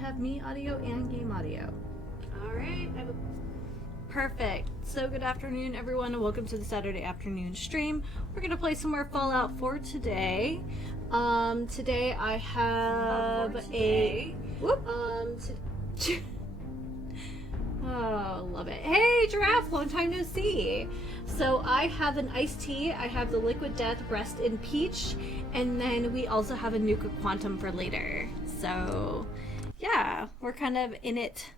have me audio and game audio. Alright. Perfect. So good afternoon, everyone, and welcome to the Saturday afternoon stream. We're going to play some more Fallout 4 today. Today I have oh, love it. Hey, Giraffe, long time no see. So I have an iced tea, I have the Liquid Death Rest in Peach, and then we also have a Nuka Quantum for later. So, yeah, we're kind of in it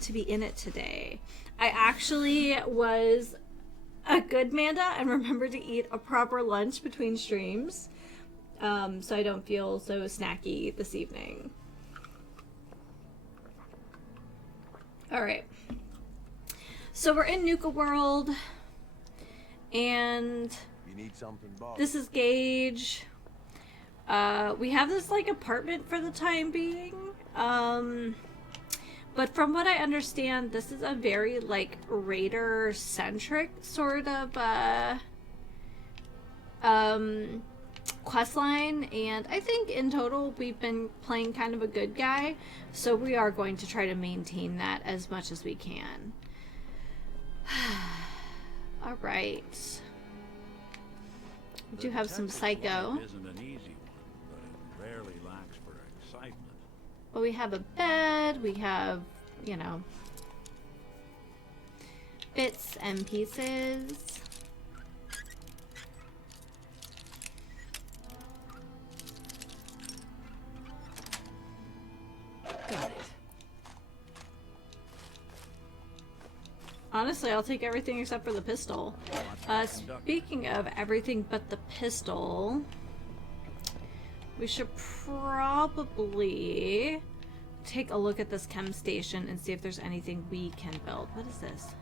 to be in it today. I actually was a good Manda and remembered to eat a proper lunch between streams, so I don't feel so snacky this evening. Alright. So we're in Nuka World, and this is Gage. We have this like apartment for the time being, but from what I understand, this is a very like raider centric sort of quest line, and I think in total we've been playing kind of a good guy, so we are going to try to maintain that as much as we can. All right. We do have some psycho. Isn't an easy one, but it rarely lacks for excitement. But we have a bed, we have, you know, bits and pieces. Got it. Honestly, I'll take everything except for the pistol. Speaking of everything but the pistol, we should probably take a look at this chem station and see if there's anything we can build. What is this?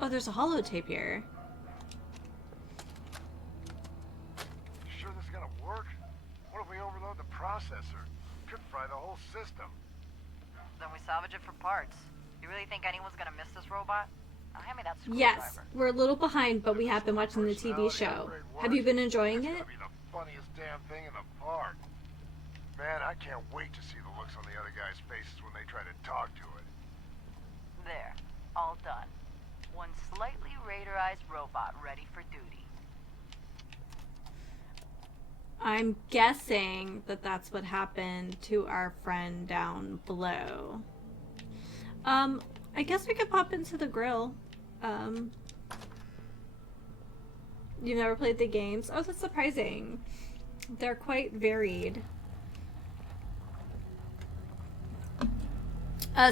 Oh, there's a holotape here. You sure this is gonna work? What if we overload the processor? Could fry the whole system. Then we salvage it for parts. You really think anyone's gonna miss this robot? Now hand me that screwdriver. Yes, we're a little behind, but we have been watching the TV show. Have you been enjoying it? It's gonna be the funniest damn thing in the park. Man, I can't wait to see the looks on the other guys' faces when they try to talk to it. There. All done. One slightly raiderized robot ready for duty. I'm guessing that that's what happened to our friend down below. I guess we could pop into the grill. You've never played the games? Oh, that's surprising. They're quite varied.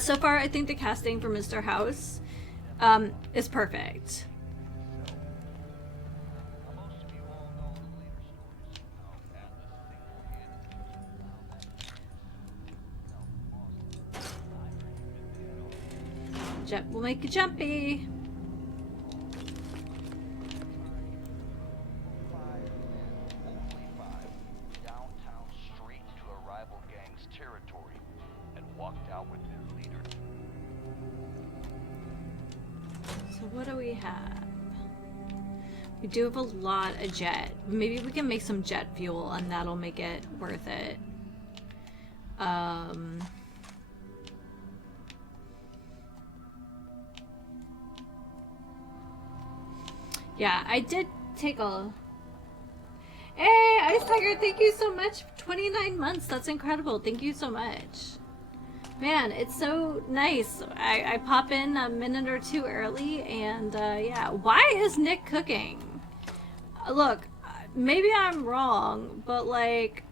So far, I think the casting for Mr. House is perfect. We'll make it jumpy. Downtown street to a rival gang's territory and walked out with their leader. So what do we have? We do have a lot of jet. Maybe we can make some jet fuel and that'll make it worth it. Yeah, I did take a... Hey, Ice Tiger, thank you so much. 29 months, that's incredible. Thank you so much. Man, it's so nice. I pop in a minute or two early, and yeah. Why is Nick cooking? Look, maybe I'm wrong, but like,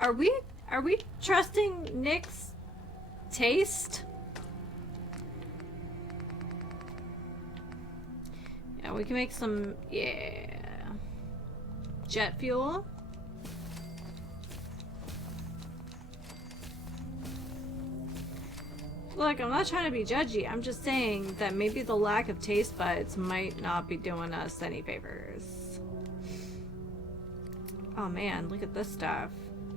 are we trusting Nick's taste? Yeah, we can make some, yeah, jet fuel. Look, I'm not trying to be judgy. I'm just saying that maybe the lack of taste buds might not be doing us any favors. Oh man, look at this stuff.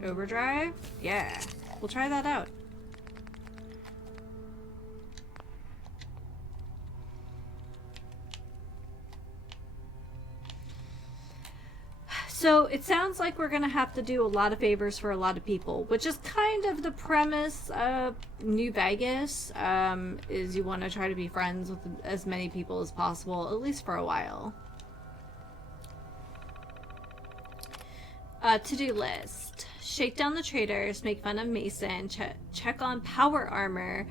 Overdrive? Yeah, we'll try that out. So it sounds like we're gonna have to do a lot of favors for a lot of people, which is kind of the premise of New Vegas. Is you want to try to be friends with as many people as possible, at least for a while. To-do list: shake down the traitors, make fun of Mason, check on power armor,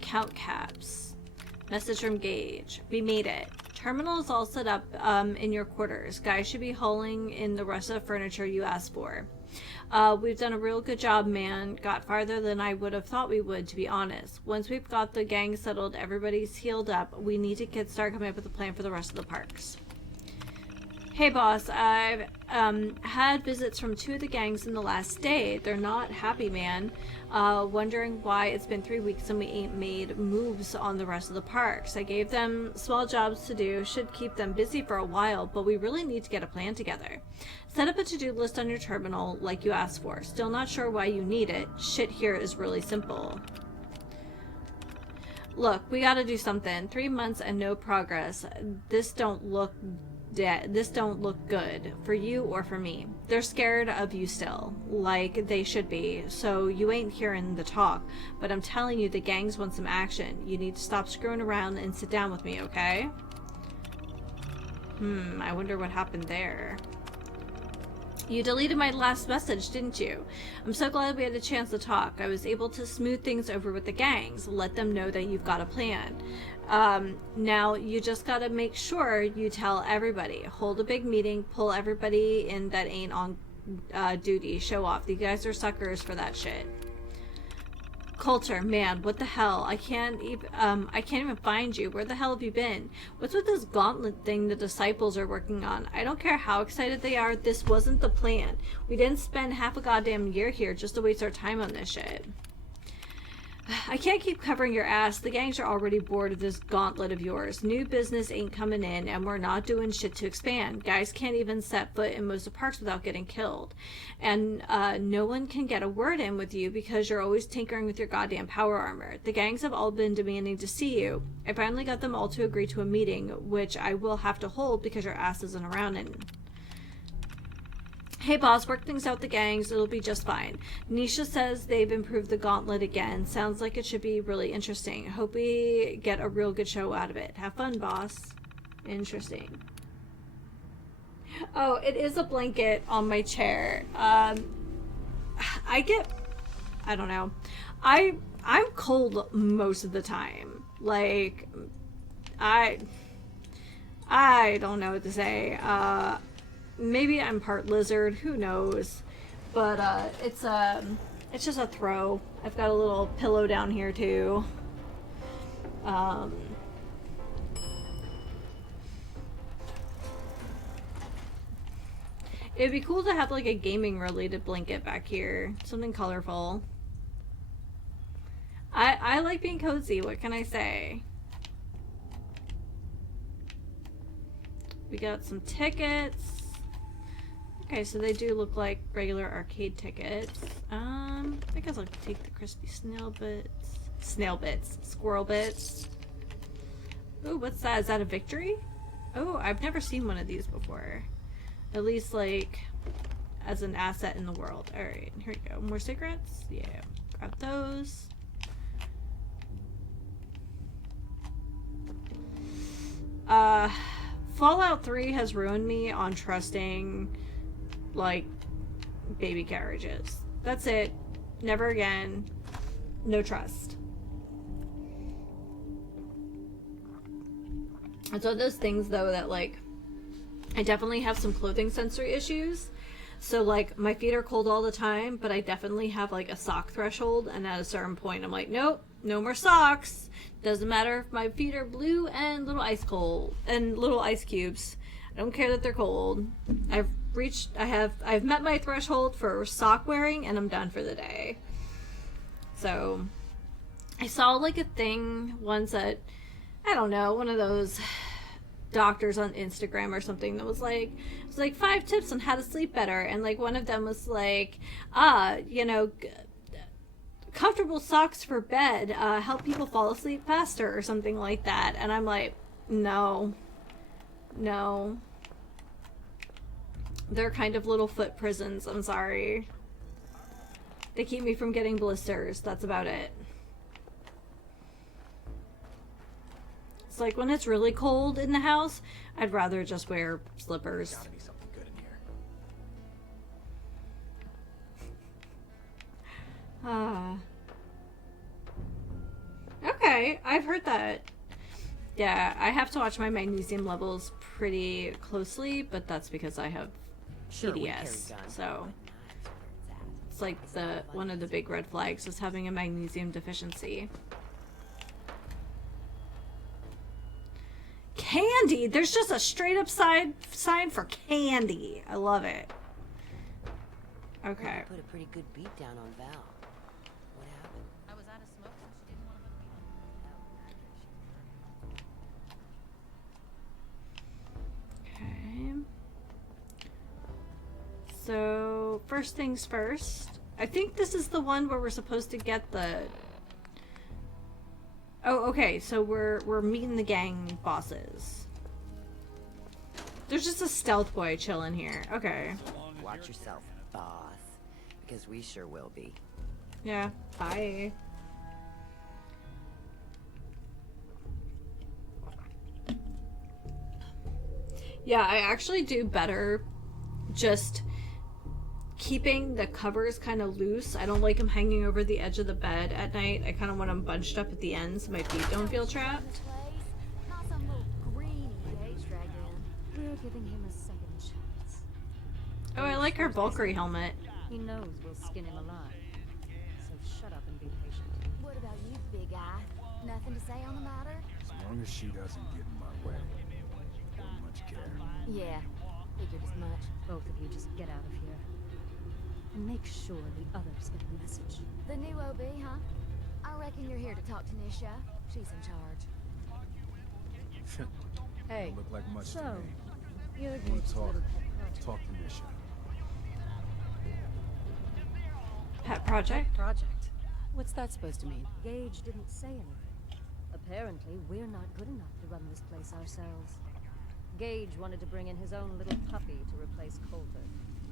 count caps. Message from Gage: we made it. Terminal is all set up in your quarters. Guys should be hauling in the rest of the furniture you asked for. We've done a real good job, man. Got farther than I would have thought we would, to be honest. Once we've got the gang settled, everybody's healed up, we need to start coming up with a plan for the rest of the parks. Hey boss, I've had visits from 2 of the gangs in the last day. They're not happy, man. Wondering why it's been 3 weeks and we ain't made moves on the rest of the parks. I gave them small jobs to do, should keep them busy for a while, but we really need to get a plan together. Set up a to-do list on your terminal like you asked for. Still not sure why you need it. Shit here is really simple. Look, we gotta do something. 3 months and no progress. This don't look good for you or for me. They're scared of you still, like they should be, so you ain't hearing the talk, but I'm telling you, the gangs want some action. You need to stop screwing around and sit down with me, okay? I wonder what happened there. You deleted my last message, didn't you? I'm so glad we had a chance to talk. I was able to smooth things over with the gangs, let them know that you've got a plan. Now you just gotta make sure you tell everybody. Hold a big meeting, pull everybody in that ain't on duty, show off. You guys are suckers for that shit. Coulter, man, what the hell? I can't even find you. Where the hell have you been? What's with this gauntlet thing the disciples are working on? I don't care how excited they are, this wasn't the plan. We didn't spend half a goddamn year here just to waste our time on this shit. I can't keep covering your ass. The gangs are already bored of this gauntlet of yours. New business ain't coming in, and we're not doing shit to expand. Guys can't even set foot in most of the parks without getting killed. And no one can get a word in with you because you're always tinkering with your goddamn power armor. The gangs have all been demanding to see you. I finally got them all to agree to a meeting, which I will have to hold because your ass isn't around and... Hey boss, work things out with the gangs, it'll be just fine. Nisha says they've improved the gauntlet again. Sounds like it should be really interesting. Hope we get a real good show out of it. Have fun, boss. Interesting. Oh, it is a blanket on my chair. I don't know. I'm cold most of the time. Like, I don't know what to say. Maybe I'm part lizard, who knows, but it's just a throw. I've got a little pillow down here too. It'd be cool to have like a gaming related blanket back here, something colorful. I like being cozy, what can I say? We got some tickets. Okay, so they do look like regular arcade tickets. I guess I'll take the crispy squirrel bits. Ooh, what's that? Is that a victory? Oh, I've never seen one of these before. At least, like, as an asset in the world. Alright, here we go. More cigarettes? Yeah, grab those. Fallout 3 has ruined me on trusting, like, baby carriages. That's it. Never again. No trust. It's one of those things, though, that, like, I definitely have some clothing sensory issues. So, like, my feet are cold all the time, but I definitely have, like, a sock threshold, and at a certain point, I'm like, nope, no more socks. Doesn't matter if my feet are blue and little ice cubes. I don't care that they're cold. I've met my threshold for sock wearing, and I'm done for the day. So, I saw, like, a thing once at, I don't know, one of those doctors on Instagram or something that was like, it was like 5 tips on how to sleep better, and like one of them was like, you know, comfortable socks for bed help people fall asleep faster or something like that. And I'm like, no. They're kind of little foot prisons, I'm sorry. They keep me from getting blisters, that's about it. It's like when it's really cold in the house, I'd rather just wear slippers. Gotta be something good in here. Ah. Okay, I've heard that. Yeah, I have to watch my magnesium levels pretty closely, but that's because I have PDS. So it's like one of the big red flags is having a magnesium deficiency. Candy! There's just a straight up sign for candy. I love it. Okay. Put a pretty good beat down on Val. What happened? I was out of smoke, so she didn't want to hook me up. Okay. So, first things first. I think this is the one where we're supposed to get the... Oh, okay, so we're meeting the gang bosses. There's just a stealth boy chilling here. Okay. Watch yourself, boss. Because we sure will be. Yeah, bye. Yeah, I actually do better just keeping the covers kind of loose. I don't like them hanging over the edge of the bed at night. I kind of want them bunched up at the ends so my feet don't feel trapped. Not some little greenie Gage dragged in. We're giving him a second chance. Oh, I like her Valkyrie helmet. He knows we'll skin him alive. So shut up and be patient. What about you, big eye? Nothing to say on the matter? As long as she doesn't get in my way. Don't much care. Yeah, figured as much. Both of you just get out of here. And make sure the others get the message. The new OB, huh? I reckon you're here to talk to Nisha. She's in charge. Hey, Don't look like much so, to me. you're Wanna Gage's talk? little pet project. Talk to Nisha. Pet project? Project? What's that supposed to mean? Gage didn't say anything. Apparently, we're not good enough to run this place ourselves. Gage wanted to bring in his own little puppy to replace Coulter.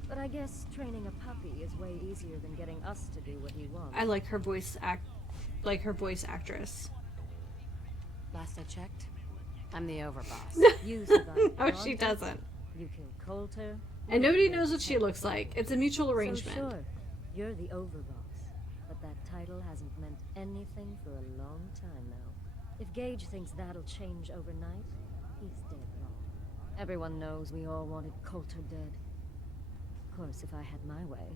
But I guess training a puppy is way easier than getting us to do what he wants. I like her voice actress. Last I checked, I'm the overboss. You survived No, she Bronte, doesn't. You killed Coulter. And nobody knows what she looks like. It's a mutual arrangement. So sure, you're the overboss. But that title hasn't meant anything for a long time now. If Gage thinks that'll change overnight, he's dead wrong. Everyone knows we all wanted Coulter dead. Of course, if I had my way,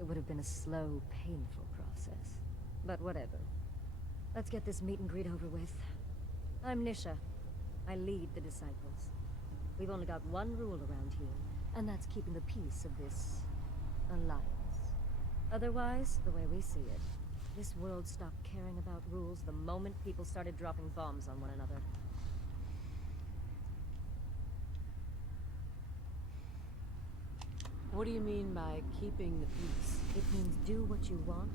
it would have been a slow, painful process. But whatever. Let's get this meet and greet over with. I'm Nisha. I lead the Disciples. We've only got one rule around here, and that's keeping the peace of this alliance. Otherwise, the way we see it, this world stopped caring about rules the moment people started dropping bombs on one another. What do you mean by keeping the peace? It means do what you want,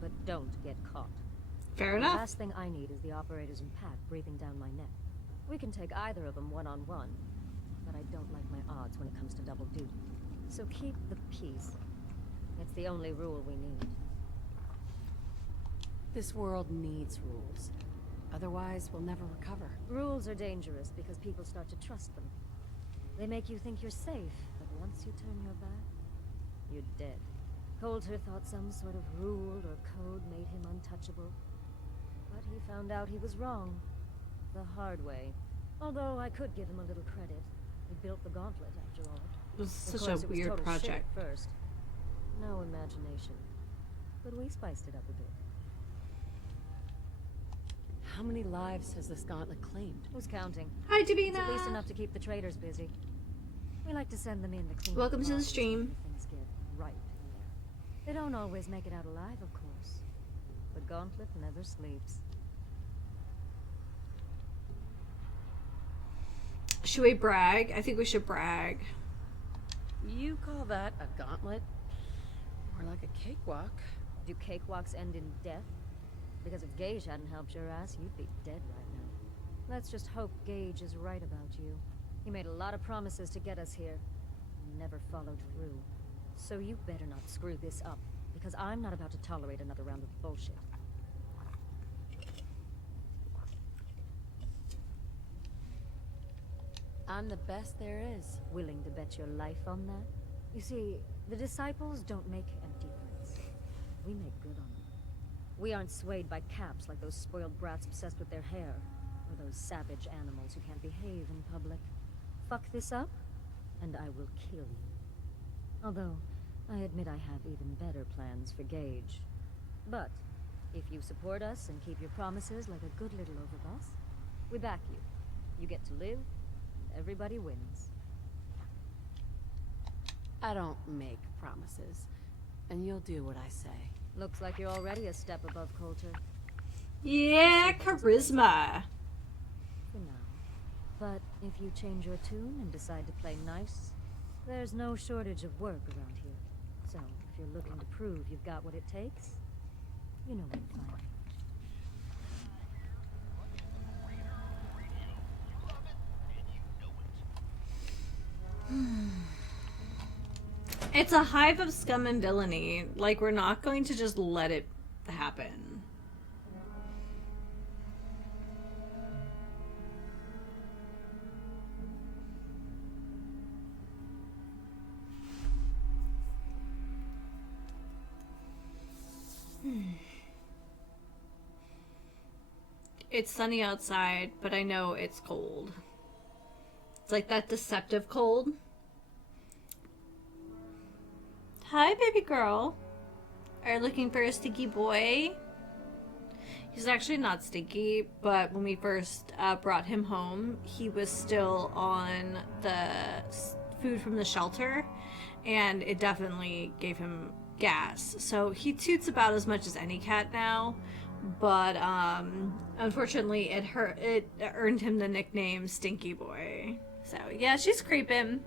but don't get caught. Fair The enough. last thing I need is the operators in Pat breathing down my neck. We can take either of them one-on-one, but I don't like my odds when it comes to double duty. So keep the peace. It's the only rule we need. This world needs rules. Otherwise, we'll never recover. Rules are dangerous because people start to trust them. They make you think you're safe, but once you turn your back, you're dead. Coulter thought some sort of rule or code made him untouchable. But he found out he was wrong. The hard way. Although I could give him a little credit. He built the gauntlet, after all. It was Of such course, a it was weird total shit project. at first. No imagination. But we spiced it up a bit. How many lives has this gauntlet claimed? Who's counting? Hi, It's at least Davina. enough to keep the traders busy. We like to send them in to clean up Welcome to the bodies stream. before things get ripe in there. They don't always make it out alive, of course. The gauntlet never sleeps. Should we brag? I think we should brag. You call that a gauntlet? More like a cakewalk. Do cakewalks end in death? Because if Gage hadn't helped your ass, you'd be dead right now. Let's just hope Gage is right about you. He made a lot of promises to get us here. and never followed through. So you better not screw this up, because I'm not about to tolerate another round of bullshit. I'm the best there is. Willing to bet your life on that? You see, the disciples don't make empty threats. We make good on them. We aren't swayed by caps like those spoiled brats obsessed with their hair, or those savage animals who can't behave in public. Fuck this up, and I will kill you. Although, I admit I have even better plans for Gage. But, if you support us and keep your promises like a good little overboss, we back you. You get to live, and everybody wins. I don't make promises, and you'll do what I say. Looks like you're already a step above Coulter. Yeah, charisma. For now. But if you change your tune and decide to play nice, there's no shortage of work around here. So, if you're looking to prove you've got what it takes, you know where to find me. It's a hive of scum and villainy. Like, we're not going to just let it happen. It's sunny outside, but I know it's cold. It's like that deceptive cold. Hi, baby girl. Are you looking for a stinky boy? He's actually not stinky, but when we first brought him home, he was still on the food from the shelter, and it definitely gave him gas. So he toots about as much as any cat now, but unfortunately it earned him the nickname Stinky Boy. So yeah, she's creeping.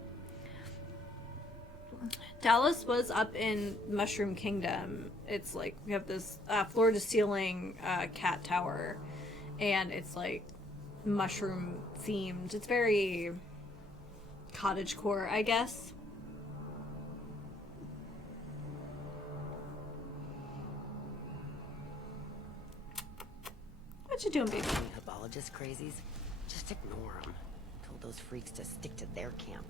Dallas was up in Mushroom Kingdom. It's like we have this floor to ceiling cat tower, and it's like mushroom themed. It's very cottagecore, I guess. What you doing, baby? Hebologist crazies? Just ignore them. Told those freaks to stick to their camp.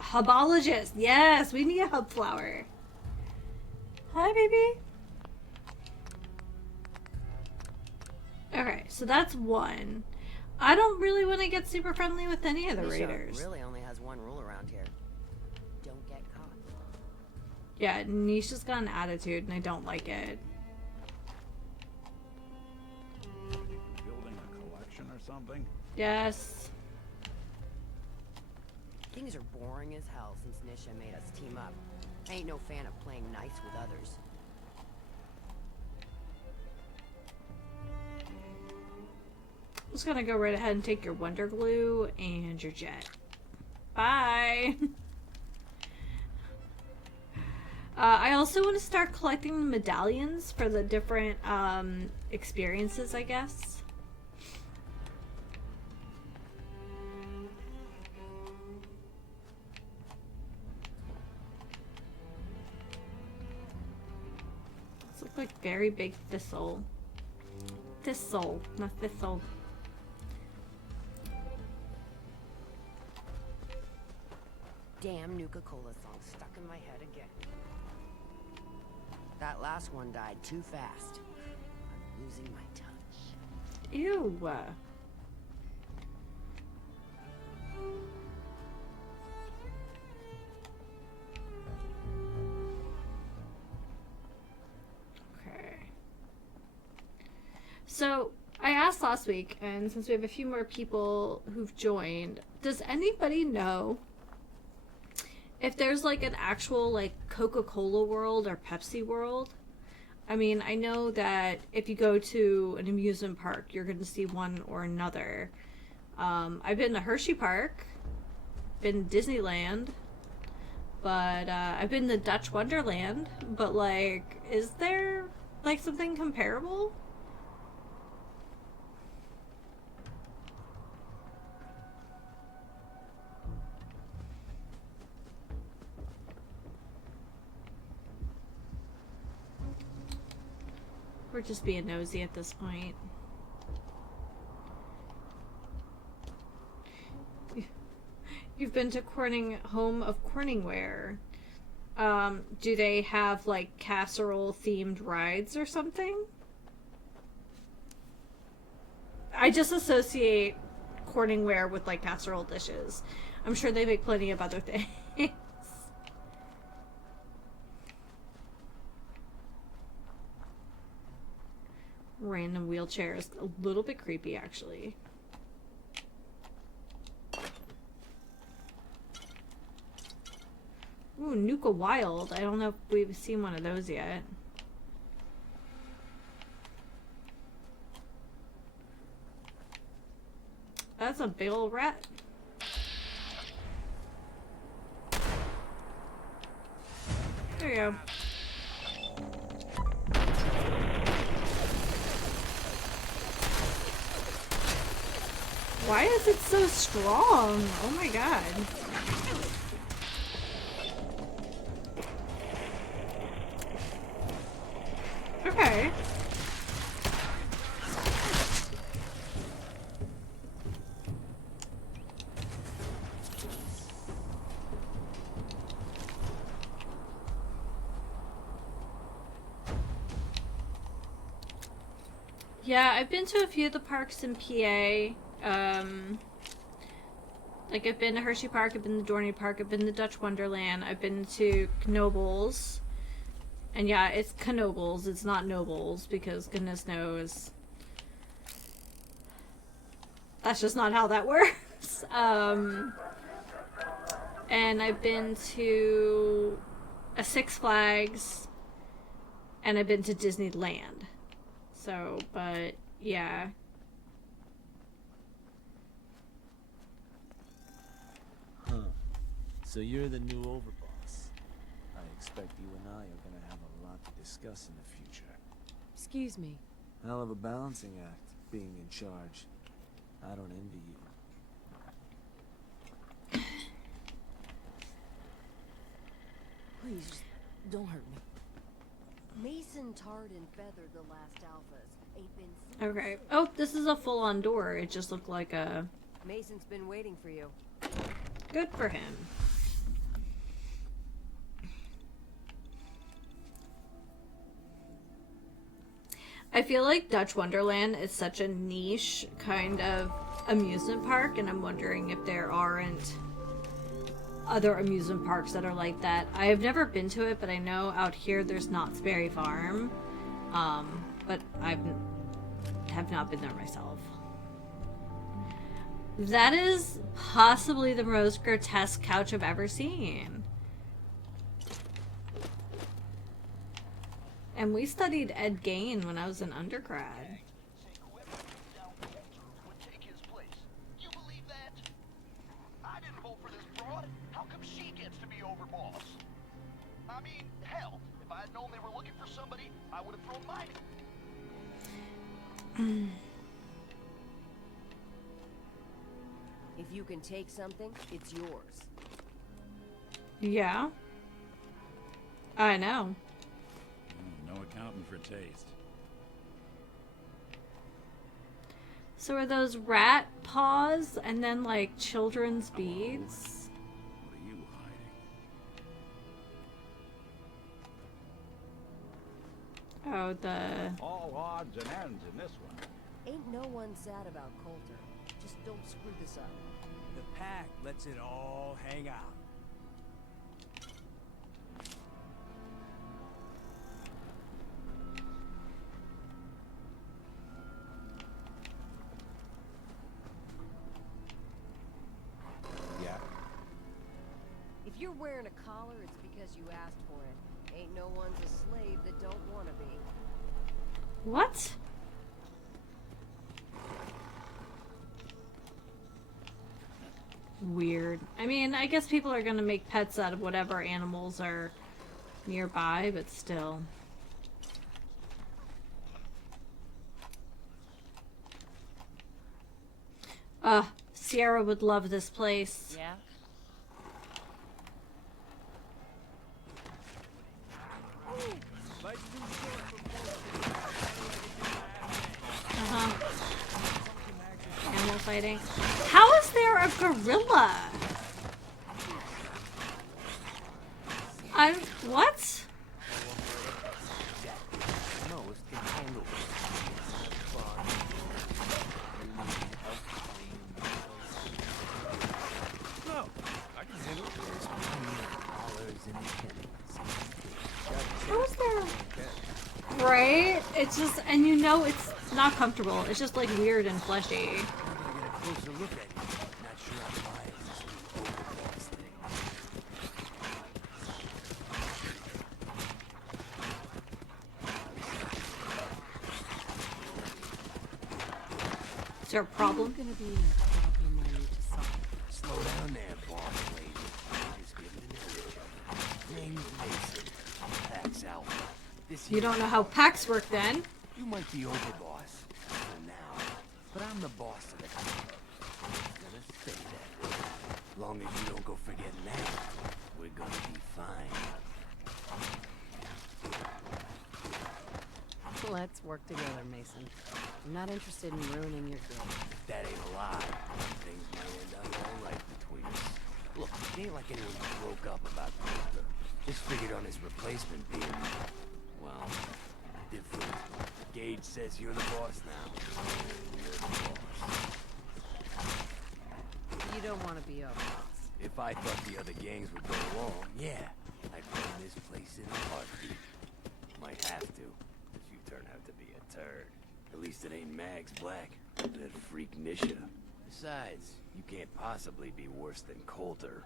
Hebologist, yes, we need a hub flower. Hi, baby. Okay, so that's one. I don't really want to get super friendly with any of the Misha raiders. really only has one rule around here. Don't get caught. Yeah, Nisha's got an attitude, and I don't like it. Building a collection or something? Yes. Things are boring as hell since Nisha made us team up. I ain't no fan of playing nice with others. I'm just gonna go right ahead and take your Wonder Glue and your jet. Bye! I also want to start collecting the medallions for the different experiences, I guess. Look like very big thistle. Thistle, not thistle. Damn Nuka-Cola song stuck in my head again. That last one died too fast. I'm losing my touch. Ew. So, I asked last week, and since we have a few more people who've joined, does anybody know if there's like an actual like Coca-Cola world or Pepsi world? I mean, I know that if you go to an amusement park, you're going to see one or another. I've been to Hershey Park, been to Disneyland, but I've been to Dutch Wonderland, but like, is there like something comparable? We're just being nosy at this point. You've been to Corning, home of Corningware. Do they have like casserole themed rides or something? I just associate Corningware with like casserole dishes. I'm sure they make plenty of other things. Random wheelchairs. A little bit creepy, actually. Ooh, Nuka Wild. I don't know if we've seen one of those yet. That's a big old rat. There you go. Why is it so strong? Oh my god. Okay. Yeah, I've been to a few of the parks in PA. Like I've been to Hershey Park, I've been to Dorney Park, I've been to Dutch Wonderland, I've been to Knoebels. And yeah, it's Knoebels, it's not Nobles, because goodness knows that's just not how that works. And I've been to a Six Flags, and I've been to Disneyland. So, but yeah. Huh. So you're the new overboss. I expect you and I are gonna have a lot to discuss in the future. Excuse me. Hell of a balancing act, being in charge. I don't envy you. Please, just don't hurt me. Mason tarred and feathered the last alphas. Ain't been seen. Okay. Oh, this is a full-on door. It just looked like a... Mason's been waiting for you. Good for him. I feel like Dutch Wonderland is such a niche kind of amusement park, and I'm wondering if there aren't other amusement parks that are like that. I have never been to it, but I know out here there's Knott's Berry Farm. But I have not been there myself. That is possibly the most grotesque couch I've ever seen. And we studied Ed Gain when I was an undergrad. I mean, hell, if I had known they were looking for somebody, I would have thrown mine in. If you can take something, it's yours. Yeah. I know. No accounting for taste. So are those rat paws and then like children's beads? What are you hiding? Oh, the... All odds and ends in this one. Ain't no one sad about Coulter. Just don't screw this up. The pack lets it all hang out. Yeah. If you're wearing a collar, it's because you asked for it. Ain't no one's a slave that don't want to be. What? Weird. I mean, I guess people are gonna make pets out of whatever animals are nearby, but still. Sierra would love this place. Yeah? Life's too short for bullshit. fighting. How is there a gorilla? What? No, I can handle it. How is there? Right? It's just, and you know it's not comfortable. It's just like weird and fleshy. I'm gonna get a closer look at you. Not sure I'm buying this overboss thing. Is there a problem? Gonna be a problem I need to solve. Slow down there, boss lady. Just getting to know each other. Name's Mason. Pax Alpha. This You don't know how packs work then. You might be overboss for now, but I'm the boss of the company. I'm gonna stay that way. As long as you don't go forgetting that, we're gonna be fine. Let's work together, Mason. I'm not interested in ruining your day. That ain't a lie. Things might end up all right between us. Look, it ain't like anyone broke up about Coulter. Just figured on his replacement being, well, different. Gage says you're the boss now. You're the boss. You don't want to be our boss. If I thought the other gangs would go along, yeah, I'd run this place in a heartbeat. Might have to, if you turn out to be a turd. At least it ain't Mags Black, that freak Nisha. Besides, you can't possibly be worse than Coulter.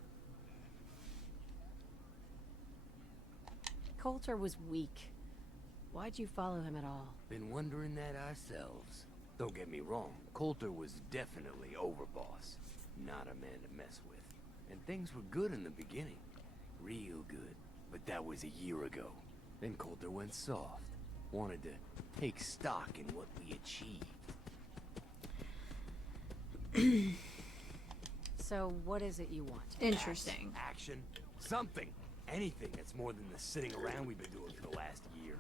Coulter was weak. Why'd you follow him at all? Been wondering that ourselves. Don't get me wrong, Coulter was definitely overboss. Not a man to mess with. And things were good in the beginning. Real good. But that was a year ago. Then Coulter went soft. Wanted to take stock in what we achieved. So what is it you want? Interesting. Action. Something. Anything that's more than the sitting around we've been doing for the last year.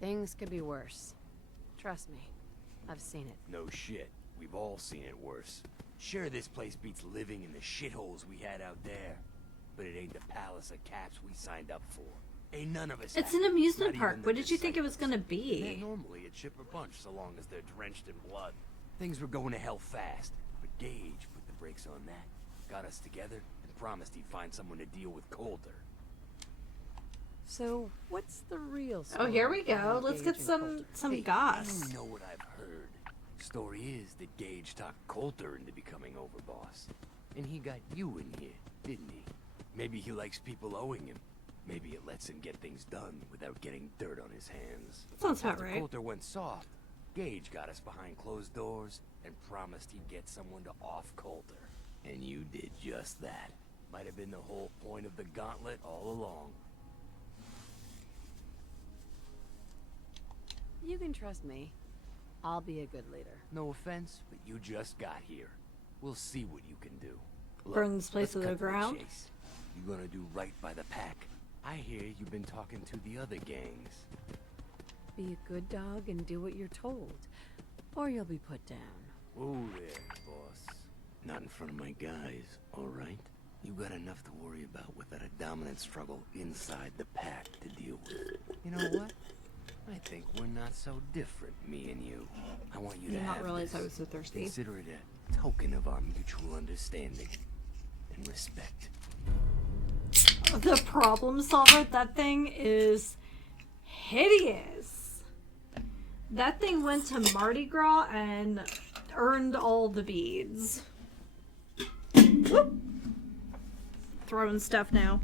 Things could be worse. Trust me. I've seen it. No shit. We've all seen it worse. Sure, this place beats living in the shitholes we had out there. But it ain't the palace of caps we signed up for. Ain't none of us. It's have. an amusement Not park. even What the did you think it was disciples. gonna be? They're normally a chipper bunch so long as they're drenched in blood. Things were going to hell fast, but Gage put the brakes on that. Got us together and promised he'd find someone to deal with Coulter. So what's the real Oh, story? here we go. behind Let's Gage get and some Coulter? Hey, goss. You know what I've heard. Story is that Gage talked Coulter into becoming overboss. And he got you in here, didn't he? Maybe he likes people owing him. Maybe it lets him get things done without getting dirt on his hands. Sounds about After right. Coulter went soft, Gage got us behind closed doors and promised he'd get someone to off Coulter. And you did just that. Might have been the whole point of the gauntlet all along. You can trust me. I'll be a good leader. No offense, but you just got here. We'll see what you can do. Look, Burn this place let's to the cut ground? chase. You gonna do right by the pack. I hear you've been talking to the other gangs. Be a good dog and do what you're told, or you'll be put down. Oh there, boss. Not in front of my guys, all right? You got enough to worry about without a dominant struggle inside the pack to deal with. You know what? I think we're not so different, me and you. I want you Did to not have realize this. I was so thirsty. Consider it a token of our mutual understanding and respect. The problem solver, that thing is hideous. That thing went to Mardi Gras and earned all the beads. Whoop. Throwing stuff now.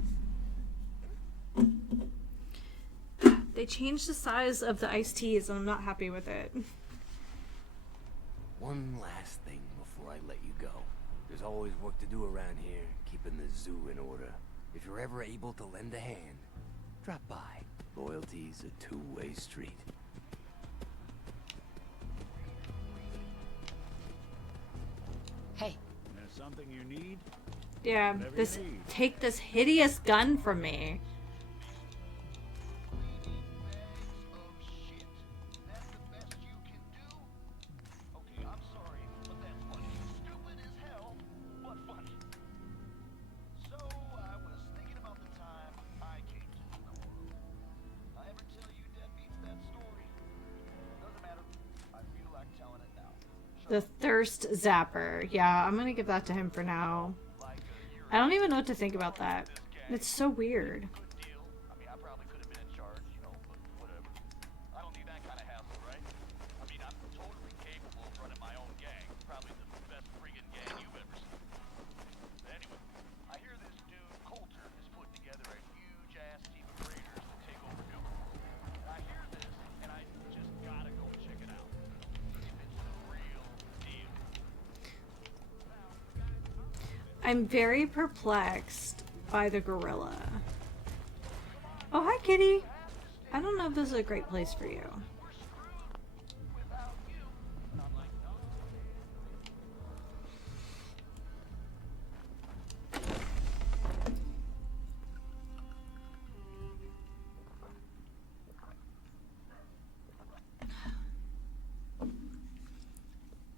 They changed the size of the iced teas and I'm not happy with it. One last thing before I let you go. There's always work to do around here, keeping the zoo in order. If you're ever able to lend a hand, drop by. Loyalty's a two-way street. Hey, There's something you need? Yeah, Whatever this you need. take this hideous gun from me. The thirst zapper. Yeah, I'm gonna give that to him for now. I don't even know what to think about that. It's so weird. I mean, I probably could have been in charge, you know, but whatever. I don't need that kind of hassle, right? I mean, I'm totally capable of running my own gang. Probably the best friggin' gang you've ever seen. Anyway, I hear this dude, Coulter, is putting together a huge-ass team of raiders to take over Milton. And I hear this, and I just gotta go check it out. See if it's the real deal. I'm very perplexed by the gorilla. Oh, hi, kitty. I don't know if this is a great place for you.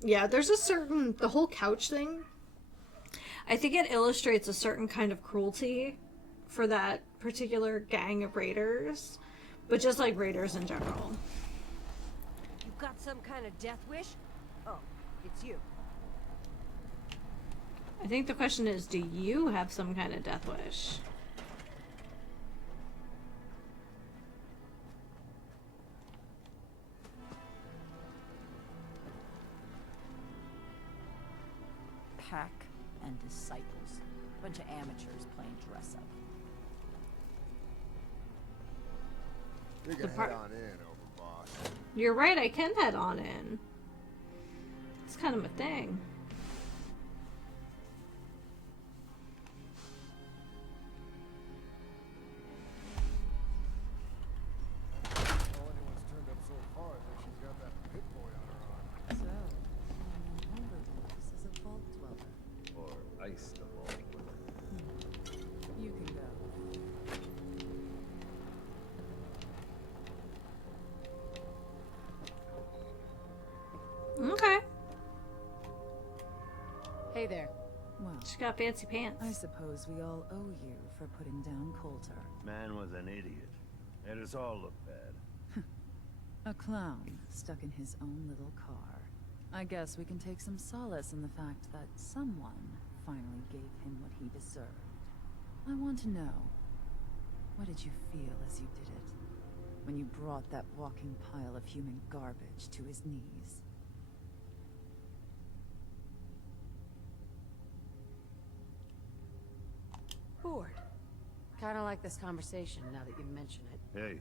Yeah, there's a certain, the whole couch thing, I think it illustrates a certain kind of cruelty for that particular gang of raiders, but just like raiders in general. You've got some kind of death wish? Oh, it's you. I think the question is, do you have some kind of death wish? Pack and disciples. Bunch of amateurs playing dress up. You can head on in, Overboss. You're right, I can head on in. It's kind of my thing. All anyone's turned up so far, I think she's got that pit boy on her arm. So, Overboss is a vault dweller. Or ice the vault. You can go. Okay. Hey there. Well, She's got fancy pants. I suppose we all owe you for putting down Coulter. Man was an idiot. Made us all look bad. A clown stuck in his own little car. I guess we can take some solace in the fact that someone finally gave him what he deserved. I want to know, what did you feel as you did it? When you brought that walking pile of human garbage to his knees? Bored. Kinda like this conversation now that you mention it. Hey,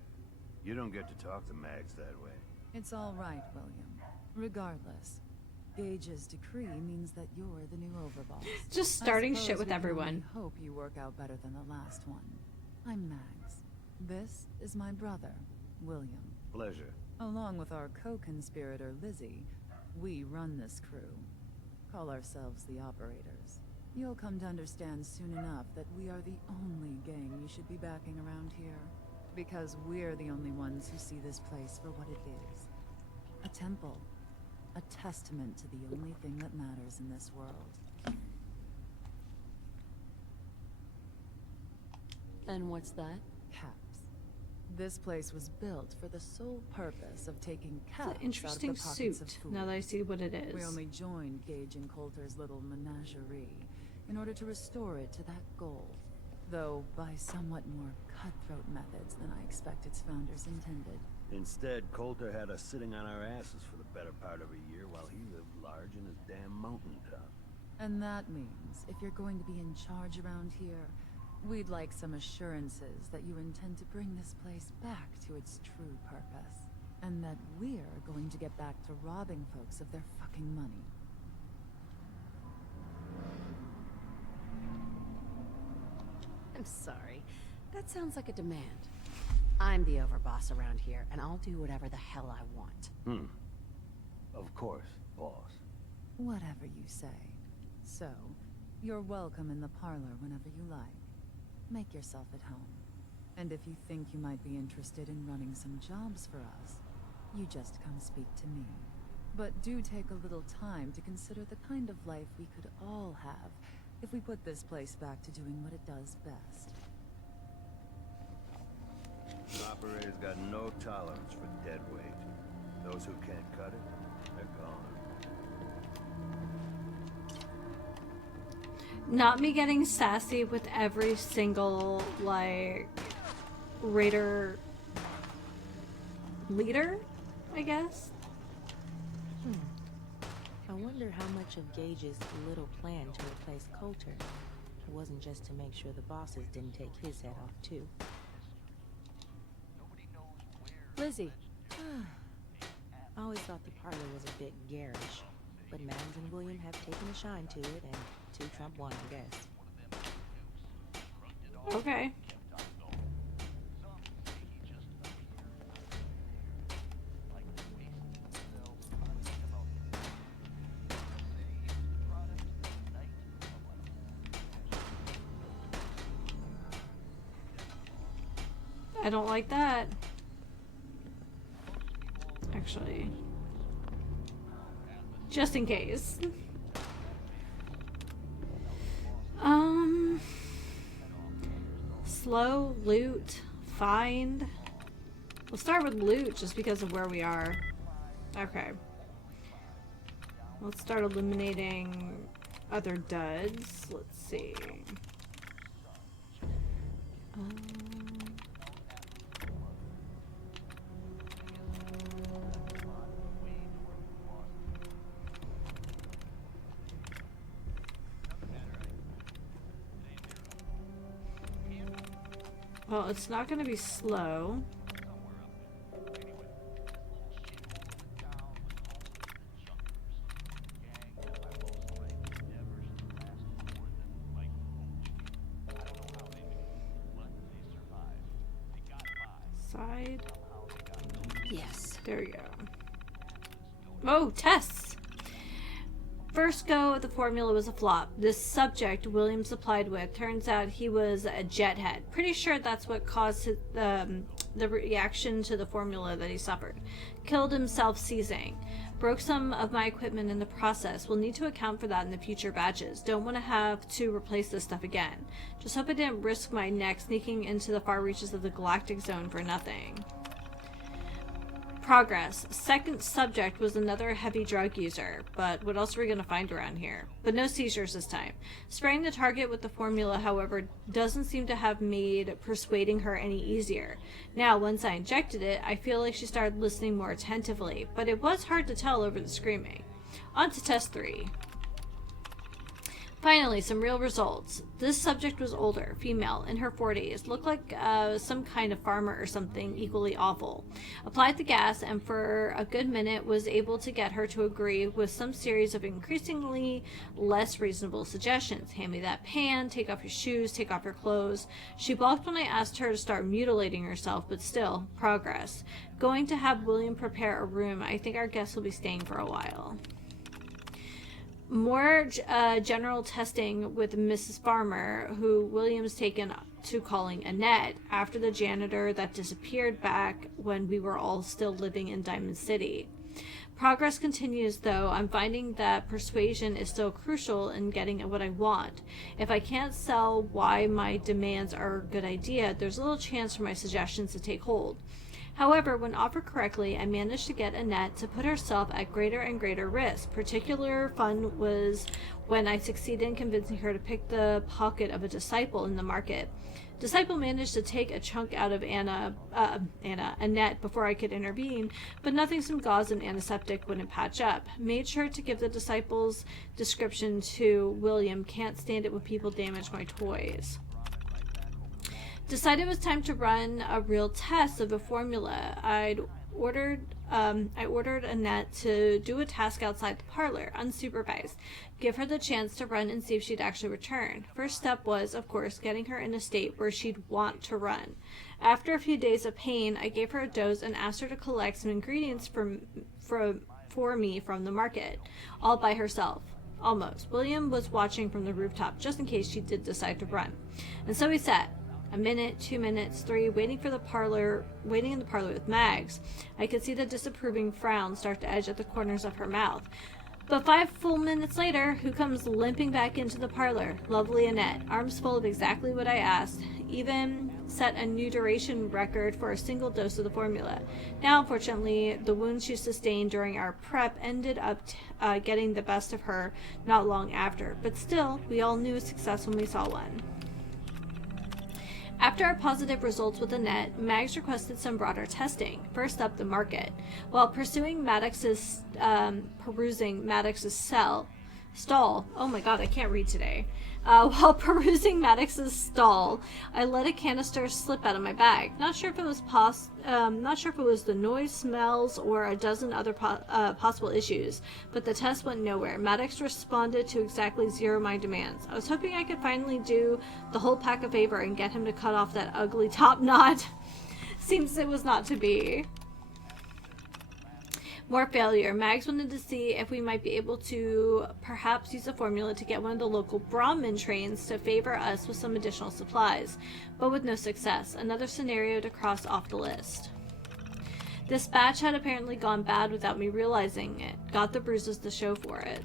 you don't get to talk to mags that way. It's all right, William. Regardless, Gage's decree means that you're the new overboss. Just I starting suppose shit with we can everyone. only hope you work out better than the last one. I'm Mags. This is my brother, William. Pleasure. Along with our co-conspirator, Lizzie, we run this crew. Call ourselves the Operators. You'll come to understand soon enough that we are the only gang you should be backing around here. Because we're the only ones who see this place for what it is. A temple. A testament to the only thing that matters in this world. And what's that? Caps. This place was built for the sole purpose of taking It's caps an interesting out of the pockets suit, of now that I fools. see what it is. We only joined Gage and Coulter's little menagerie in order to restore it to that goal, though by somewhat more cutthroat methods than I expect its founders intended. Instead, Coulter had us sitting on our asses for the better part of a year while he lived large in his damn mountaintop. And that means if you're going to be in charge around here, we'd like some assurances that you intend to bring this place back to its true purpose. And that we're going to get back to robbing folks of their fucking money. I'm sorry. That sounds like a demand. I'm the overboss around here, and I'll do whatever the hell I want. Of course, boss. Whatever you say. So, you're welcome in the parlor whenever you like. Make yourself at home. And if you think you might be interested in running some jobs for us, you just come speak to me. But do take a little time to consider the kind of life we could all have if we put this place back to doing what it does best. Operator's got no tolerance for dead weight. Those who can't cut it, they're gone. Not me getting sassy with every single, like, raider leader, I guess. I wonder how much of Gage's little plan to replace Coulter wasn't just to make sure the bosses didn't take his head off too. Lizzie. I always thought the parlor was a bit garish, but Madden and William have taken a shine to it, and 2 trump 1, I guess. Okay. I don't like that. Actually, just in case. Slow, loot, find. We'll start with loot just because of where we are. Okay. Let's start eliminating other duds. Let's see. Well, it's not going to be slow. Side. Yes. There we go. Oh, tests! First go, the formula was a flop. This subject William supplied with, turns out he was a jethead. Pretty sure that's what caused his, the reaction to the formula that he suffered. Killed himself seizing. Broke some of my equipment in the process. We'll need to account for that in the future batches. Don't want to have to replace this stuff again. Just hope I didn't risk my neck sneaking into the far reaches of the galactic zone for nothing. Progress. Second subject was another heavy drug user, but what else are we going to find around here? But no seizures this time. Spraying the target with the formula, however, doesn't seem to have made persuading her any easier. Now, once I injected it, I feel like she started listening more attentively, but it was hard to tell over the screaming. On to test 3. Finally, some real results. This subject was older, female, in her 40s, looked like some kind of farmer or something equally awful. Applied the gas and for a good minute was able to get her to agree with some series of increasingly less reasonable suggestions. Hand me that pan, take off your shoes, take off your clothes. She balked when I asked her to start mutilating herself, but still, progress. Going to have William prepare a room. I think our guests will be staying for a while. More general testing with Mrs. Farmer, who William's taken to calling Annette, after the janitor that disappeared back when we were all still living in Diamond City. Progress continues, though. I'm finding that persuasion is still crucial in getting what I want. If I can't sell why my demands are a good idea, there's little chance for my suggestions to take hold. However, when offered correctly, I managed to get Annette to put herself at greater and greater risk. Particular fun was when I succeeded in convincing her to pick the pocket of a disciple in the market. Disciple managed to take a chunk out of Annette before I could intervene, but nothing some gauze and antiseptic wouldn't patch up. Made sure to give the disciple's description to William. Can't stand it when people damage my toys. Decided it was time to run a real test of the formula. I ordered Annette to do a task outside the parlor, unsupervised. Give her the chance to run and see if she'd actually return. First step was, of course, getting her in a state where she'd want to run. After a few days of pain, I gave her a dose and asked her to collect some ingredients for me from the market, all by herself. Almost. William was watching from the rooftop, just in case she did decide to run. And so he sat. A minute, 2 minutes, 3, waiting in the parlor with Mags. I could see the disapproving frown start to edge at the corners of her mouth. But 5 full minutes later, who comes limping back into the parlor? Lovely Annette, arms full of exactly what I asked. Even set a new duration record for a single dose of the formula. Now, unfortunately, the wounds she sustained during our prep ended up getting the best of her not long after. But still, we all knew success when we saw one. After our positive results with Annette, Mags requested some broader testing. First up, the market. While perusing Maddox's stall. Oh my god, I can't read today. While perusing Maddox's stall, I let a canister slip out of my bag. Not sure if it was the noise, smells, or a dozen other possible issues, but the test went nowhere. Maddox responded to exactly 0 my demands. I was hoping I could finally do the whole pack a favor and get him to cut off that ugly top knot. Seems it was not to be. More failure. Mags wanted to see if we might be able to perhaps use a formula to get one of the local Brahmin trains to favor us with some additional supplies, but with no success. Another scenario to cross off the list. This batch had apparently gone bad without me realizing it. Got the bruises to show for it.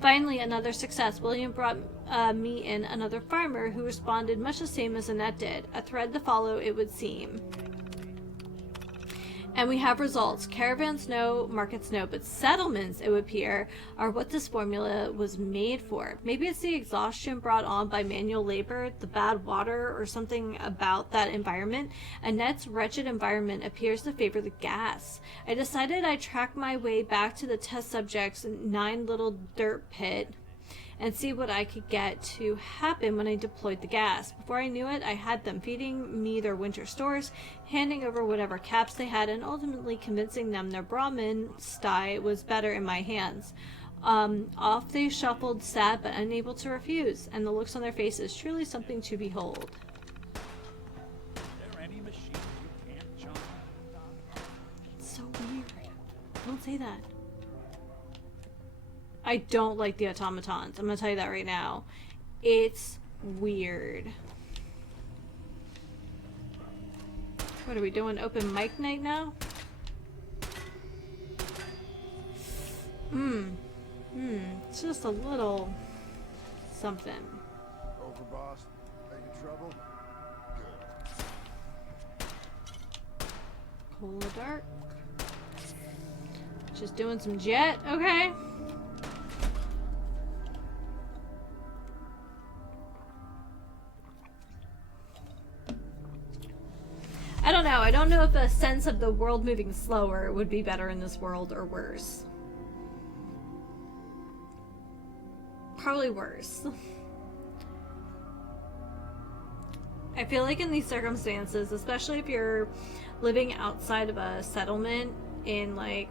Finally, another success. William brought me in another farmer who responded much the same as Annette did. A thread to follow, it would seem. And we have results. Caravans no, markets no, but settlements, it would appear, are what this formula was made for. Maybe it's the exhaustion brought on by manual labor, the bad water, or something about that environment. Annette's wretched environment appears to favor the gas. I decided I'd track my way back to the test subject's 9 little dirt pit and see what I could get to happen when I deployed the gas. Before I knew it, I had them feeding me their winter stores, handing over whatever caps they had, and ultimately convincing them their Brahmin sty was better in my hands. Off they shuffled, sad but unable to refuse, and the looks on their faces truly something to behold. It's so weird. Don't say that. I don't like the automatons. I'm gonna tell you that right now. It's weird. What are we doing? Open mic night now? It's just a little something. Overboss, are you in trouble? Good. Cola Dark. Just doing some jet, okay. I don't know. I don't know if a sense of the world moving slower would be better in this world or worse. Probably worse. I feel like in these circumstances, especially if you're living outside of a settlement in, like,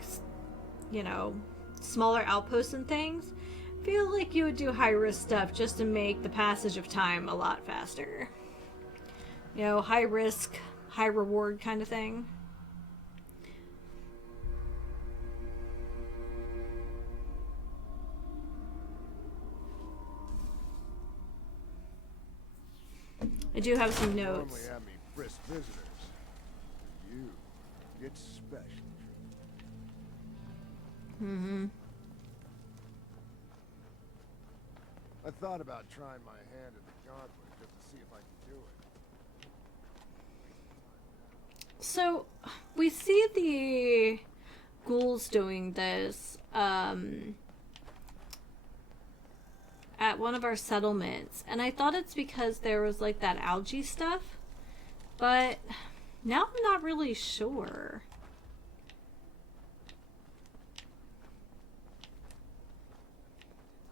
you know, smaller outposts and things, I feel like you would do high-risk stuff just to make the passage of time a lot faster. You know, high risk, high reward kind of thing. I do have some notes. Normally have me brisk visitors. You get special treatment. I thought about trying my hand in the gauntlet just to see if I could do it. So, we see the ghouls doing this at one of our settlements, and I thought it's because there was like that algae stuff, but now I'm not really sure.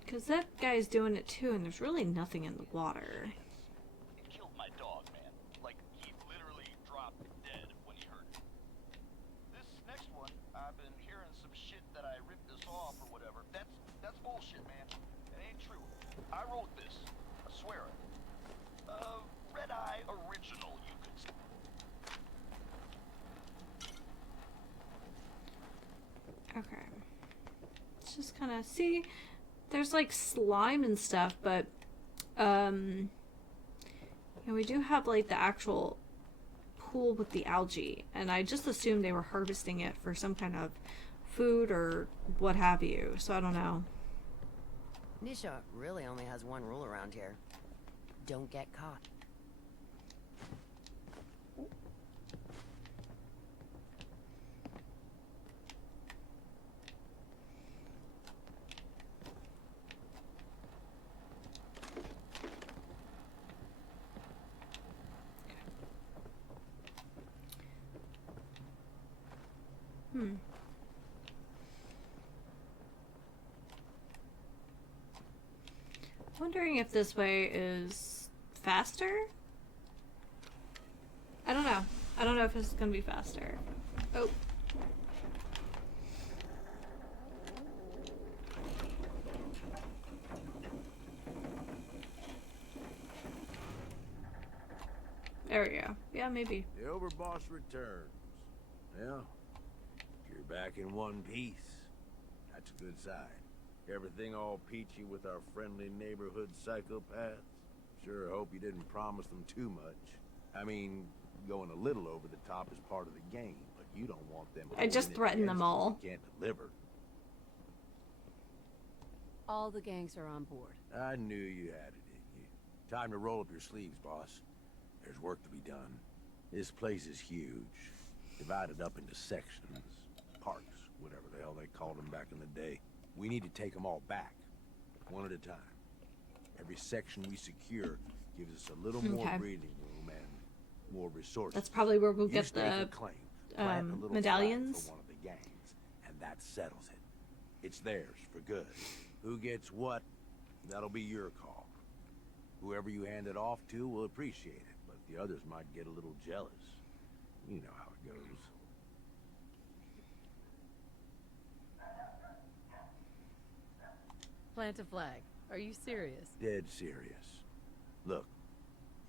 Because that guy's doing it too, and there's really nothing in the water. It killed my dog, man. Like, he literally dropped dead when he hurt me. This next one, I've been hearing some shit that I ripped this off or whatever. That's bullshit, man. It ain't true. I wrote this. I swear it. Red Eye original, you could say. Okay. Let's just kind of see. There's like slime and stuff, but yeah, we do have like the actual pool with the algae, and I just assumed they were harvesting it for some kind of food or what have you, so I don't know. Nisha really only has one rule around here. Don't get caught. wondering if this way is faster? I don't know. I don't know if it's gonna be faster. Oh. There we go. Yeah, maybe. The overboss returns. Well, you're back in one piece. That's a good sign. Everything all peachy with our friendly neighborhood psychopaths? Sure hope you didn't promise them too much. I mean, going a little over the top is part of the game, but you don't want them. I just threatened them all. You can't deliver. All the gangs are on board. I knew you had it in you. Time to roll up your sleeves, boss. There's work to be done. This place is huge. Divided up into sections. Parks, whatever the hell they called them back in the day. We need to take them all back. One at a time. Every section we secure gives us a little more breathing room and more resources. That's probably where we'll You get stake the a claim, plant a little medallions. flag for one of the gangs, and that settles it. It's theirs for good. Who gets what, that'll be your call. Whoever you hand it off to will appreciate it, but the others might get a little jealous. You know how it goes. Plant a flag. Are you serious? Dead serious. Look,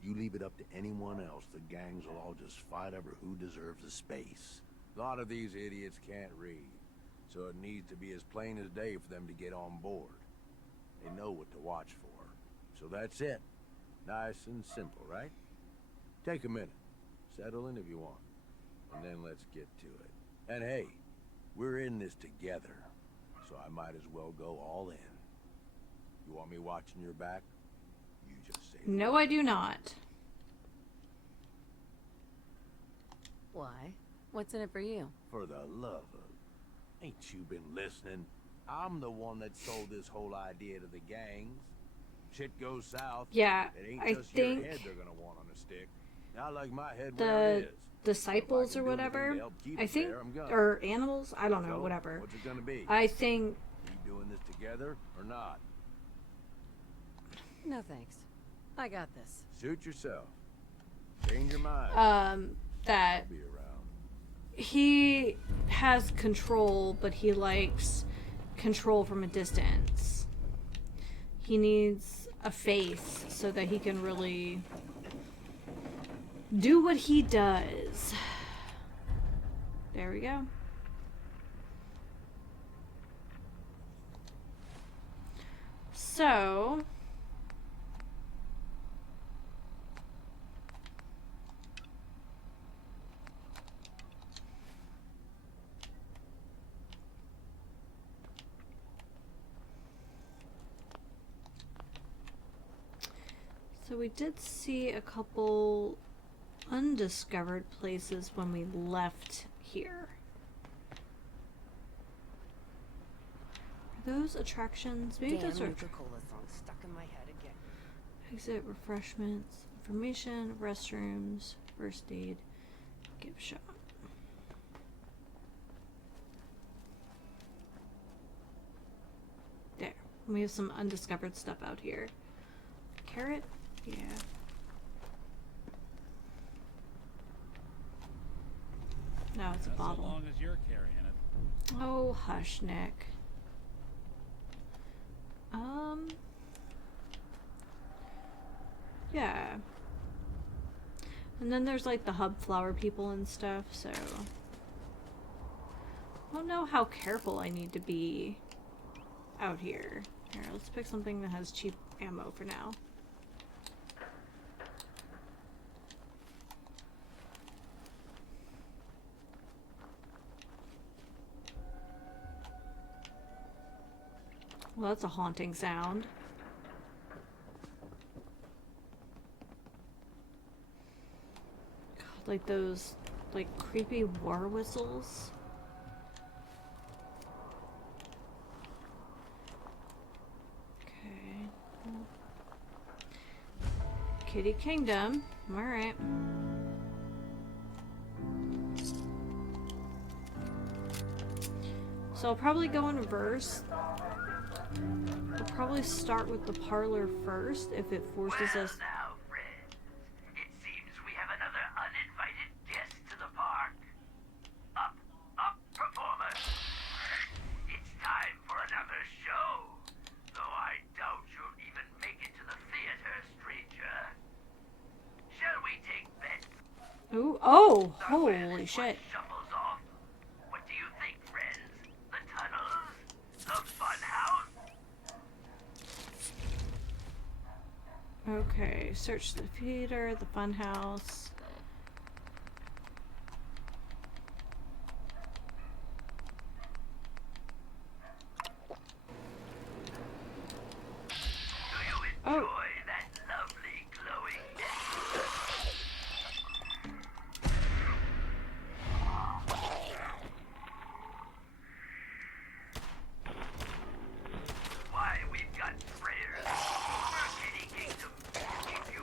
you leave it up to anyone else, the gangs will all just fight over who deserves the space. A lot of these idiots can't read, so it needs to be as plain as day for them to get on board. They know what to watch for. So that's it. Nice and simple, right? Take a minute. Settle in if you want. And then let's get to it. And hey, we're in this together, so I might as well go all in. You want me watching your back? You just say No, I do not. Why? What's in it for you? For the love of... Ain't you been listening? I'm the one that sold this whole idea to the gangs. Shit goes south. Yeah, it ain't I just think your head they're gonna want on a stick. Not like my head where it is. Disciples or whatever, I think, or animals, I don't know, So, whatever. What's it gonna be? I think... We doing this together or not? No thanks. I got this. Suit yourself. Change your mind. That I'll be around. he has control, but he likes control from a distance. He needs a face so that he can really do what he does. There we go. So we did see a couple undiscovered places when we left here. Are those attractions? Maybe those are Coca-Cola song stuck in my head again. exit, refreshments, information, restrooms, first aid, gift shop. There. We have some undiscovered stuff out here. Carrot? Yeah. No, it's a bottle. As long as you're carrying it. Oh, hush, Nick. Yeah. And then there's like the hub flower people and stuff, so I don't know how careful I need to be out here. Here, let's pick something that has cheap ammo for now. Well, that's a haunting sound. God, like those, like, creepy war whistles. Okay. Kitty Kingdom. Alright. So I'll probably go in reverse. We'll probably probably start with the parlor first if it forces us. Now, friends, it seems we have another uninvited guest to the park. Up, performers! It's time for another show. Though I doubt you'll even make it to the theater, stranger. Shall we take bets? Ooh, oh, holy shit. Shuffles off. What do you think, friends? The tunnels? The fun house? Okay, search the theater, the fun house. Oh. That lovely glowing Why, we've got sprayers. We're Kitty Kingdom. Keep you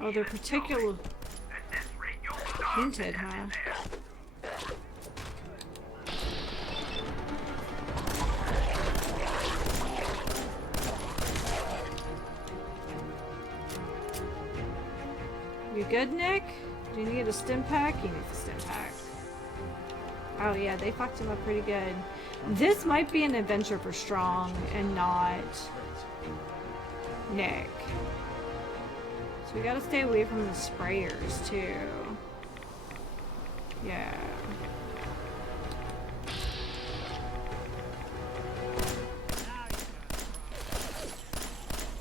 Oh, they're particular painted, huh? You good, Nick? Do you need a stim pack? He needs a stim pack. Oh yeah, they fucked him up pretty good. This might be an adventure for Strong and not Nick. So we gotta stay away from the sprayers too. Yeah.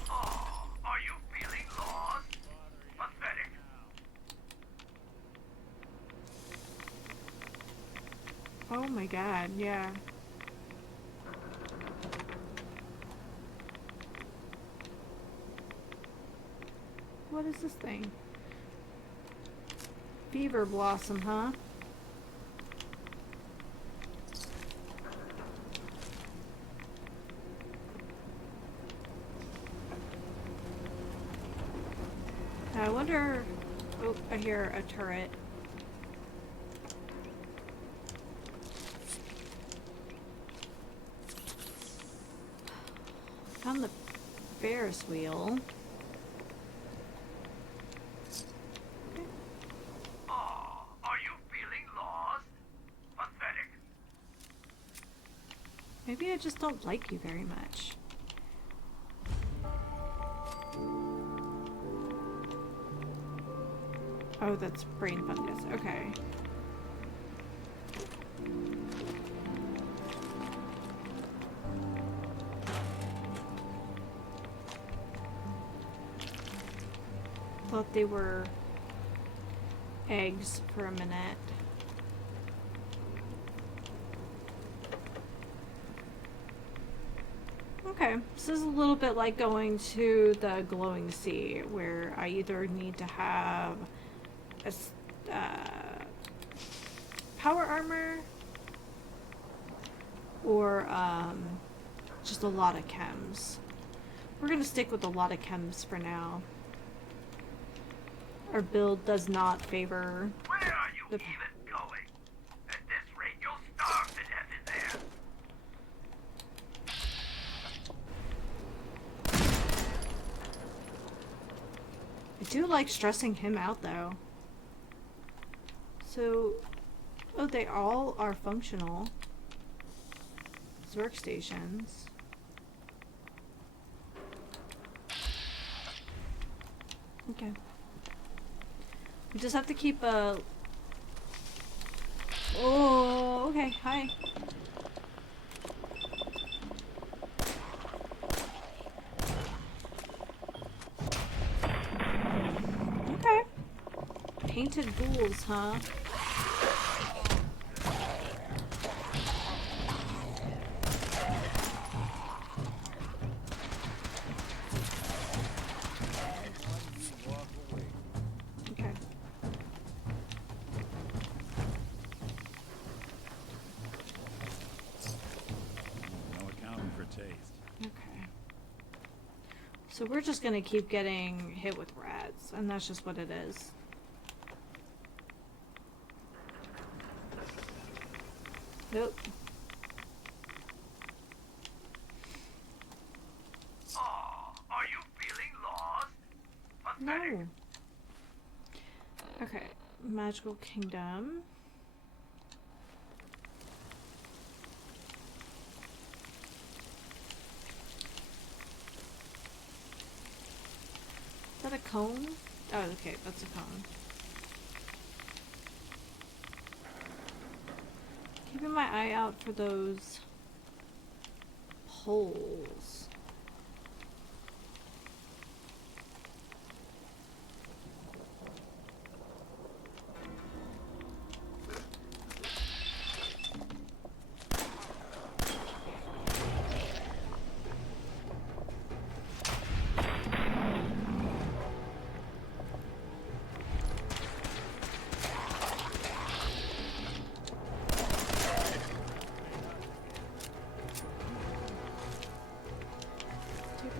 Are you feeling lost? Pathetic. Oh my god, yeah. What is this thing? Fever blossom, huh? I wonder... Oh, I hear a turret. Found the Ferris wheel. Are you feeling lost? Pathetic. Maybe I just don't like you very much. Oh, that's brain fungus. Okay. Thought they were eggs for a minute. Okay, so this is a little bit like going to the glowing sea, where I either need to have a power armor or just a lot of chems. We're gonna stick with a lot of chems for now. Our build does not favor Where are you even going? At this rate, you'll starve to death in there. I do like stressing him out though. So, oh, they all are functional. These workstations. Okay. We just have to keep a... Oh, okay, hi. Okay. Painted ghouls, huh? Okay. No accounting for taste. Okay. So we're just gonna keep getting hit with rats, and that's just what it is. Nope. Oh, are you feeling lost? Pathetic. No. Okay, Magical Kingdom. Is that a cone? Oh, okay, that's a cone. Keeping my eye out for those poles.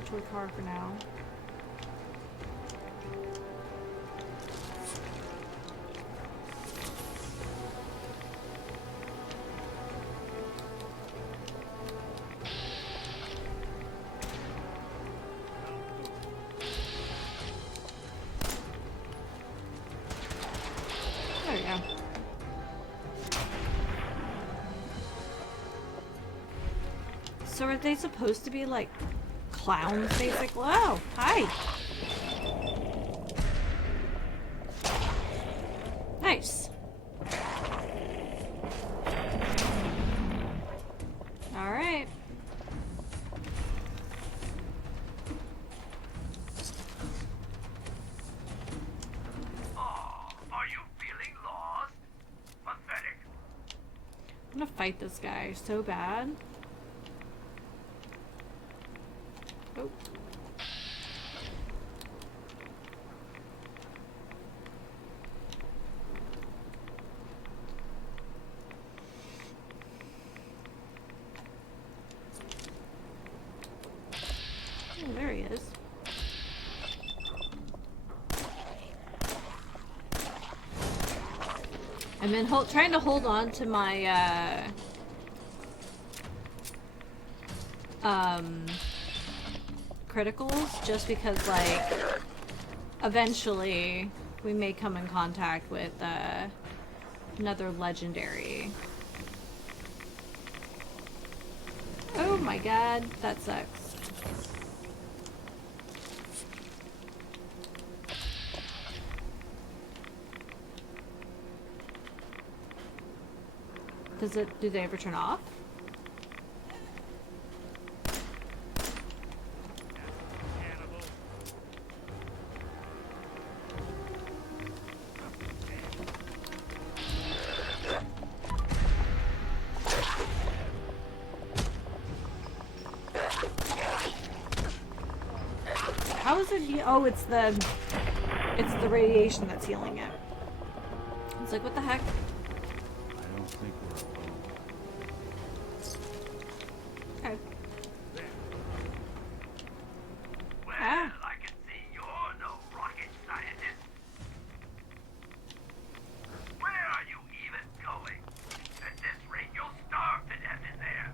Toy car for now. There we go. So are they supposed to be like clowns, basically? Oh, hi. Nice. All right. Oh, are you feeling lost? Pathetic. I'm gonna fight this guy so bad. Oh. Oh, there he is. I've been trying to hold on to my criticals just because, like, eventually we may come in contact with another legendary. Oh my god, that sucks. Do they ever turn off? How is it oh, it's the radiation that's healing it. It's like, what the heck? I don't think we're alone. Okay. Well, Ah. I can see you're no rocket scientist. Where are you even going? At this rate, you'll starve to death in there.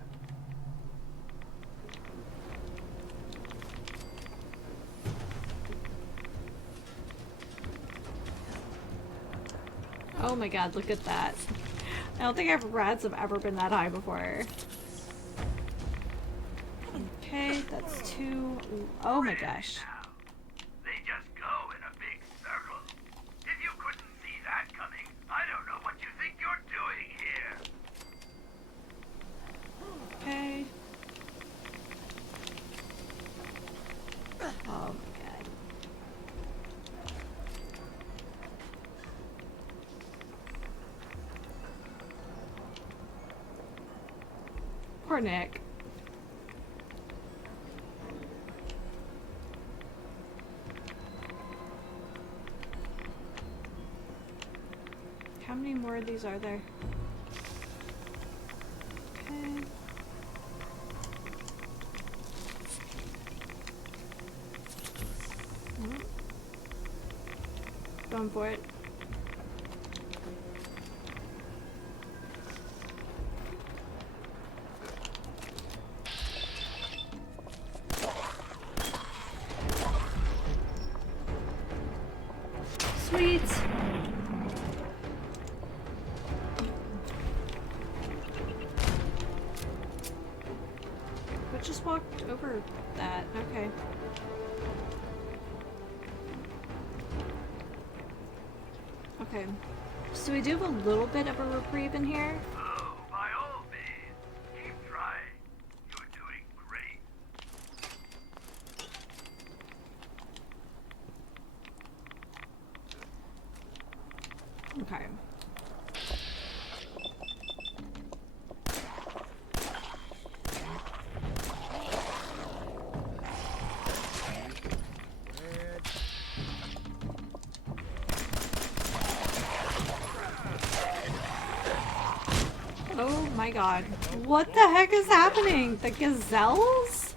Oh my god, look at that. I don't think rats have ever been that high before. Okay, that's 2. Oh my gosh. They just go in a big circle. If you couldn't see that coming, I don't know what you think you're doing here. Okay. Oh my god. Poor Nick. How many more of these are there? Okay. Going for it. Sweet. We just walked over that. Okay. Okay. So we do have a little bit of a reprieve in here. Oh, by all means, keep trying. You're doing great. Okay. Oh my god. What the heck is happening? The gazelles?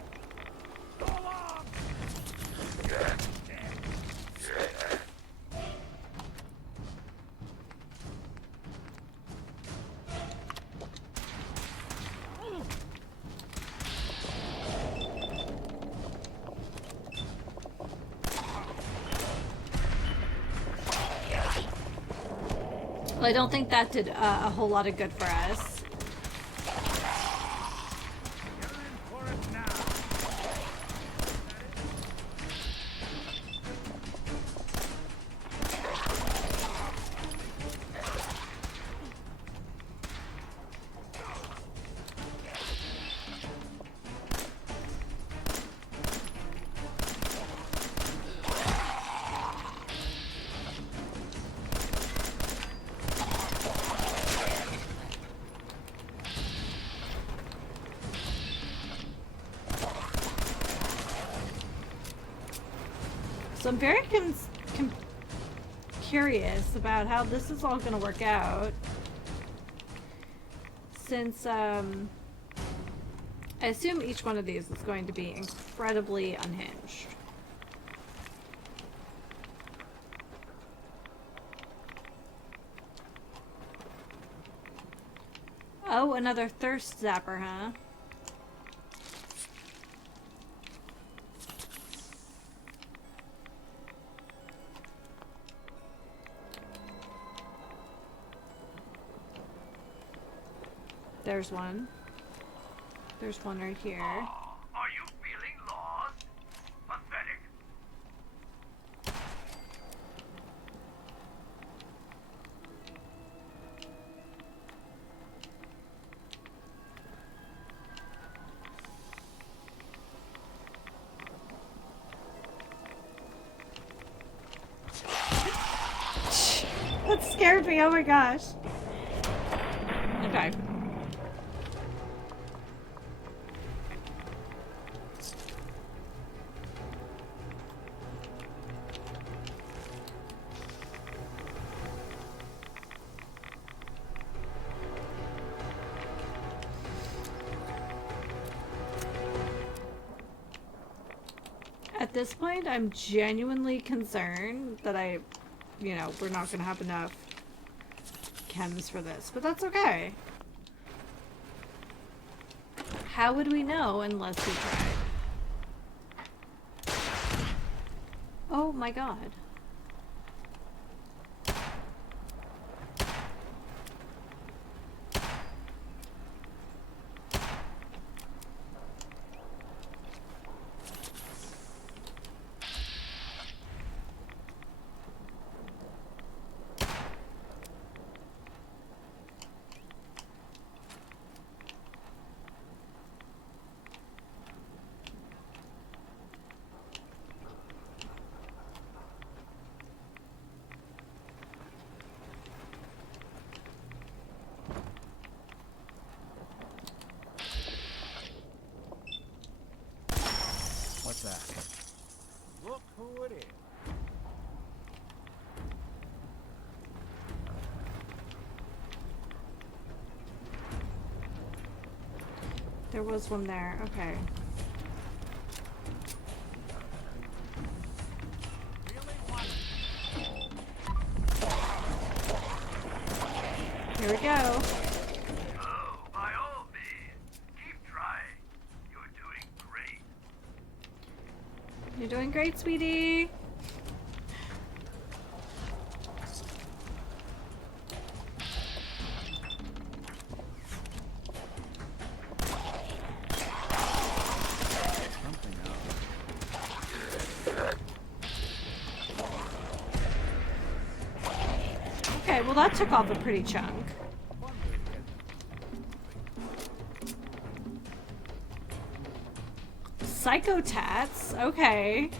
Well, I don't think that did a whole lot of good for us. So I'm very curious about how this is all going to work out. Since, I assume each one of these is going to be incredibly unhinged. Oh, another thirst zapper, huh? There's one. There's one right here. Are you feeling lost? Pathetic. That scared me, oh my gosh. Okay. At this point, I'm genuinely concerned that we're not going to have enough chems for this, but that's okay. How would we know unless we tried? Oh my god. What's that? Look who it is. There was one there. Okay. Here we go. Oh, by all means, keep trying. You're doing great. You're doing great, sweetie. Okay, well that took off a pretty chunk. Psychotats, okay.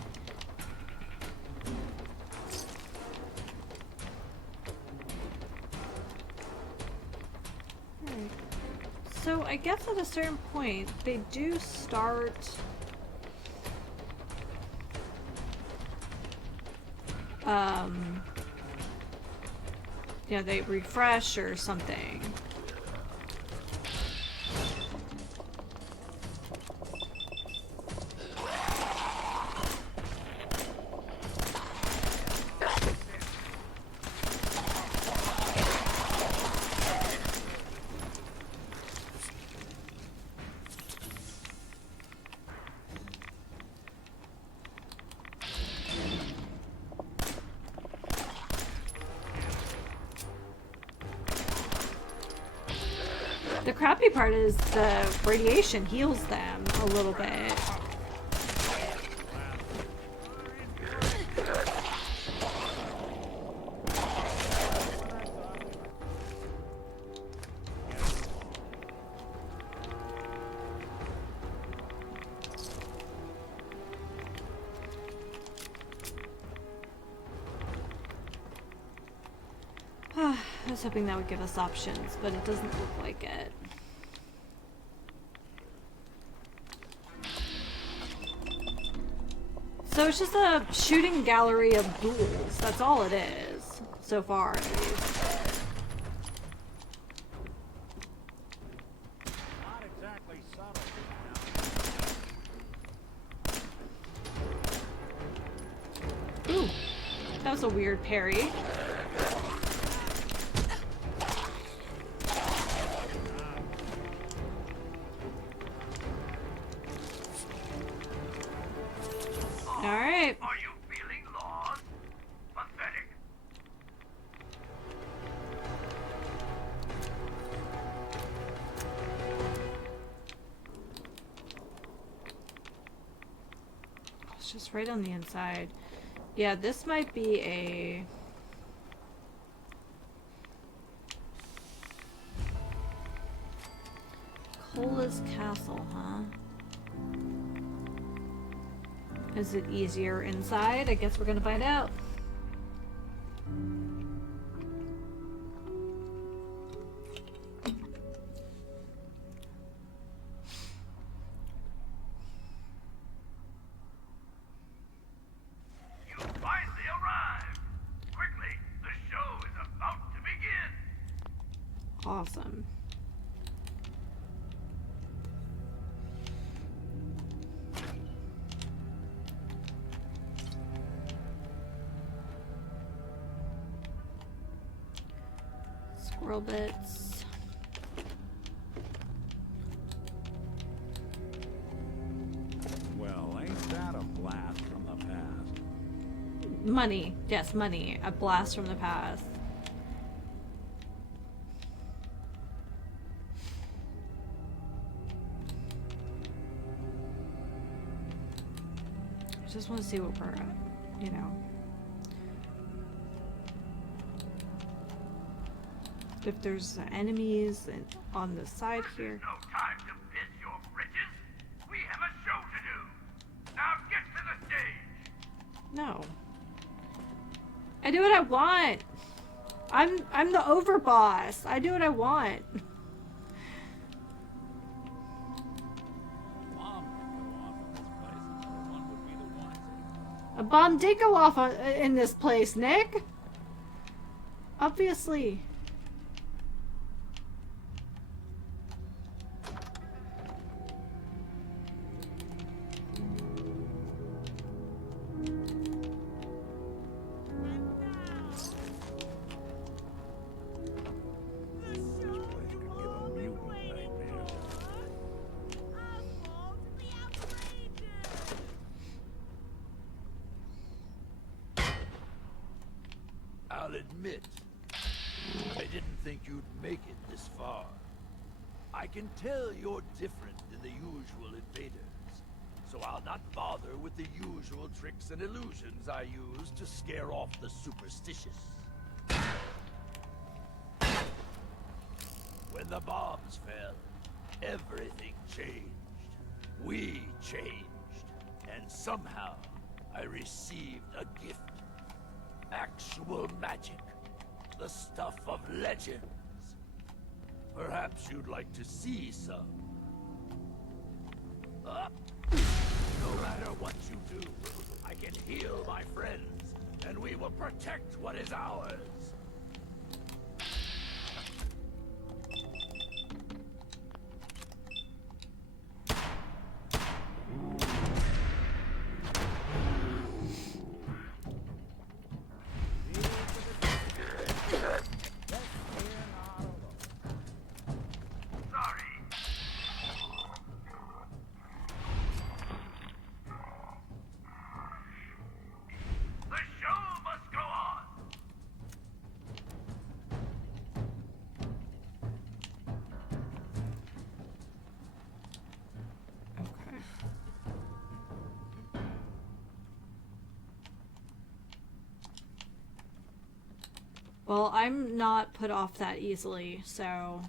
Alright. So I guess at a certain point they do start you know, they refresh or something. The crappy part is the radiation heals them a little bit. I was hoping that would give us options, but it doesn't look like it. So it's just a shooting gallery of ghouls. That's all it is. So far, at least. Not exactly subtle. Ooh, that was a weird parry. Alright. Are you feeling lost? Pathetic. It's just right on the inside. Yeah, this might be a... Cola's Castle, huh? Is it easier inside? I guess we're gonna find out. You finally arrived. Quickly, the show is about to begin. Awesome. Squirrel bits. Well, ain't that a blast from the past? Money. Yes, money. A blast from the past. I just want to see what we're at, you know. If there's enemies on the side here. No time to piss your britches. We have a show to do. Now get to the stage. No. I do what I want. I'm the overboss. I do what I want. A bomb did go off in this place, Nick. Obviously. I'll admit, I didn't think you'd make it this far. I can tell you're different than the usual invaders, so I'll not bother with the usual tricks and illusions I use to scare off the superstitious. When the bombs fell, everything changed. We changed. And somehow, I received a gift. Actual magic. The stuff of legends. Perhaps you'd like to see some. No matter what you do, I can heal my friends, and we will protect what is ours. Well, I'm not put off that easily, so...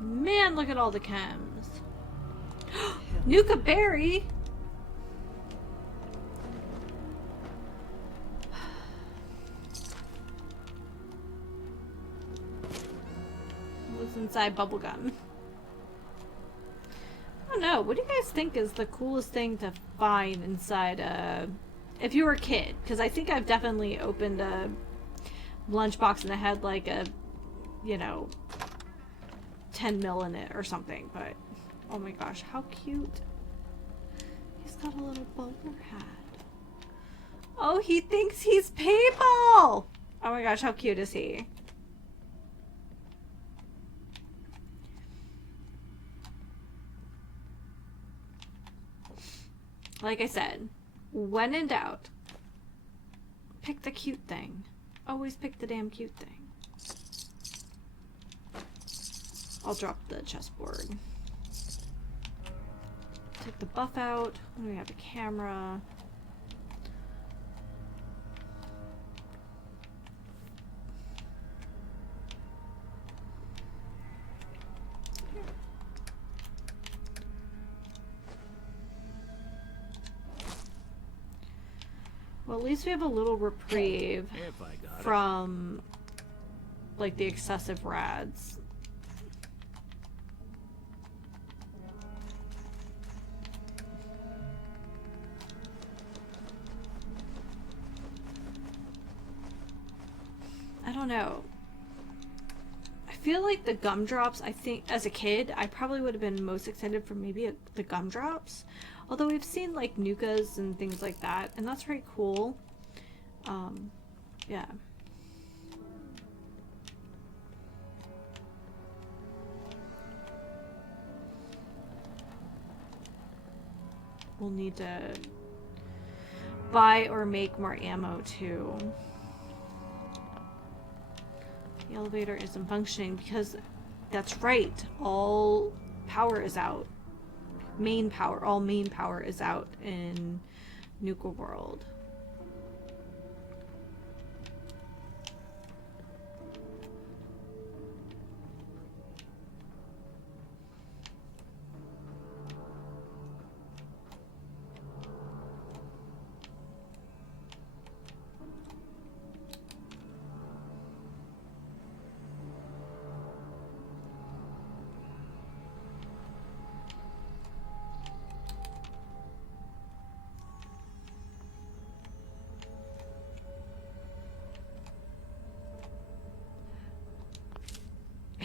Man, look at all the chems. Nuka Berry! What's inside bubblegum? I don't know. What do you guys think is the coolest thing to find inside if you were a kid? Because I think I've definitely opened a lunchbox and it had like a, you know, 10 mil in it or something. But oh my gosh, how cute. He's got a little bowler hat. Oh, he thinks he's Payball! Oh my gosh, how cute is he? Like I said, when in doubt, pick the cute thing. Always pick the damn cute thing. I'll drop the chessboard. Take the buff out. We have a camera. Well, at least we have a little reprieve from, like, the excessive rads. I don't know. I feel like the gumdrops, I think, as a kid, I probably would have been most excited for maybe the gumdrops. Although we've seen like Nukas and things like that, and that's very cool. Yeah. We'll need to buy or make more ammo too. The elevator isn't functioning because that's right, all power is out. All main power is out in Nuka World.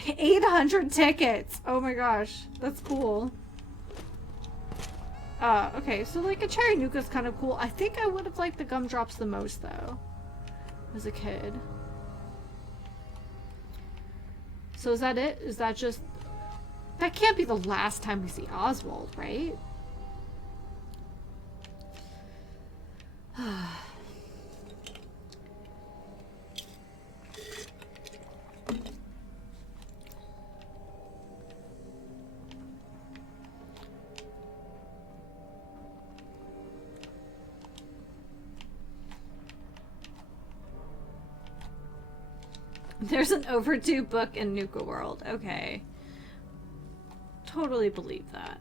$800 tickets! Oh my gosh, that's cool. Okay, so like a cherry nuka is kind of cool. I think I would have liked the gumdrops the most though, as a kid. So is that it? Is that just... That can't be the last time we see Oswald, right? There's an overdue book in Nuka World. Okay. Totally believe that.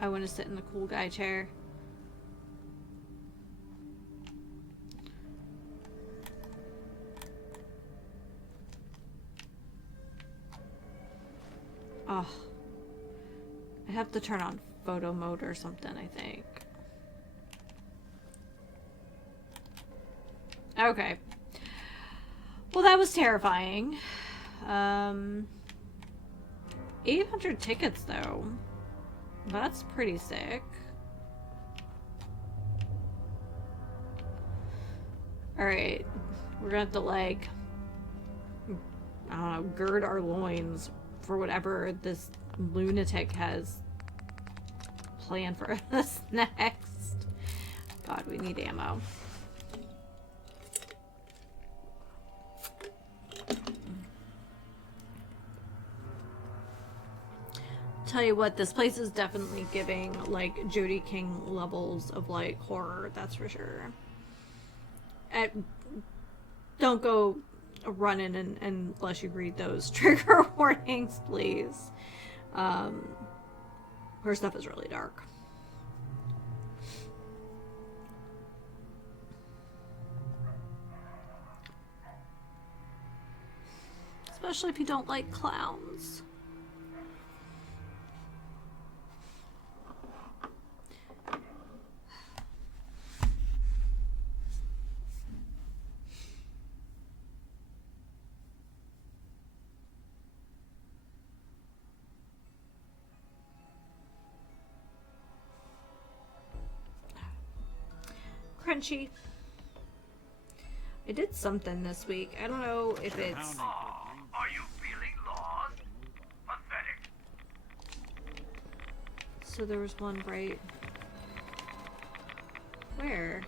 I want to sit in the cool guy chair. Oh. I have to turn on photo mode or something, I think. Okay. Well, that was terrifying. 800 tickets, though. That's pretty sick. Alright. We're gonna have to, like, I don't know, gird our loins for whatever this lunatic has planned for us next. God, we need ammo. Tell you what, this place is definitely giving, like, Jody King levels of, like, horror, that's for sure. Don't go running unless you read those trigger warnings, please. Her stuff is really dark. Especially if you don't like clowns. Crunchy. I did something this week. I don't know if it's... Are you feeling lost? Pathetic. So there was one right... Where?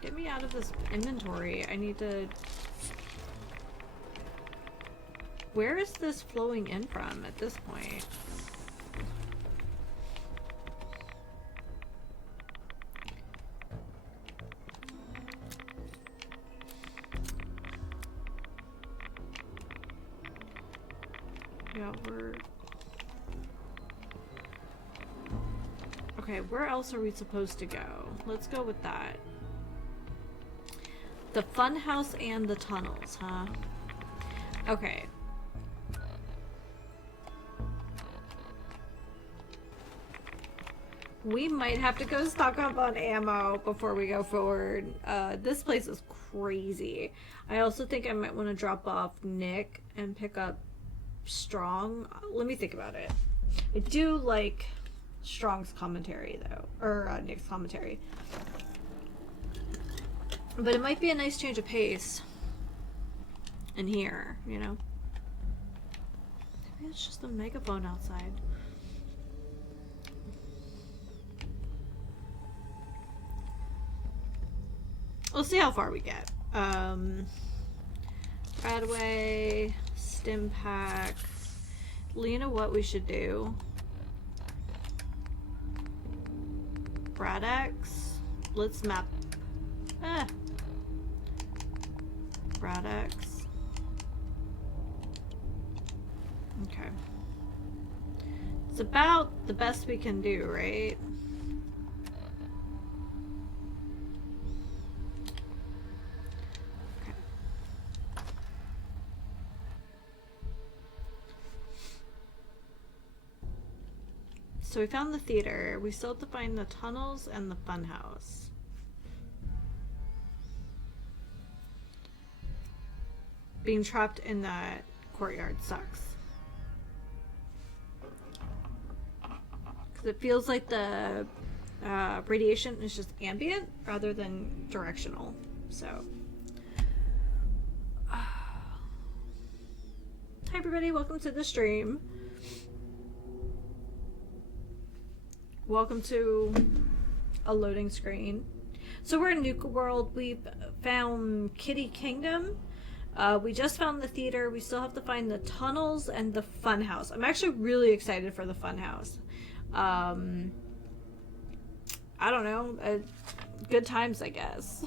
Get me out of this inventory. I need to... Where is this flowing in from at this point? Yeah, we're... Okay, where else are we supposed to go? Let's go with that. The funhouse and the tunnels, huh? Okay. We might have to go stock up on ammo before we go forward. This place is crazy. I also think I might want to drop off Nick and pick up Strong. Let me think about it. I do like Strong's commentary, though. Or Nick's commentary. But it might be a nice change of pace in here, you know? Maybe it's just a megaphone outside. We'll see how far we get. Radway, Stim Pack. Lena, what we should do? Bradex? Let's map. Bradex. Okay. It's about the best we can do, right? Okay. So we found the theater. We still have to find the tunnels and the funhouse. being trapped in that courtyard sucks. Because it feels like the radiation is just ambient rather than directional. So, hi everybody, welcome to the stream. Welcome to a loading screen. So we're in Nuka World. We've found Kitty Kingdom. We just found the theater. We still have to find the tunnels and the fun house. I'm actually really excited for the fun house. I don't know. Good times, I guess.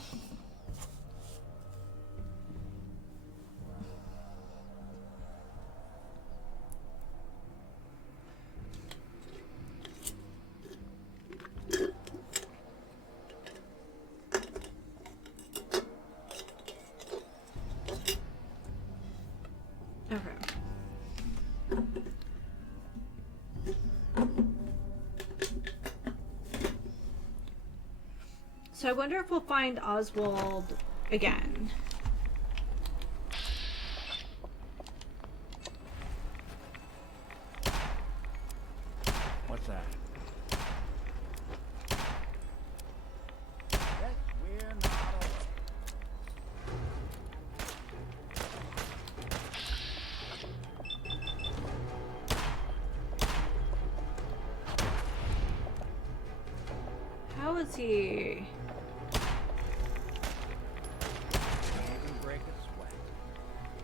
So I wonder if we'll find Oswald again. What's that? Yes, we're not How is he?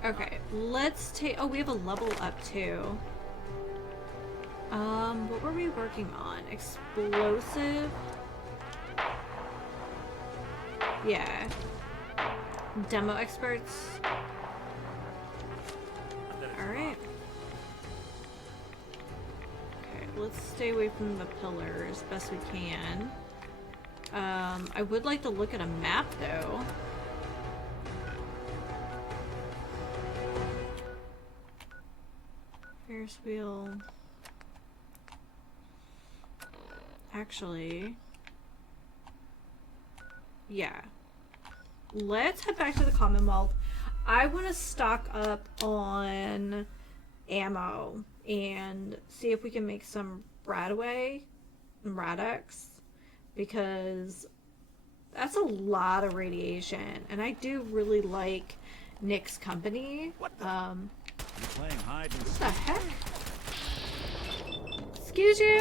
Okay, let's take. Oh, we have a level up too. What were we working on? Explosive? Yeah. Demo experts? Alright. Okay, let's stay away from the pillars best we can. I would like to look at a map though. Ferris wheel. Actually, yeah. Let's head back to the Commonwealth. I want to stock up on ammo and see if we can make some Radaway and Radex, because that's a lot of radiation, and I do really like Nick's company. What playing hide and What the heck? Excuse you?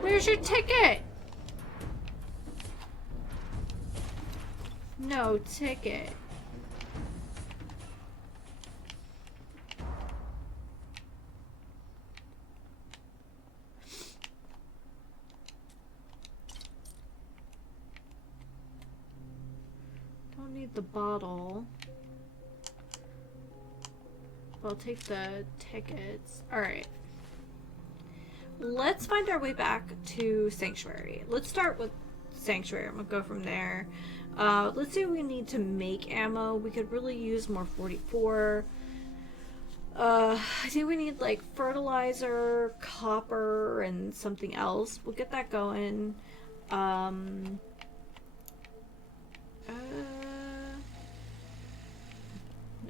Where's your ticket? No ticket. Don't need the bottle. I'll take the tickets. Alright. Let's find our way back to Sanctuary. Let's start with Sanctuary. I'm gonna go from there. Let's see what we need to make ammo. We could really use more 44. I think we need like fertilizer, copper, and something else. We'll get that going.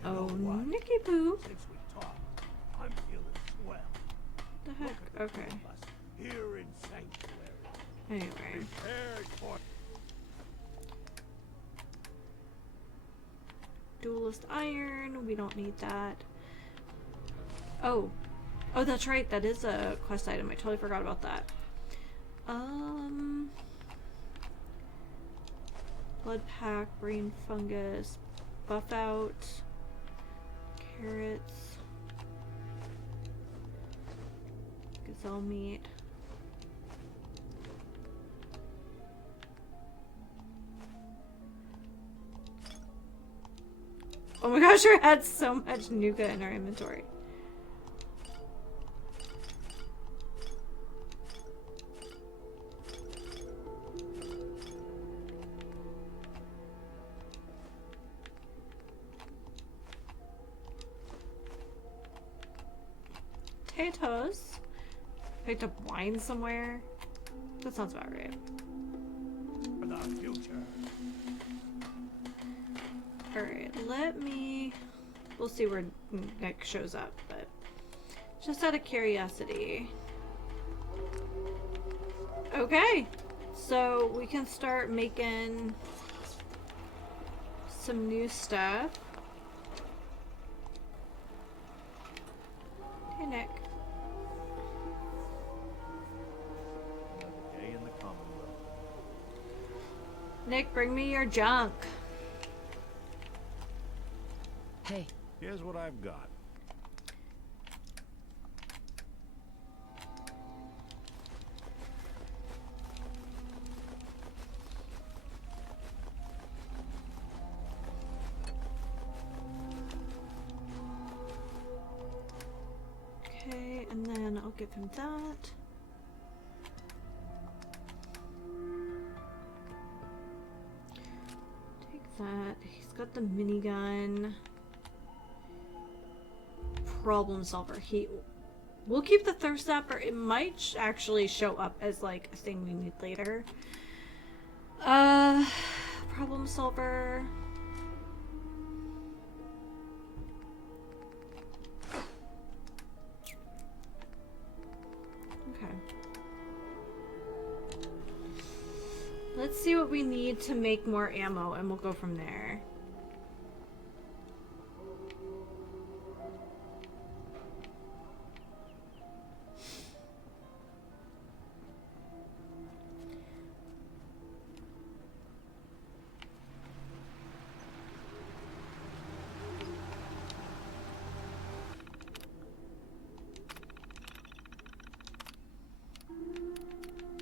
Oh, Nicky Poo. Since we talked, I'm feeling swell. The heck? Okay. Here in Sanctuary. Anyway. Prepared for Duelist iron. We don't need that. Oh. Oh, that's right. That is a quest item. I totally forgot about that. Blood pack, brain fungus, buff out, carrots, gazelle meat. Oh my gosh, we had so much Nuka in our inventory. Potatoes. Picked up wine somewhere. That sounds about right. the future. Alright, let me... We'll see where Nick shows up, but just out of curiosity. Okay, so we can start making some new stuff. Hey, Nick. Another day in the Commonwealth. Nick, bring me your junk. Hey. Here's what I've got. Okay, and then I'll give him that. Take that. He's got the minigun. Problem solver. We'll keep the thirst zapper. It might actually show up as like a thing we need later. Problem solver. Okay. Let's see what we need to make more ammo and we'll go from there.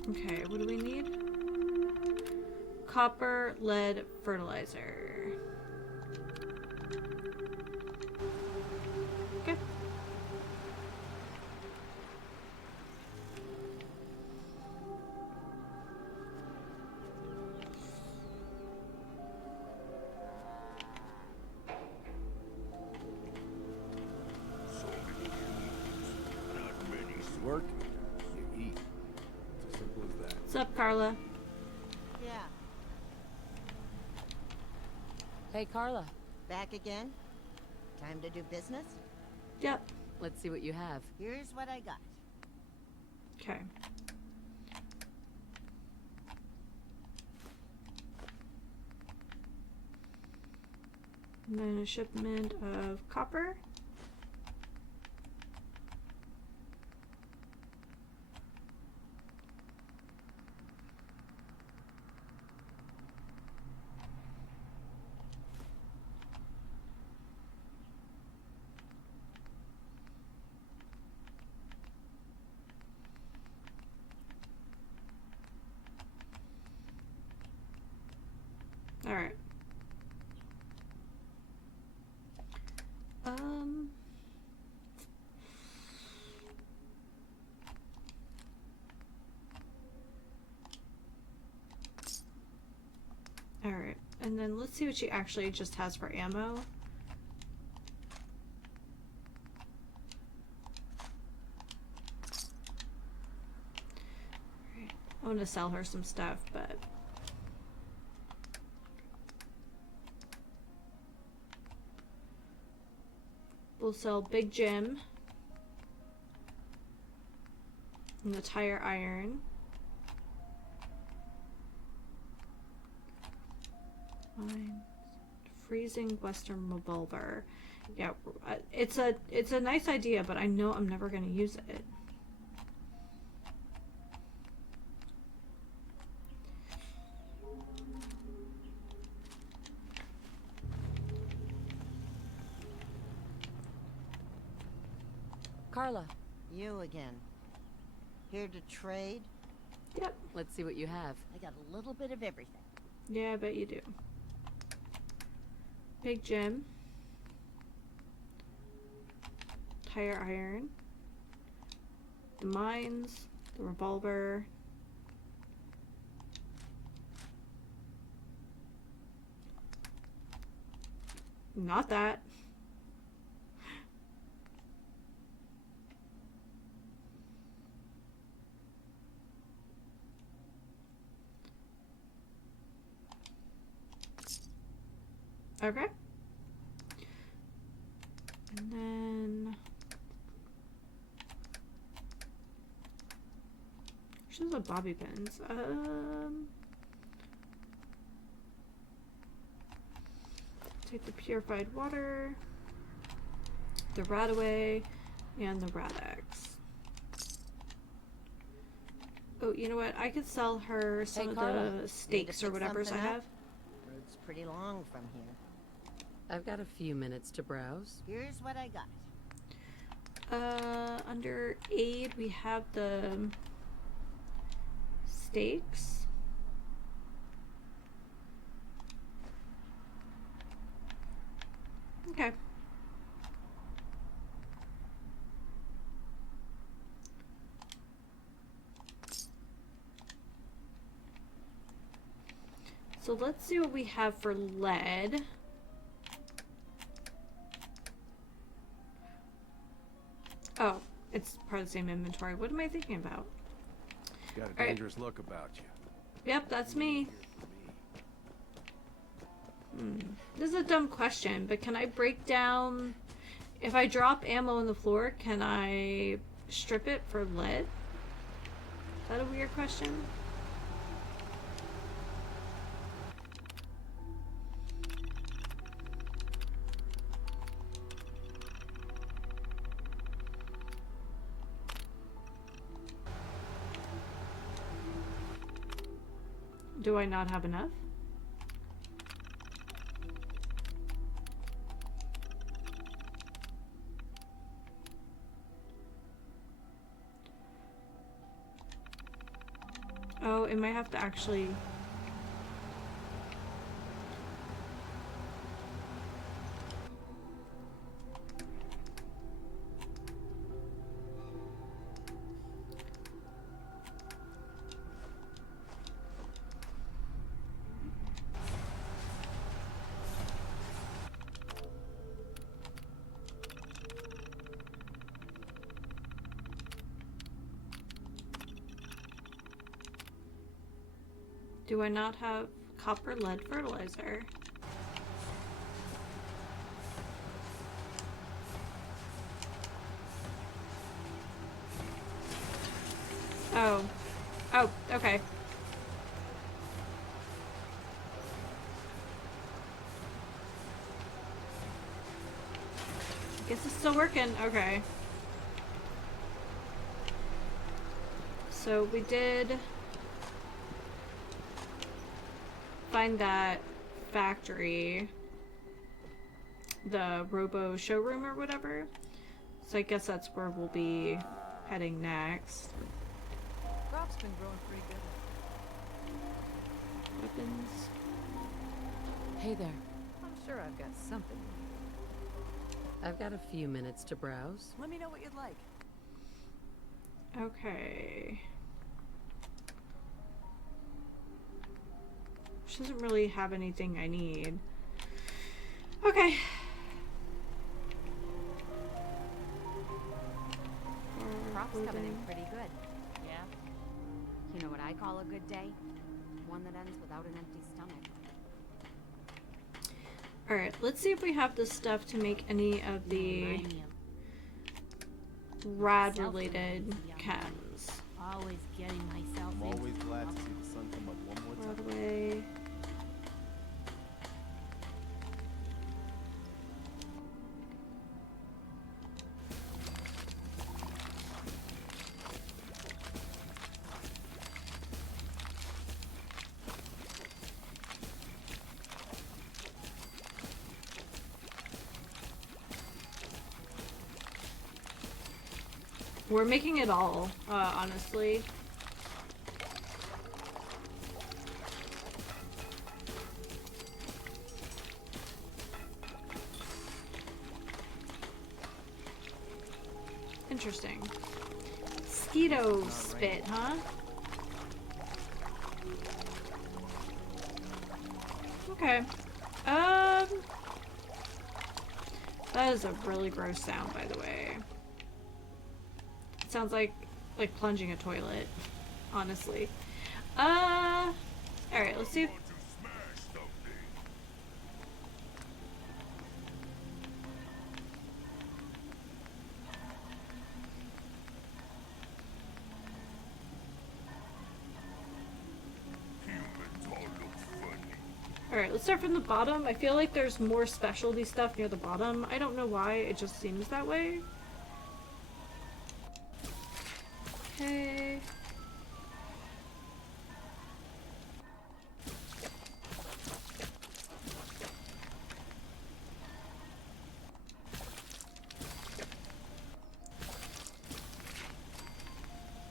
Okay, what do we need? Copper, lead, fertilizer. Okay. Work, you eat. It's as simple as that. What's up, Carla? Yeah, Hey, Carla. back again? Time to do business? Yep. Let's see what you have. Here's what I got. Okay. And then a shipment of copper. All right. All right. And then let's see what she actually just has for ammo. Alright. I want to sell her some stuff, but we'll sell Big Jim and the tire iron. Fine. Freezing Western revolver. Yeah, it's a nice idea, but I know I'm never going to use it. Carla. You again. Here to trade? Yep. Let's see what you have. I got a little bit of everything. Yeah, I bet you do. Big Jim. Tire iron. The mines. The revolver. Not that. Okay. And then she has a bobby pins. Take the purified water, the Radaway, and the Radax. Oh, you know what? I could sell her some Hey, of Carla, the steaks or whatever I have. Road's pretty long from here. I've got a few minutes to browse. Here's what I got. Under aid, we have the steaks. Okay. So let's see what we have for lead. Oh, it's part of the same inventory. What am I thinking about? Got a dangerous look about you. Yep, that's me. This is a dumb question, but can I break down... If I drop ammo on the floor, can I strip it for lead? Is that a weird question? Do I not have enough? Oh, it might have to actually... Do I not have copper lead fertilizer? Oh. Oh, okay. Guess it's still working. Okay. So we did find that factory, the Robo showroom or whatever. So I guess that's where we'll be heading next. Crop's been growing pretty good. Weapons. Hey there. I'm sure I've got something. I've got a few minutes to browse. Let me know what you'd like. Okay. She doesn't really have anything I need. Okay. Crop's coming in pretty good. Yeah. You know what I call a good day? One that ends without an empty stomach. Alright, let's see if we have the stuff to make any of the rad-related chems. Always getting myself I'm always glad to see the sun come up one more time. Broadway. We're making it all, honestly. Interesting. Mosquito spit, huh? Okay. That is a really gross sound, by the way. It sounds like plunging a toilet, honestly. Alright, let's see if... Alright, let's start from the bottom. I feel like there's more specialty stuff near the bottom. I don't know why, it just seems that way. Okay.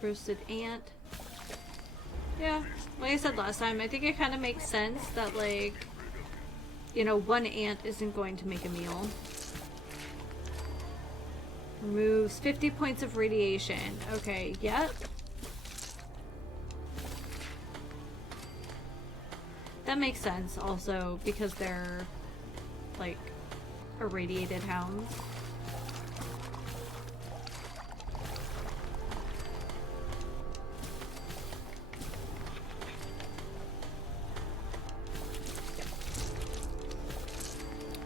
Roasted ant. Yeah, like I said last time, I think it kind of makes sense that, like, you know, one ant isn't going to make a meal. Removes 50 points of radiation. Okay, yep. That makes sense also because they're, like, irradiated hounds.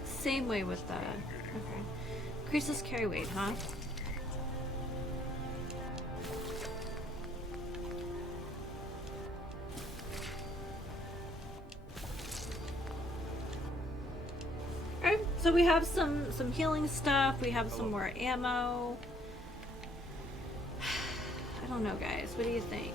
Same way with the... Okay. Increases carry weight, huh? Alright, so we have some healing stuff, we have some more ammo. I don't know, guys. What do you think?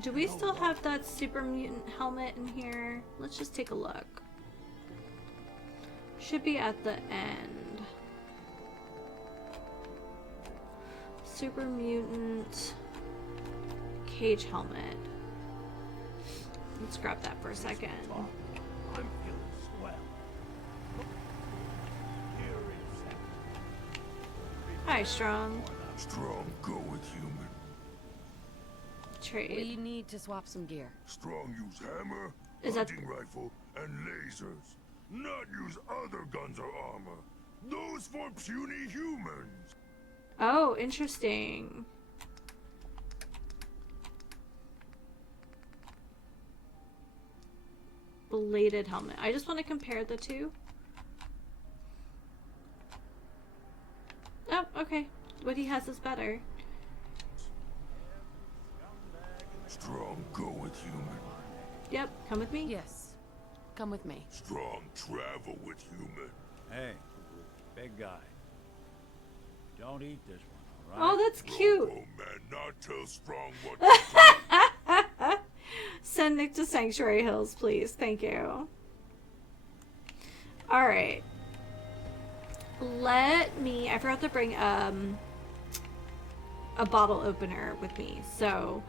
Do we still have that super mutant helmet in here? Let's just take a look. Should be at the end. Super mutant cage helmet. Let's grab that for a second. I'm feeling swell. Hi, Strong. Strong, go with human. Trade. We need to swap some gear. Strong use hammer, Is that hunting rifle, and lasers. Not use other guns or armor. Those for puny humans. Oh, interesting. Bladed helmet. I just want to compare the two. Oh, okay. What he has is better. Strong, go with human. Yep, come with me. Yes, come with me. Strong, travel with human. Hey, big guy. Don't eat this one, all right? Oh, that's cute. Oh man, not tell Strong what. Send Nick to Sanctuary Hills, please. Thank you. Alright. Let me... I forgot to bring a bottle opener with me. So,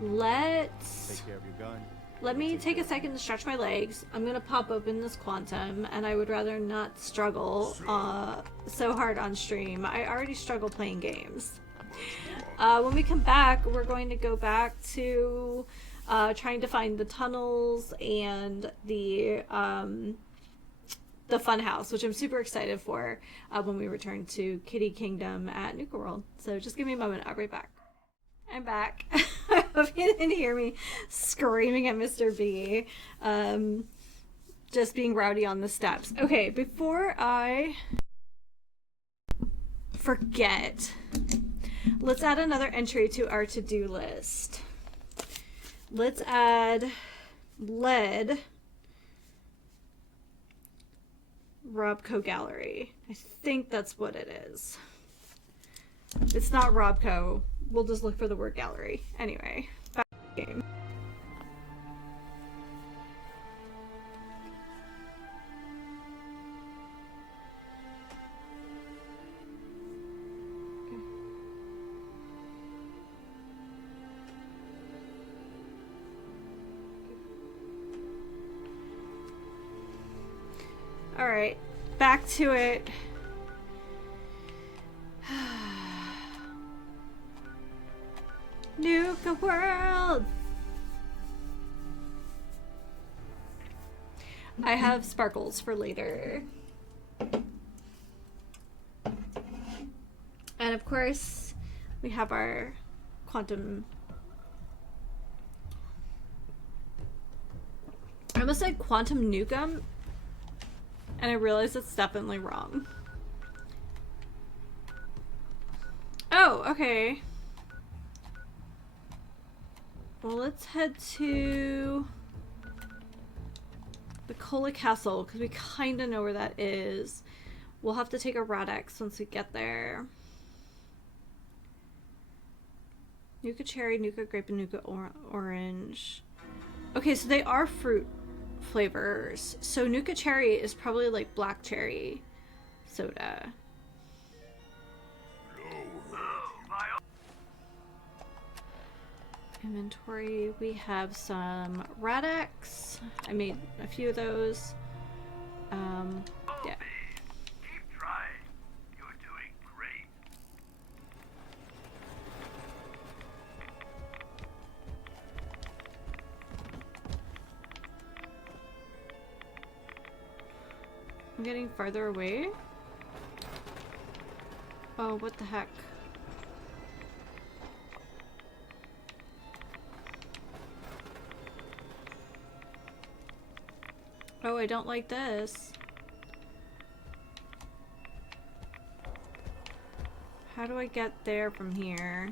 let's... Take care of your gun. Let me take a second to stretch my legs. I'm gonna pop open this quantum, and I would rather not struggle so hard on stream. I already struggle playing games. When we come back, we're going to go back to trying to find the tunnels and the fun house, which I'm super excited for when we return to Kitty Kingdom at Nuka World. So just give me a moment. I'll be right back. I'm back. I hope you didn't hear me screaming at Mr. B. Just being rowdy on the steps. Okay, before I forget, let's add another entry to our to-do list. Let's add lead Robco Gallery. I think that's what it is. It's not Robco. We'll just look for the word gallery. Anyway, back to the game. Alright, back to it. Nuka World! I have sparkles for later. And of course, we have our quantum... I almost said quantum nukem, and I realized it's definitely wrong. Oh, okay. Well, let's head to the Cola Castle, because we kind of know where that is. We'll have to take a Radex once we get there. Nuka Cherry, Nuka Grape, and Nuka Orange. Okay, so they are fruit flavors. So Nuka Cherry is probably like black cherry soda. Inventory, we have some Radex. I made a few of those. Yeah. Keep trying. You're doing great. I'm getting farther away. Oh, what the heck? Oh, I don't like this. How do I get there from here?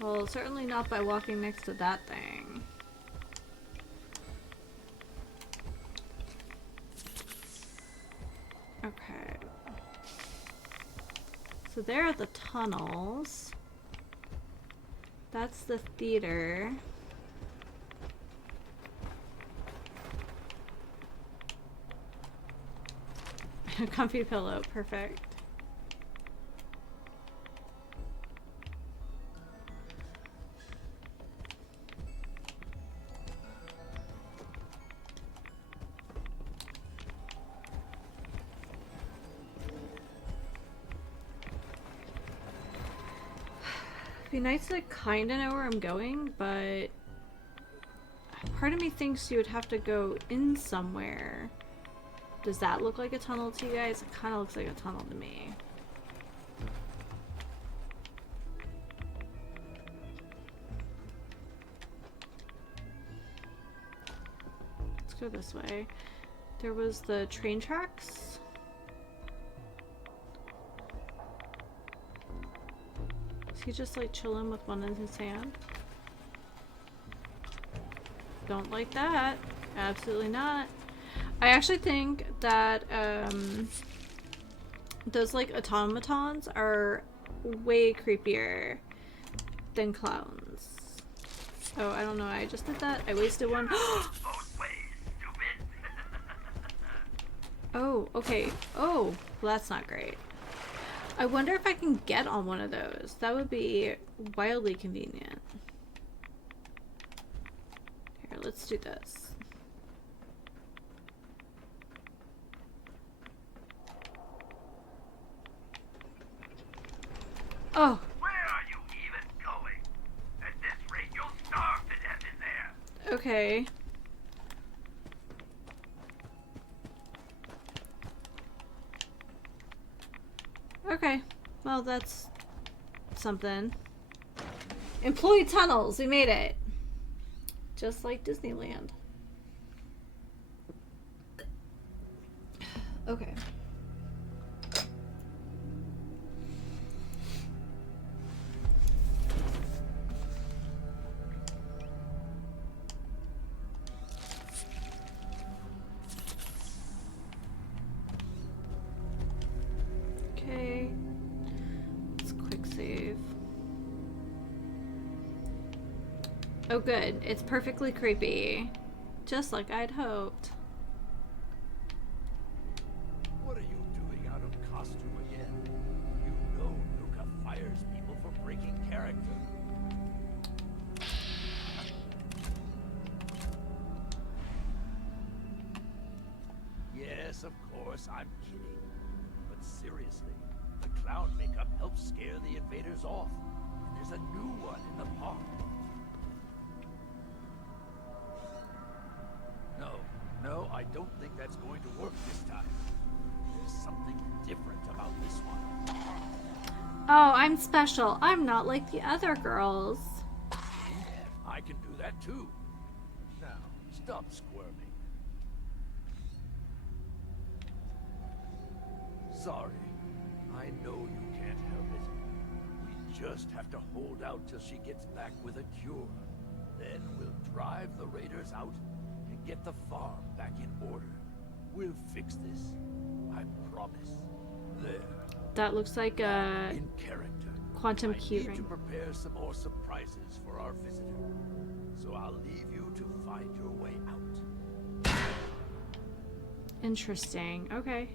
Well, certainly not by walking next to that thing. Okay. So there are the tunnels. That's the theater. A comfy pillow, perfect. It'd be nice to kind of know where I'm going, but part of me thinks you would have to go in somewhere. Does that look like a tunnel to you guys? It kind of looks like a tunnel to me. Let's go this way. There was the train tracks. Is he just like chilling with one in his hand? Don't like that. Absolutely not. I actually think that those like automatons are way creepier than clowns. Oh, I don't know. I just did that. I wasted one. Oh, okay. Oh, well, that's not great. I wonder if I can get on one of those. That would be wildly convenient. Here, let's do this. Oh. Where are you even going? At this rate, you'll starve to death in there. Okay. Okay. Well, that's something. Employee tunnels. We made it. Just like Disneyland. Okay. Okay. Let's quick save. Oh good, it's perfectly creepy. Just like I'd hoped. What are you doing out of costume again? You know Nuka fires people for breaking character. Yes, of course, I'm kidding. But seriously, the clown makeup helps scare the invaders off. And there's a new one in the park. No, I don't think that's going to work this time. There's something different about this one. Oh, I'm special. I'm not like the other girls. I can do that too. Now, stop squirming. Sorry. I know you can't help it. We just have to hold out till she gets back with a cure. Then we'll drive the raiders out and get the farm back in order. We'll fix this. I promise. There. That looks like a In character. quantum I key need ring. to prepare some more surprises for our visitor. So I'll leave you to find your way out. Interesting. Okay.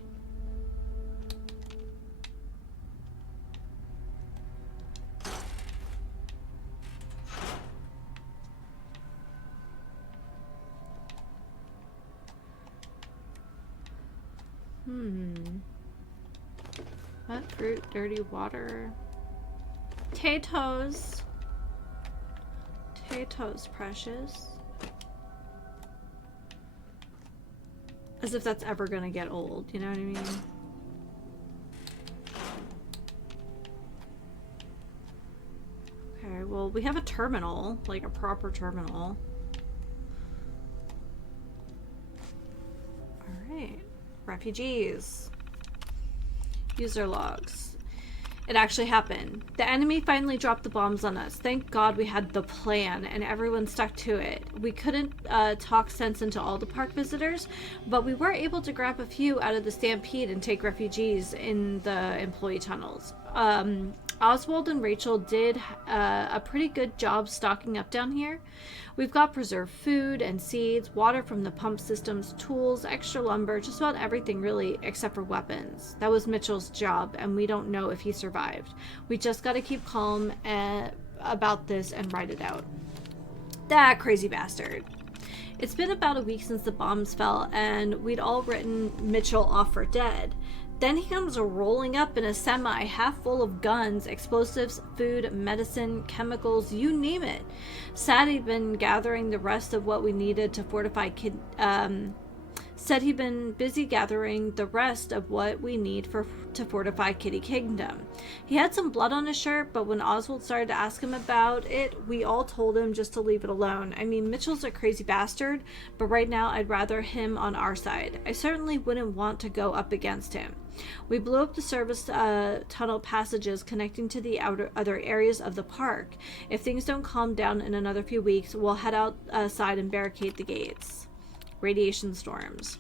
What fruit? Dirty water. Potatoes. Potatoes, precious. As if that's ever gonna get old, you know what I mean? Okay, well, we have a terminal, like a proper terminal. Alright. Refugees. User logs. It actually happened. The enemy finally dropped the bombs on us. Thank God we had the plan and everyone stuck to it. We couldn't talk sense into all the park visitors, but we were able to grab a few out of the stampede and take refugees in the employee tunnels. Oswald and Rachel did a pretty good job stocking up down here. We've got preserved food and seeds, water from the pump systems, tools, extra lumber, just about everything really, except for weapons. That was Mitchell's job, and we don't know if he survived. We just got to keep calm about this and ride it out. That crazy bastard. It's been about a week since the bombs fell, and we'd all written Mitchell off for dead. Then he comes rolling up in a semi half full of guns, explosives, food, medicine, chemicals, you name it. Said he'd been gathering the rest of what we needed to fortify said he'd been busy gathering the rest of what we need to fortify Kitty Kingdom. He had some blood on his shirt, but when Oswald started to ask him about it, we all told him just to leave it alone. I mean, Mitchell's a crazy bastard, but right now I'd rather him on our side. I certainly wouldn't want to go up against him. We blew up the service tunnel passages connecting to the other areas of the park. If things don't calm down in another few weeks, we'll head outside and barricade the gates. Radiation storms.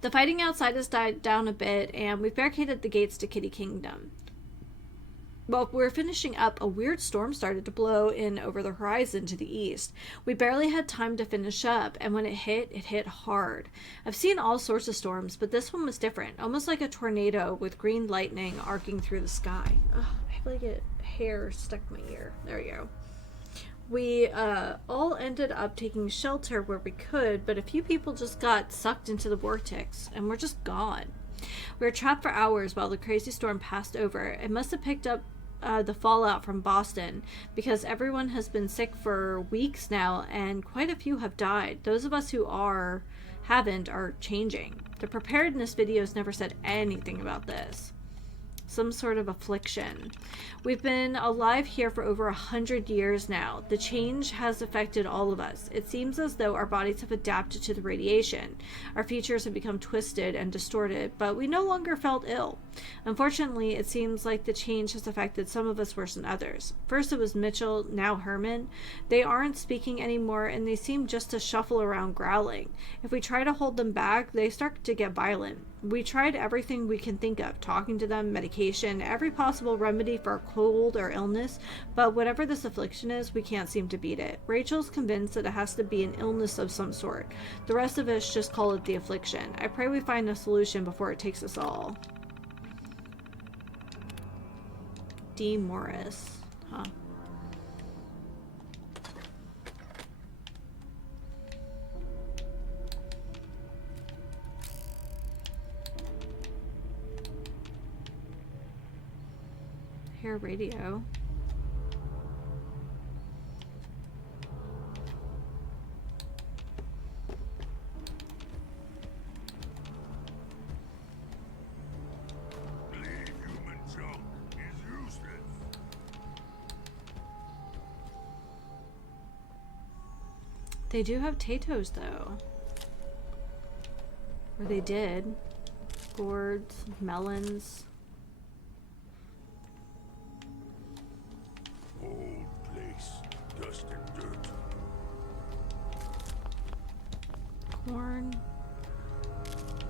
The fighting outside has died down a bit, and we've barricaded the gates to Kitty Kingdom. While we were finishing up, a weird storm started to blow in over the horizon to the east. We barely had time to finish up, and when it hit hard. I've seen all sorts of storms, but this one was different, almost like a tornado with green lightning arcing through the sky. Ugh, I feel like hair stuck in my ear. There we go. We all ended up taking shelter where we could, but a few people just got sucked into the vortex, and we're just gone. We were trapped for hours while the crazy storm passed over. It must have picked up the fallout from Boston, because everyone has been sick for weeks now, and quite a few have died. Those of us who haven't are changing. The preparedness videos never said anything about this. Some sort of affliction. We've been alive here for over 100 years now. The change has affected all of us. It seems as though our bodies have adapted to the radiation. Our features have become twisted and distorted, but we no longer felt ill. Unfortunately, it seems like the change has affected some of us worse than others. First it was Mitchell, now Herman. They aren't speaking anymore, and they seem just to shuffle around growling. If we try to hold them back, they start to get violent. We tried everything we can think of, talking to them, medication, every possible remedy for a cold or illness, but whatever this affliction is, we can't seem to beat it. Rachel's convinced that it has to be an illness of some sort. The rest of us just call it the affliction. I pray we find a solution before it takes us all. D. Morris. Huh. Hair radio. Human junk is useless. They do have potatoes, though. Or they did. Gourds, melons. Old place, dust and dirt. Corn.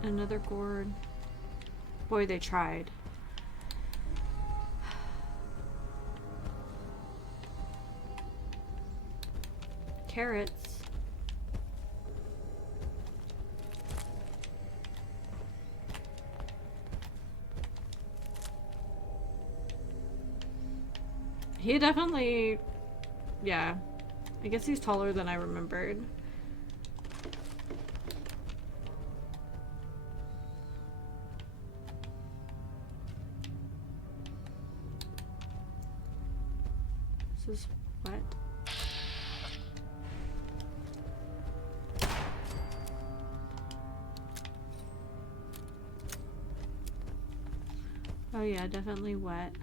Another gourd. Boy, they tried. Carrots. He definitely, yeah. I guess he's taller than I remembered. This is what? Oh yeah, definitely wet.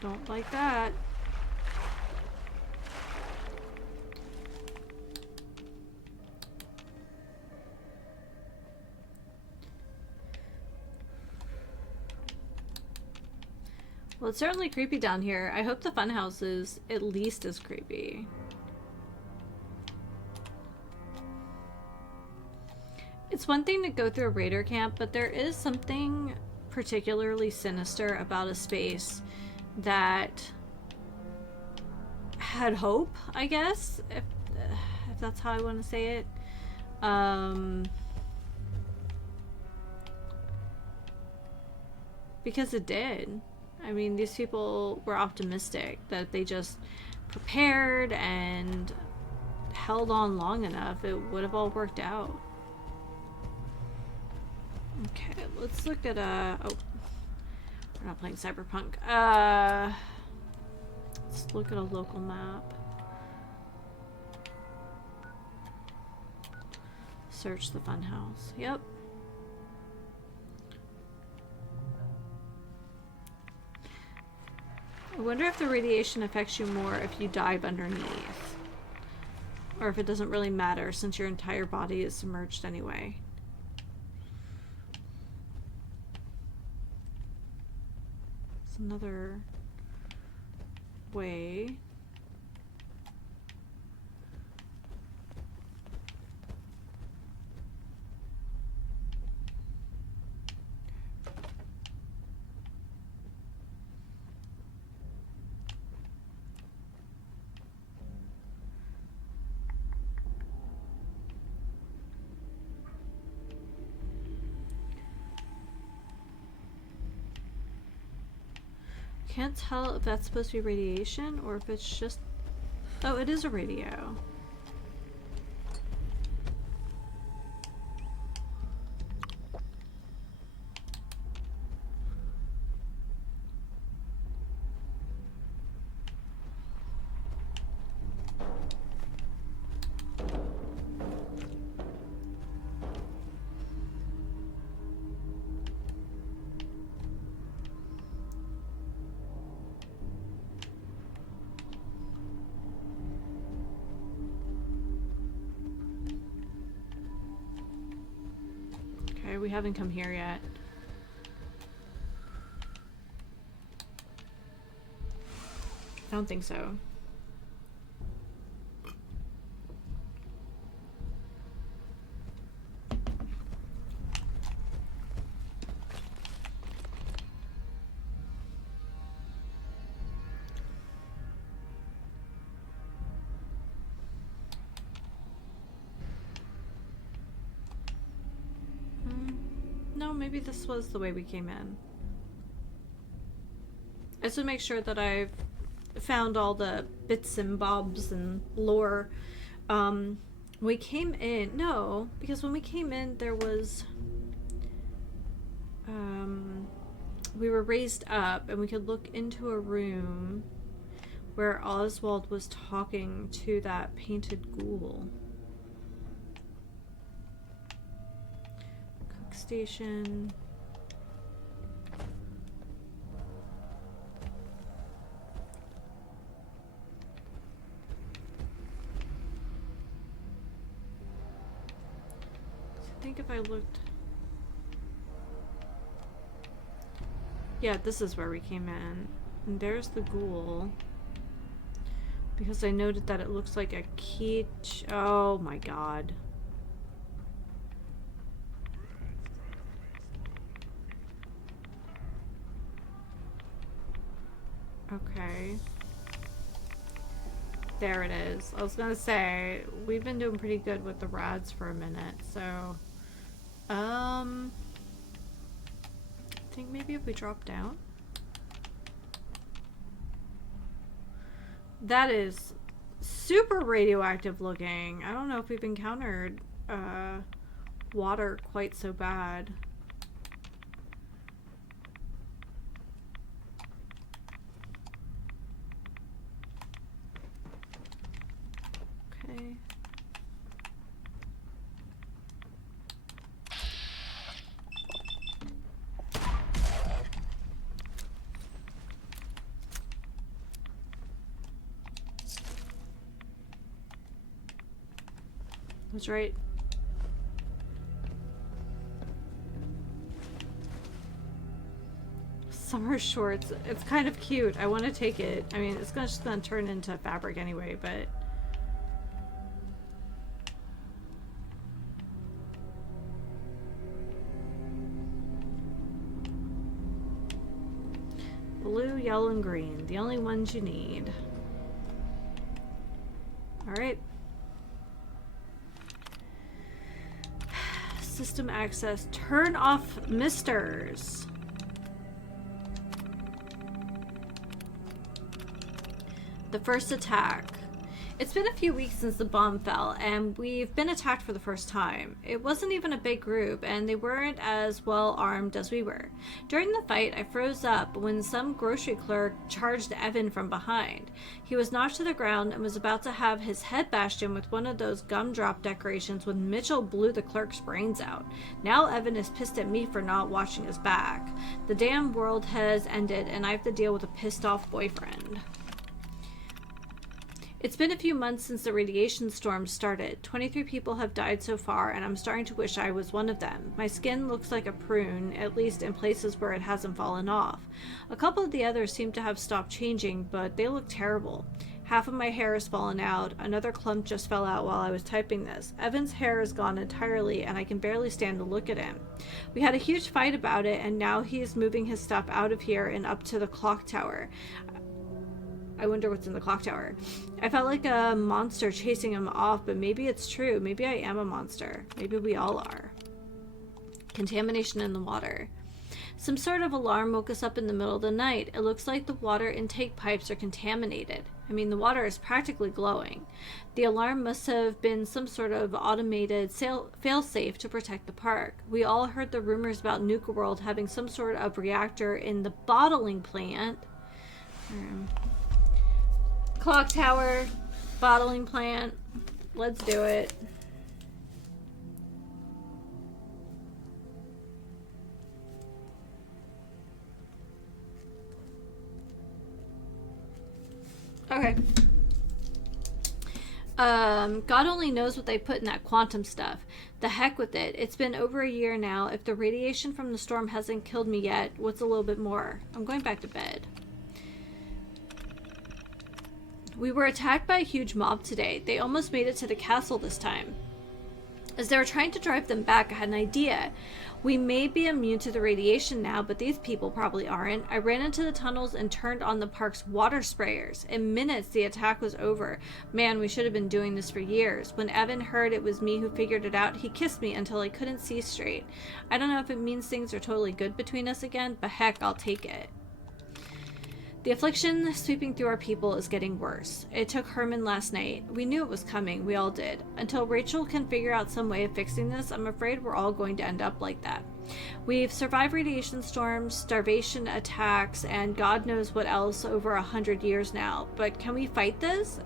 Don't like that. Well, it's certainly creepy down here. I hope the funhouse is at least as creepy. It's one thing to go through a raider camp, but there is something particularly sinister about a space that had hope, I guess, if that's how I want to say it. Because it did. I mean, these people were optimistic that they just prepared and held on long enough, it would have all worked out. Okay, let's look at oh, we're not playing Cyberpunk. Let's look at a local map. Search the funhouse. Yep. I wonder if the radiation affects you more if you dive underneath. Or if it doesn't really matter since your entire body is submerged anyway. It's another way. Can't tell if that's supposed to be radiation or if it's just... Oh, it is a radio. We haven't come here yet. I don't think so. No, maybe this was the way we came in. I just want to make sure that I've found all the bits and bobs and lore. We came in, no, because when we came in there was, we were raised up and we could look into a room where Oswald was talking to that painted ghoul. Station. think if I looked... Yeah, this is where we came in. And there's the ghoul. Because I noted that it looks like a key... Oh my god. Okay. There it is. I was gonna say, we've been doing pretty good with the rods for a minute, so... I think maybe if we drop down? That is super radioactive looking. I don't know if we've encountered water quite so bad. Okay. That's right. Summer shorts. It's kind of cute. I want to take it. I mean, it's just gonna turn into fabric anyway, but... Blue, yellow, and green. The only ones you need. Alright. System access. Turn off misters. The first attack. It's been a few weeks since the bomb fell, and we've been attacked for the first time. It wasn't even a big group, and they weren't as well armed as we were. During the fight, I froze up when some grocery clerk charged Evan from behind. He was knocked to the ground and was about to have his head bashed in with one of those gumdrop decorations when Mitchell blew the clerk's brains out. Now Evan is pissed at me for not watching his back. The damn world has ended, and I have to deal with a pissed off boyfriend. It's been a few months since the radiation storm started. 23 people have died so far, and I'm starting to wish I was one of them. My skin looks like a prune, at least in places where it hasn't fallen off. A couple of the others seem to have stopped changing, but they look terrible. Half of my hair has fallen out. Another clump just fell out while I was typing this. Evan's hair is gone entirely, and I can barely stand to look at him. We had a huge fight about it, and now he's moving his stuff out of here and up to the clock tower. I wonder what's in the clock tower. I felt like a monster chasing him off, but maybe it's true. Maybe I am a monster. Maybe we all are. Contamination in the water. Some sort of alarm woke us up in the middle of the night. It looks like the water intake pipes are contaminated. I mean, the water is practically glowing. The alarm must have been some sort of automated failsafe to protect the park. We all heard the rumors about Nuka World having some sort of reactor in the bottling plant. Clock tower, bottling plant. Let's do it. Okay. God only knows what they put in that quantum stuff. The heck with it. It's been over a year now. If the radiation from the storm hasn't killed me yet, what's a little bit more? I'm going back to bed. We were attacked by a huge mob today. They almost made it to the castle this time. As they were trying to drive them back, I had an idea. We may be immune to the radiation now, but these people probably aren't. I ran into the tunnels and turned on the park's water sprayers. In minutes, the attack was over. Man, we should have been doing this for years. When Evan heard it was me who figured it out, he kissed me until I couldn't see straight. I don't know if it means things are totally good between us again, but heck, I'll take it. The affliction sweeping through our people is getting worse. It took Herman last night. We knew it was coming, we all did. Until Rachel can figure out some way of fixing this, I'm afraid we're all going to end up like that. We've survived radiation storms, starvation attacks, and God knows what else over 100 years now. But can we fight this?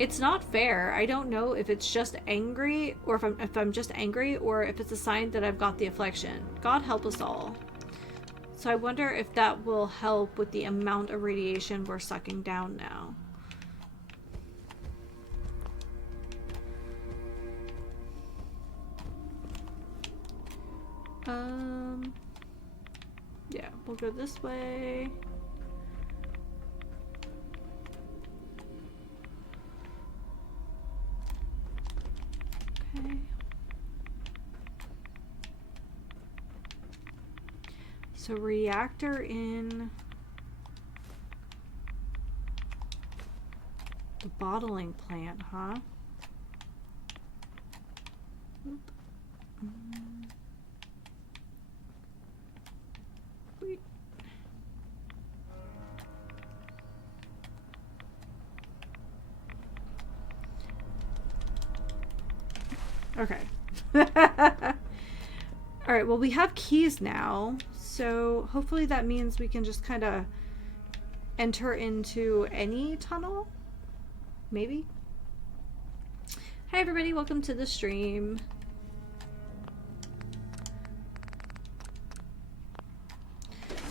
It's not fair. I don't know if it's just angry, or if I'm just angry, or if it's a sign that I've got the affliction. God help us all. So I wonder if that will help with the amount of radiation we're sucking down now. Yeah, we'll go this way. Okay. So reactor in the bottling plant, huh? Oop. Wait. Okay. Alright, well we have keys now, so hopefully that means we can just kind of enter into any tunnel? Maybe? Hi everybody, welcome to the stream.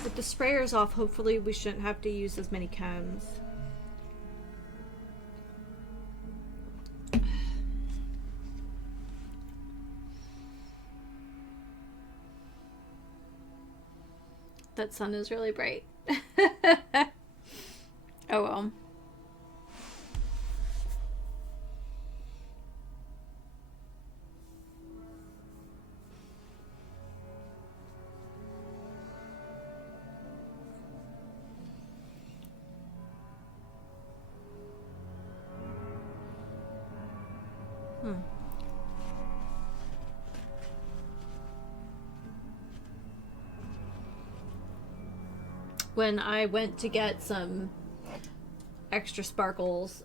With the sprayers off, hopefully we shouldn't have to use as many chems. That sun is really bright. Oh well. When I went to get some extra sparkles,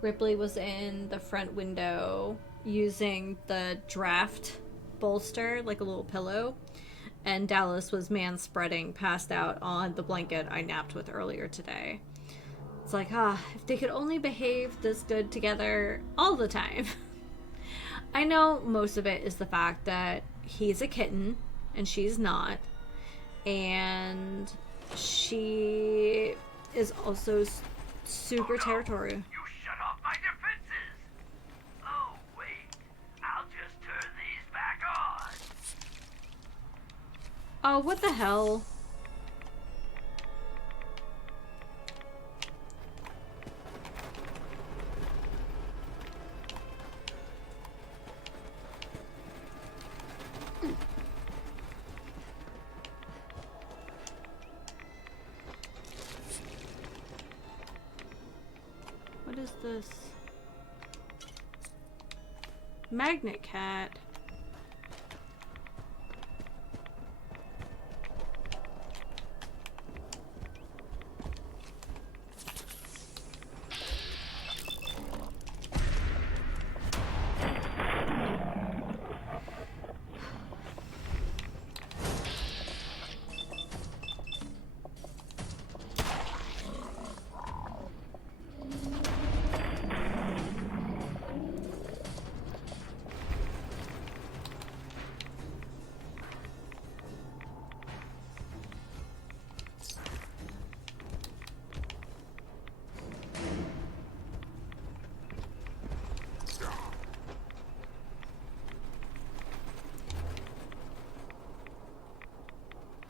Ripley was in the front window using the draft bolster, like a little pillow, and Dallas was man-spreading, passed out on the blanket I napped with earlier today. It's like, if they could only behave this good together all the time. I know most of it is the fact that he's a kitten and she's not. And she is also super territorial. You shut off my defenses! Oh, wait. I'll just turn these back on. Oh, what the hell? What is this? Magnet cat.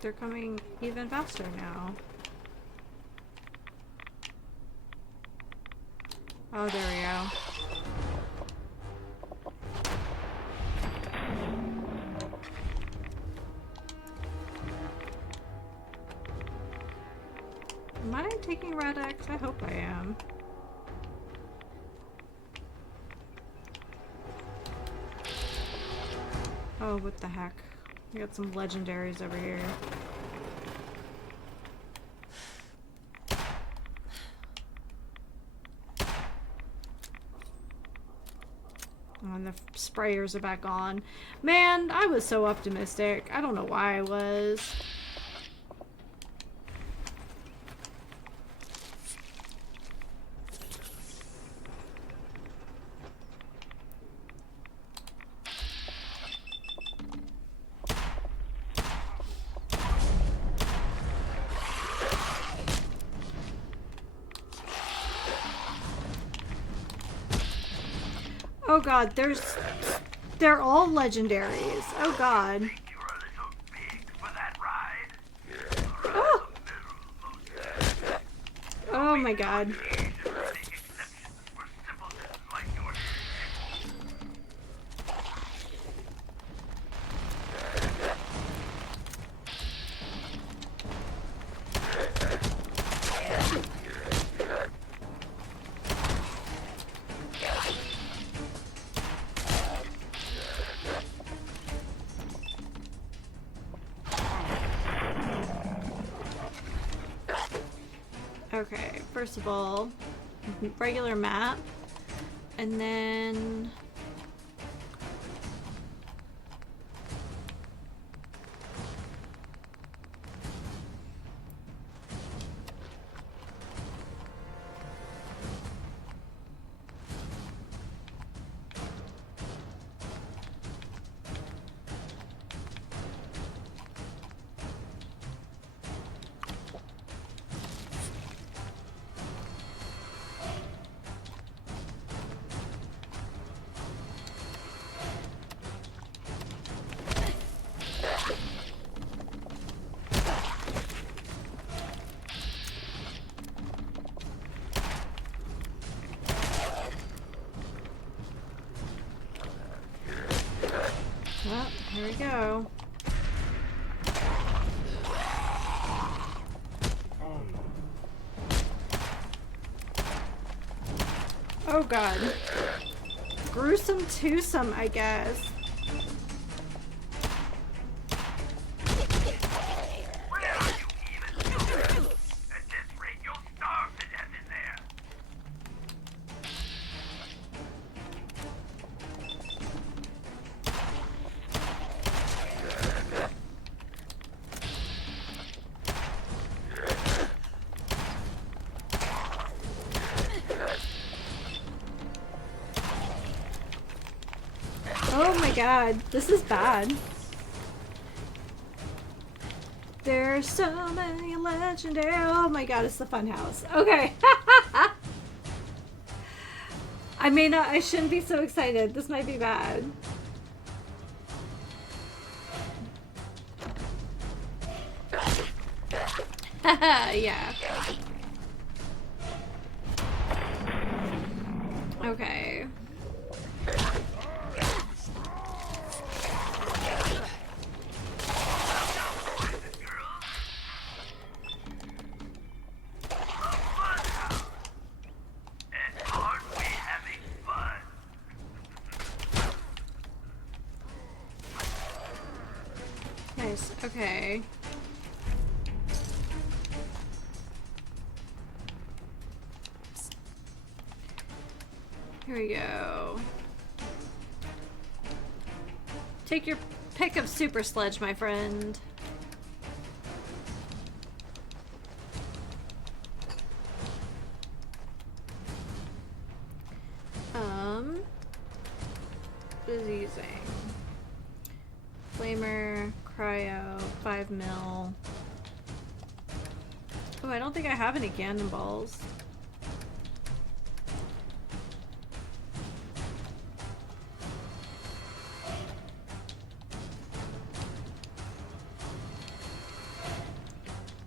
They're coming even faster now. Oh, there we go. Am I taking Red X? I hope I am. Oh, what the heck. We got some legendaries over here. Oh, and the sprayers are back on. Man, I was so optimistic. I don't know why I was. Oh god, They're all legendaries. Oh god. Oh, oh my god. Okay, first of all, regular map, and then well, here we go. Oh god. Gruesome twosome, I guess. Oh my god, this is bad. There's so many legendary. Oh my god, it's the fun house. Okay. I shouldn't be so excited. This might be bad. Yeah. Okay. Nice. Okay. Here we go. Take your pick of super sledge, my friend. Diseasing. Flamer, cryo, 5 mil. Oh, I don't think I have any cannonballs.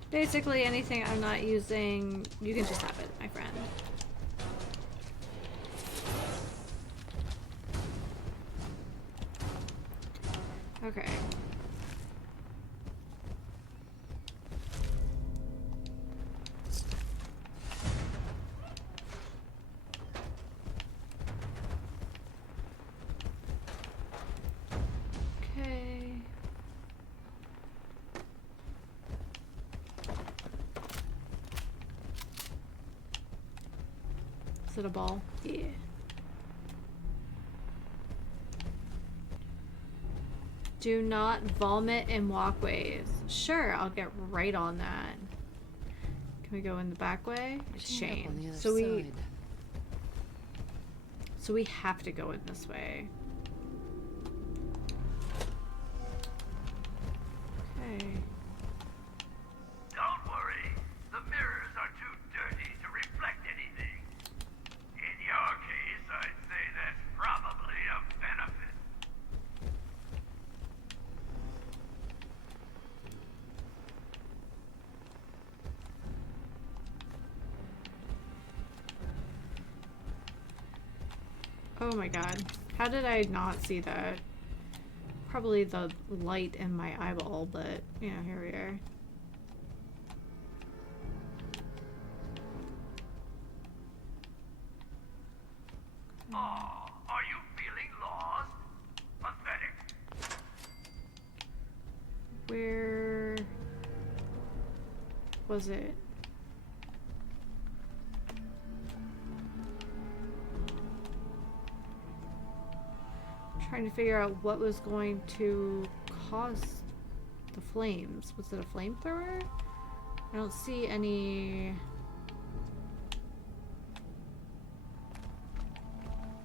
Basically anything I'm not using, you can just have it, my friend. Okay. Okay. Is it a ball? Yeah. Do not vomit in walkways. Sure, I'll get right on that. Can we go in the back way? It's Shane. So we have to go in this way. Okay. Don't worry. The mirrors are too dirty to reflect anything. In your case, I'd say that's probably a benefit. Oh my god. How did I not see that? Probably the light in my eyeball, but yeah, here we are. Oh, are you feeling lost? Pathetic. Where was it? Trying to figure out what was going to cause the flames. Was it a flamethrower? I don't see any.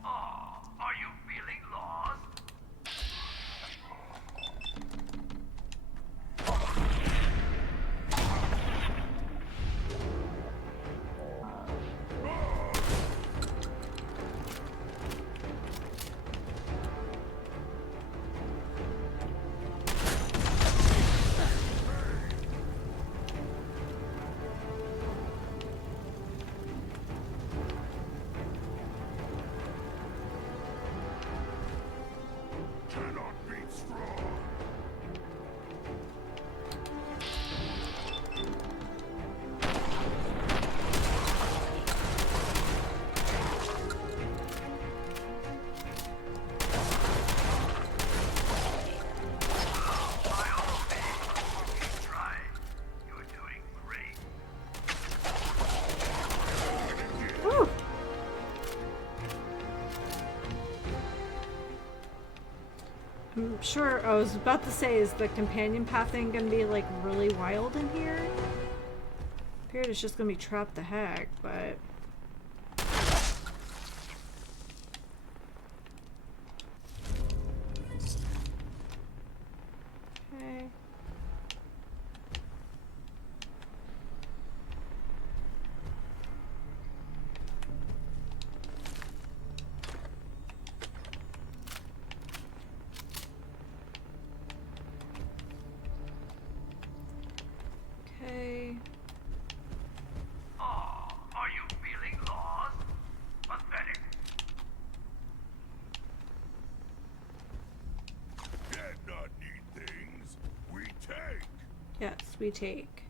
Oh, are you feeling lost? Cannot beat strong. Woo! I'm sure I was about to say, is the companion path thing gonna be like really wild in here? Figured it's just gonna be trapped the heck, but okay. Okay. Oh, are you feeling lost? Pathetic. Dead not need things. We take. Yes, we take.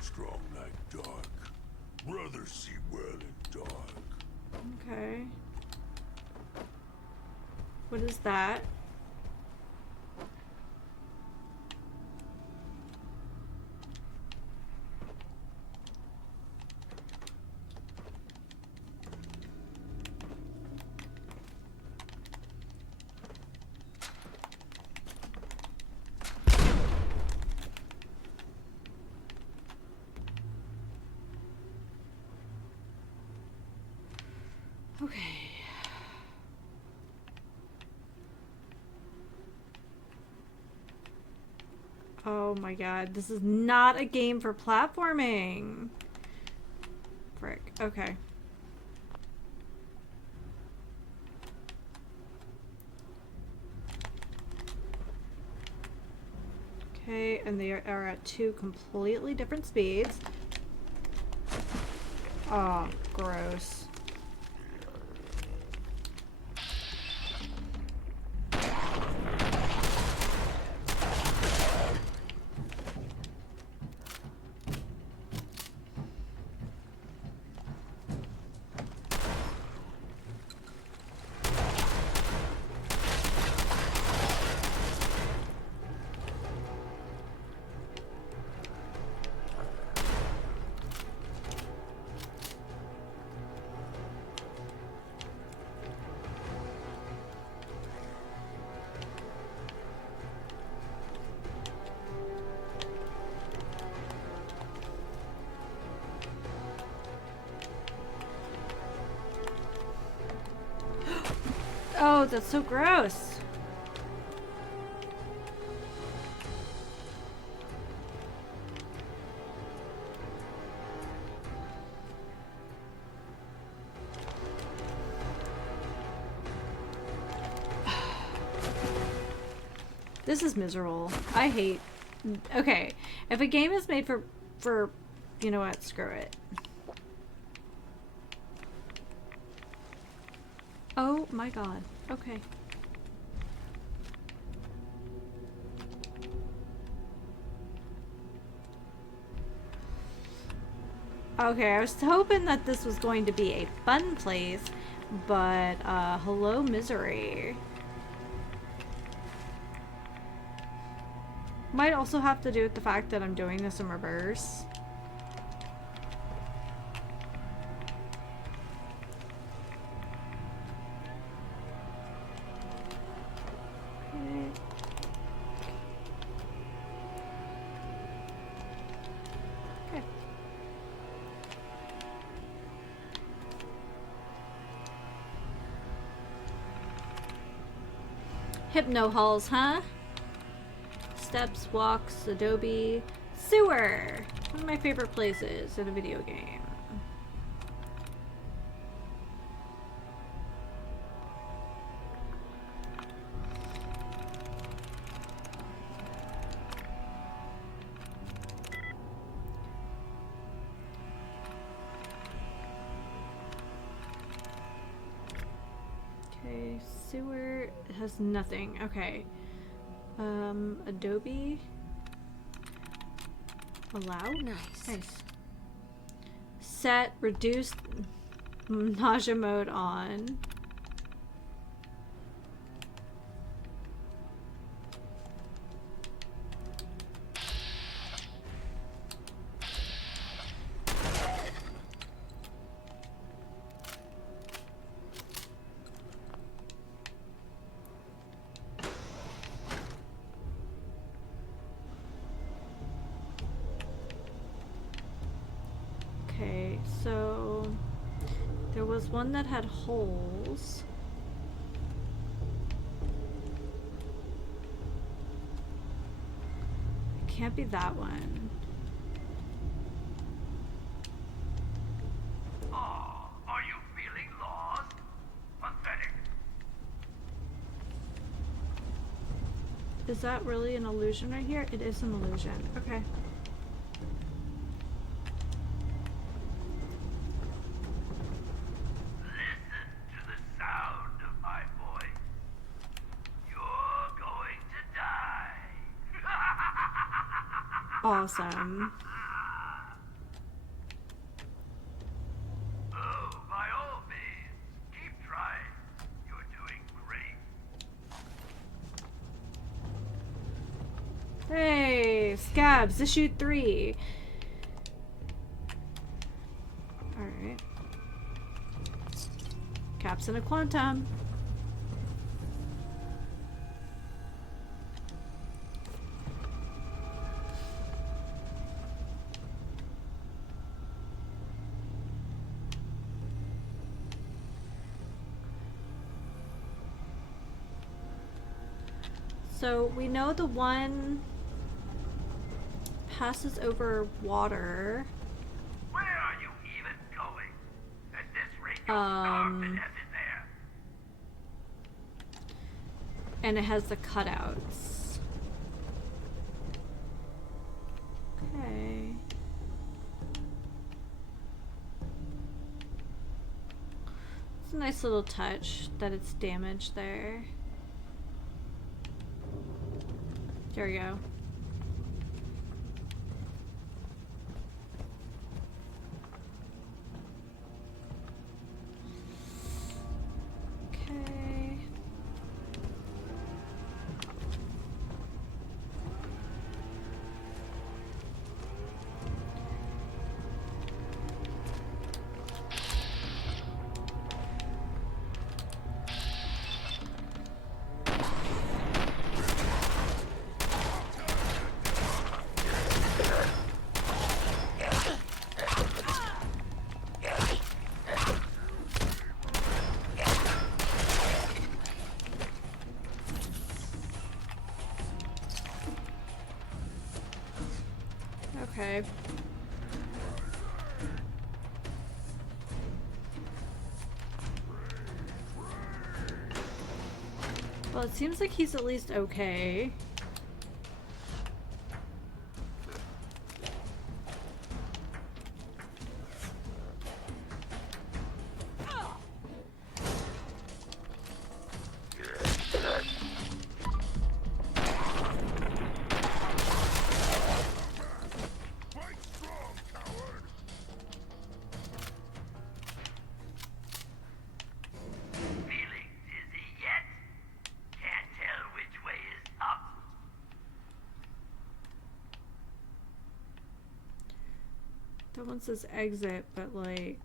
Strong like dark. Brothers see well in dark. Okay. What is that? Okay. Oh my god, this is not a game for platforming. Frick. Okay. Okay, and they are at two completely different speeds. Oh, gross. Oh, that's so gross. This is miserable. I hate Okay, if a game is made for, you know what, screw it. Oh my god. Okay. Okay, I was hoping that this was going to be a fun place, but, hello misery. Might also have to do with the fact that I'm doing this in reverse. Okay. Hypno halls, huh? Steps, walks, adobe, sewer. One of my favorite places in a video game. Okay, sewer has nothing. Okay. Adobe. Allow? Nice. Set, reduce nausea mode on. Okay, so there was one that had holes. It can't be that one. Oh, are you feeling lost? Pathetic. Is that really an illusion right here? It is an illusion. Okay. Listen to the sound of my voice. You're going to die. Awesome. Oh, by all means, keep trying. You're doing great. Hey, Scabs, issue 3. Alright. Caps in a quantum. So we know the one passes over water. Where are you even going? At this rate, you'll starve to death in there. And it has the cutouts. Okay. It's a nice little touch that it's damaged there. There we go. Okay. Okay. Well, it seems like he's at least okay. Someone says exit, but like...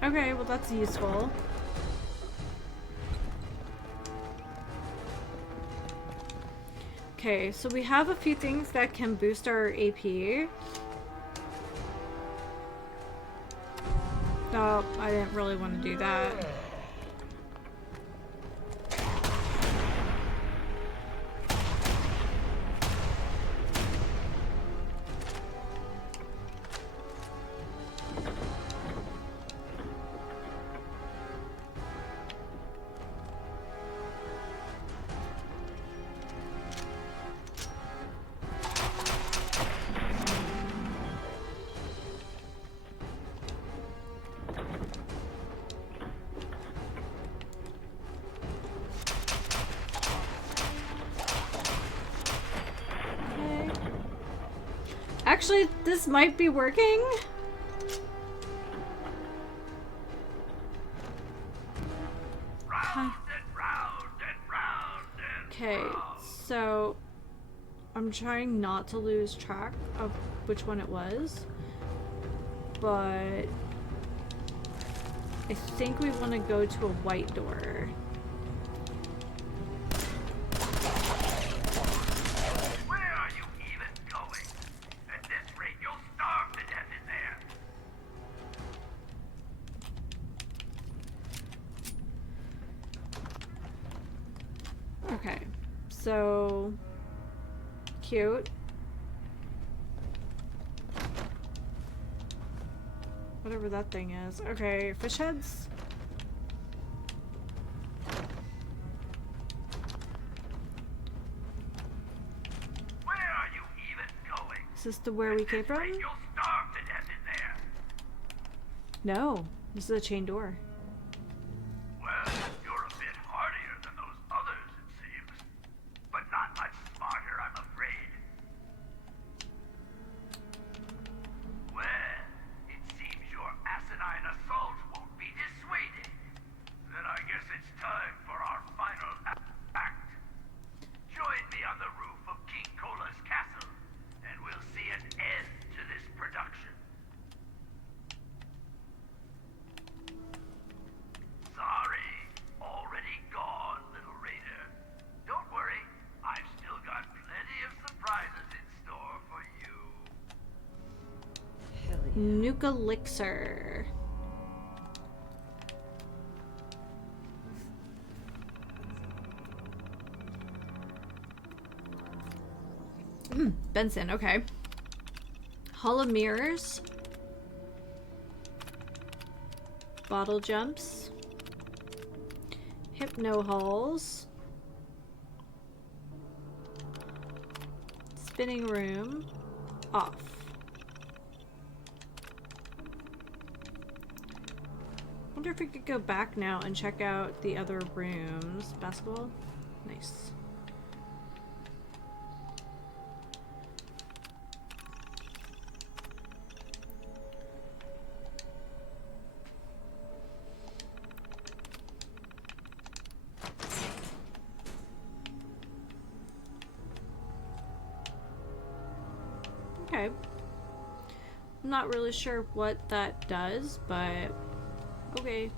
Okay, well that's useful. Okay, so we have a few things that can boost our AP. Oh, I didn't really want to do that. Actually, this might be working. Okay, so I'm trying not to lose track of which one it was, but I think we want to go to a white door. Okay, so cute. Whatever that thing is. Okay, fish heads. Where are you even going? Is this the where we came from? You'll starve to death in there. No, this is a chain door. Well, you're a bit hardier than those others, it seems. But not much smarter, I'm afraid. Well, it seems your asinine assault won't be dissuaded. Then I guess it's time for our final act. Join me on the roof of King Cola's castle, and we'll see an end to this production. Sorry, already gone, little raider. Don't worry, I've still got plenty of surprises in store for you. Nuka Elixir. Benson, okay. Hall of Mirrors. Bottle jumps. Hypno halls. Spinning room. Off. Wonder if we could go back now and check out the other rooms. Basketball? Nice. Okay. I'm not really sure what that does, but okay.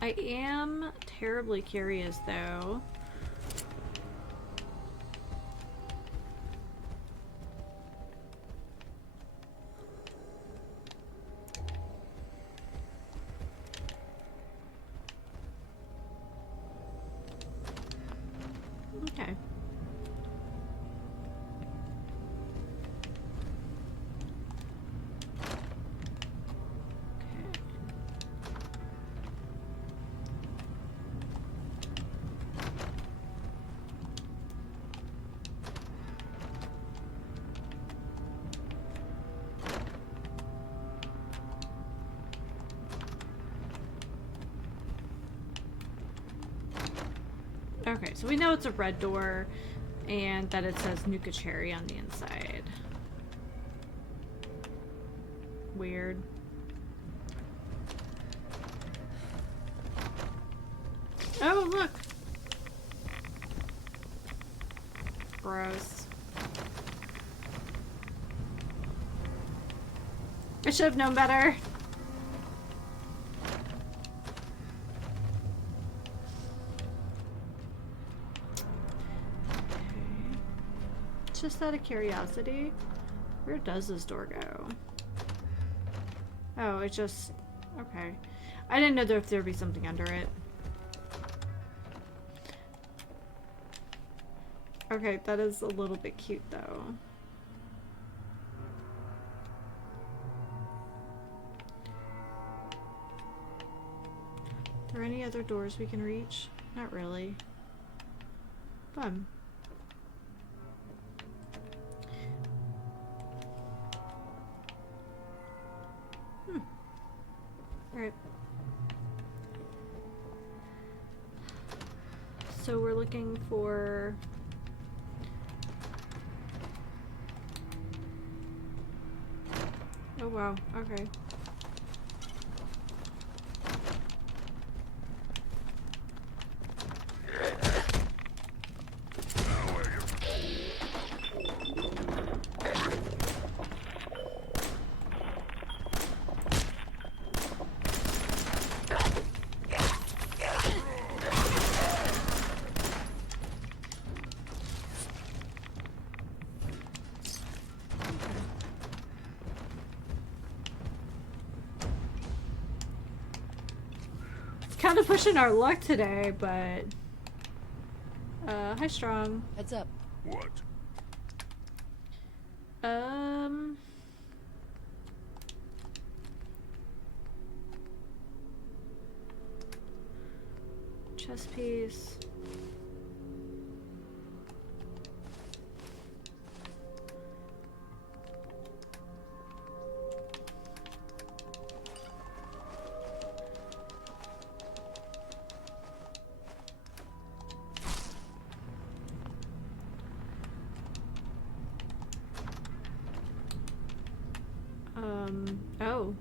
I am terribly curious though. Okay, so we know it's a red door and that it says Nuka Cherry on the inside. Weird. Oh, look! Gross. I should have known better. Just out of curiosity, where does this door go? Oh, it just... okay. I didn't know if there'd be something under it. Okay, that is a little bit cute though. Are there any other doors we can reach? Not really. Fun. Alright. So we're looking for... oh wow, okay. Kind of pushing our luck today, but hi Strong. Heads up. What? Chess piece. Oh.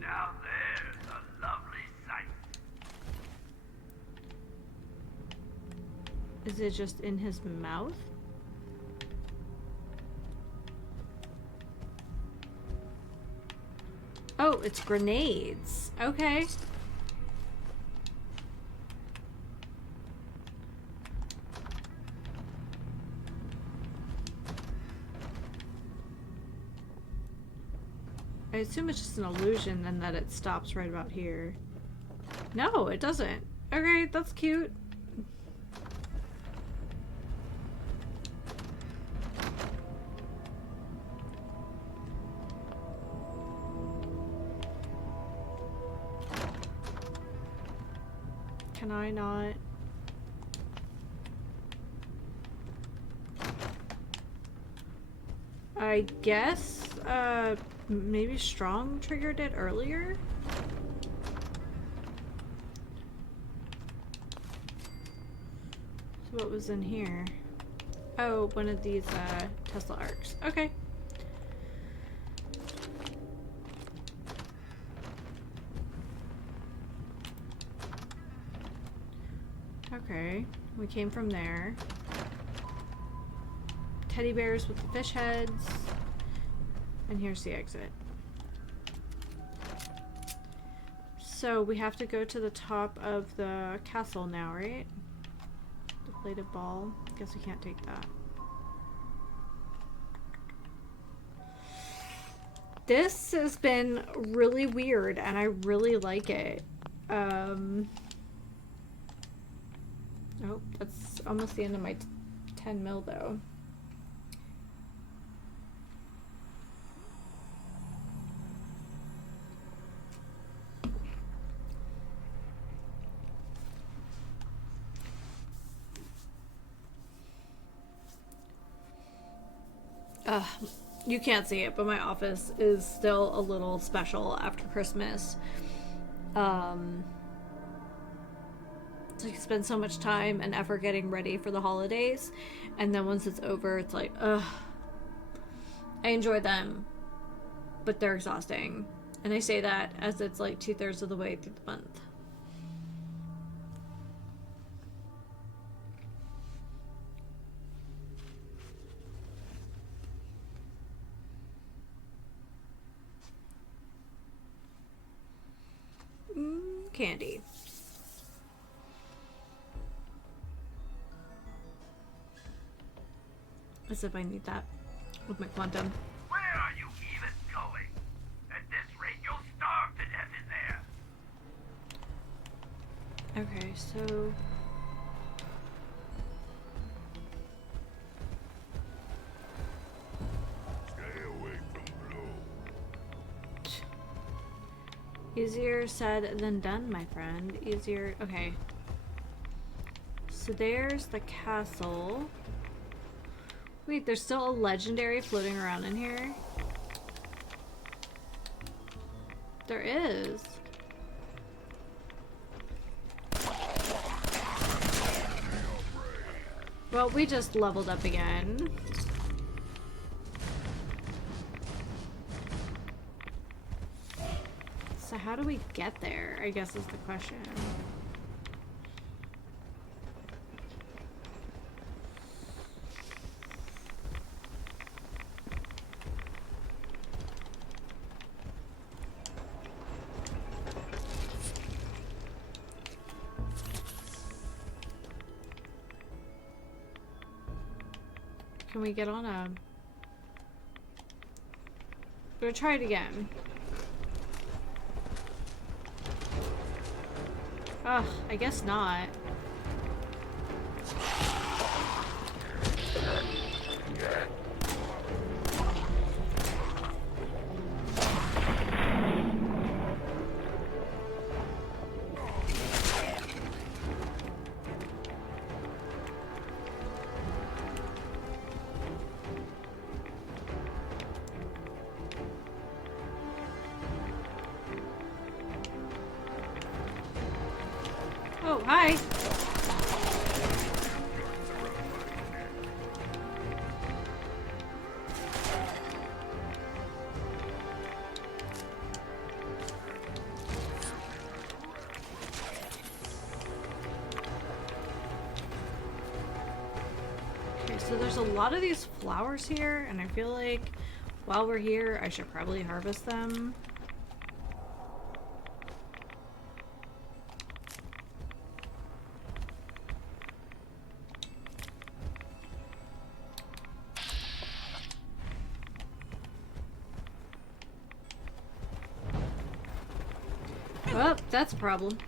Now there's a lovely sight. Is it just in his mouth? Oh, it's grenades. Okay. I assume it's just an illusion and that it stops right about here. No, it doesn't. Okay, that's cute. Can I not? I guess, maybe Strong triggered it earlier? So what was in here? Oh, one of these, Tesla arcs. Okay. Okay, we came from there. Teddy bears with the fish heads. And here's the exit. So we have to go to the top of the castle now, right? Deflated ball. Guess we can't take that. This has been really weird and I really like it. Oh, that's almost the end of my 10 mil though. You can't see it, but my office is still a little special after Christmas. So you spend so much time and effort getting ready for the holidays, and then once it's over, it's like, ugh. I enjoy them, but they're exhausting. And I say that as it's like 2/3 of the way through the month. Candy. As if I need that with my quantum. Where are you even going? At this rate, you'll starve to death in there. Okay, so... Stay away from blue. Easier said than done, my friend. Easier... Okay. So there's the castle. Wait, there's still a legendary floating around in here? There is. Well, we just leveled up again. So how do we get there, I guess is the question. Can we get on a... I'm gonna try it again. Ugh, I guess not. Oh, hi. Okay, so there's a lot of these flowers here, and I feel like while we're here, I should probably harvest them. Well, that's a problem.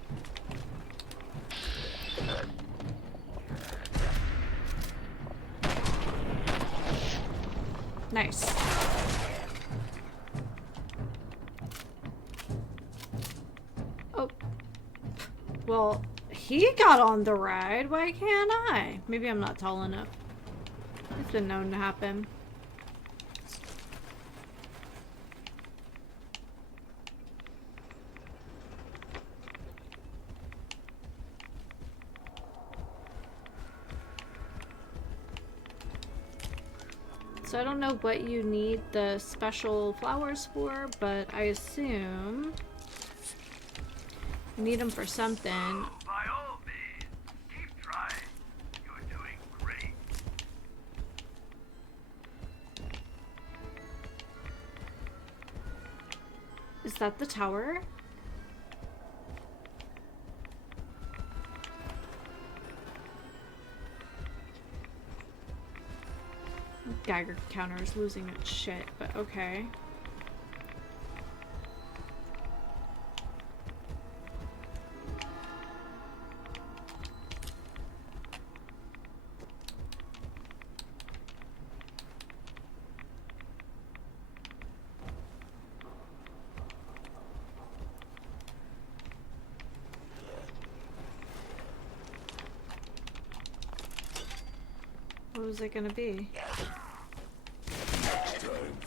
Nice. Oh. Well, he got on the ride. Why can't I? Maybe I'm not tall enough. It's been known to happen. So I don't know what you need the special flowers for, but I assume you need them for something. By all means, keep trying. You're doing great. Is that the tower? Geiger counter is losing its shit, but okay. What was it gonna be? Time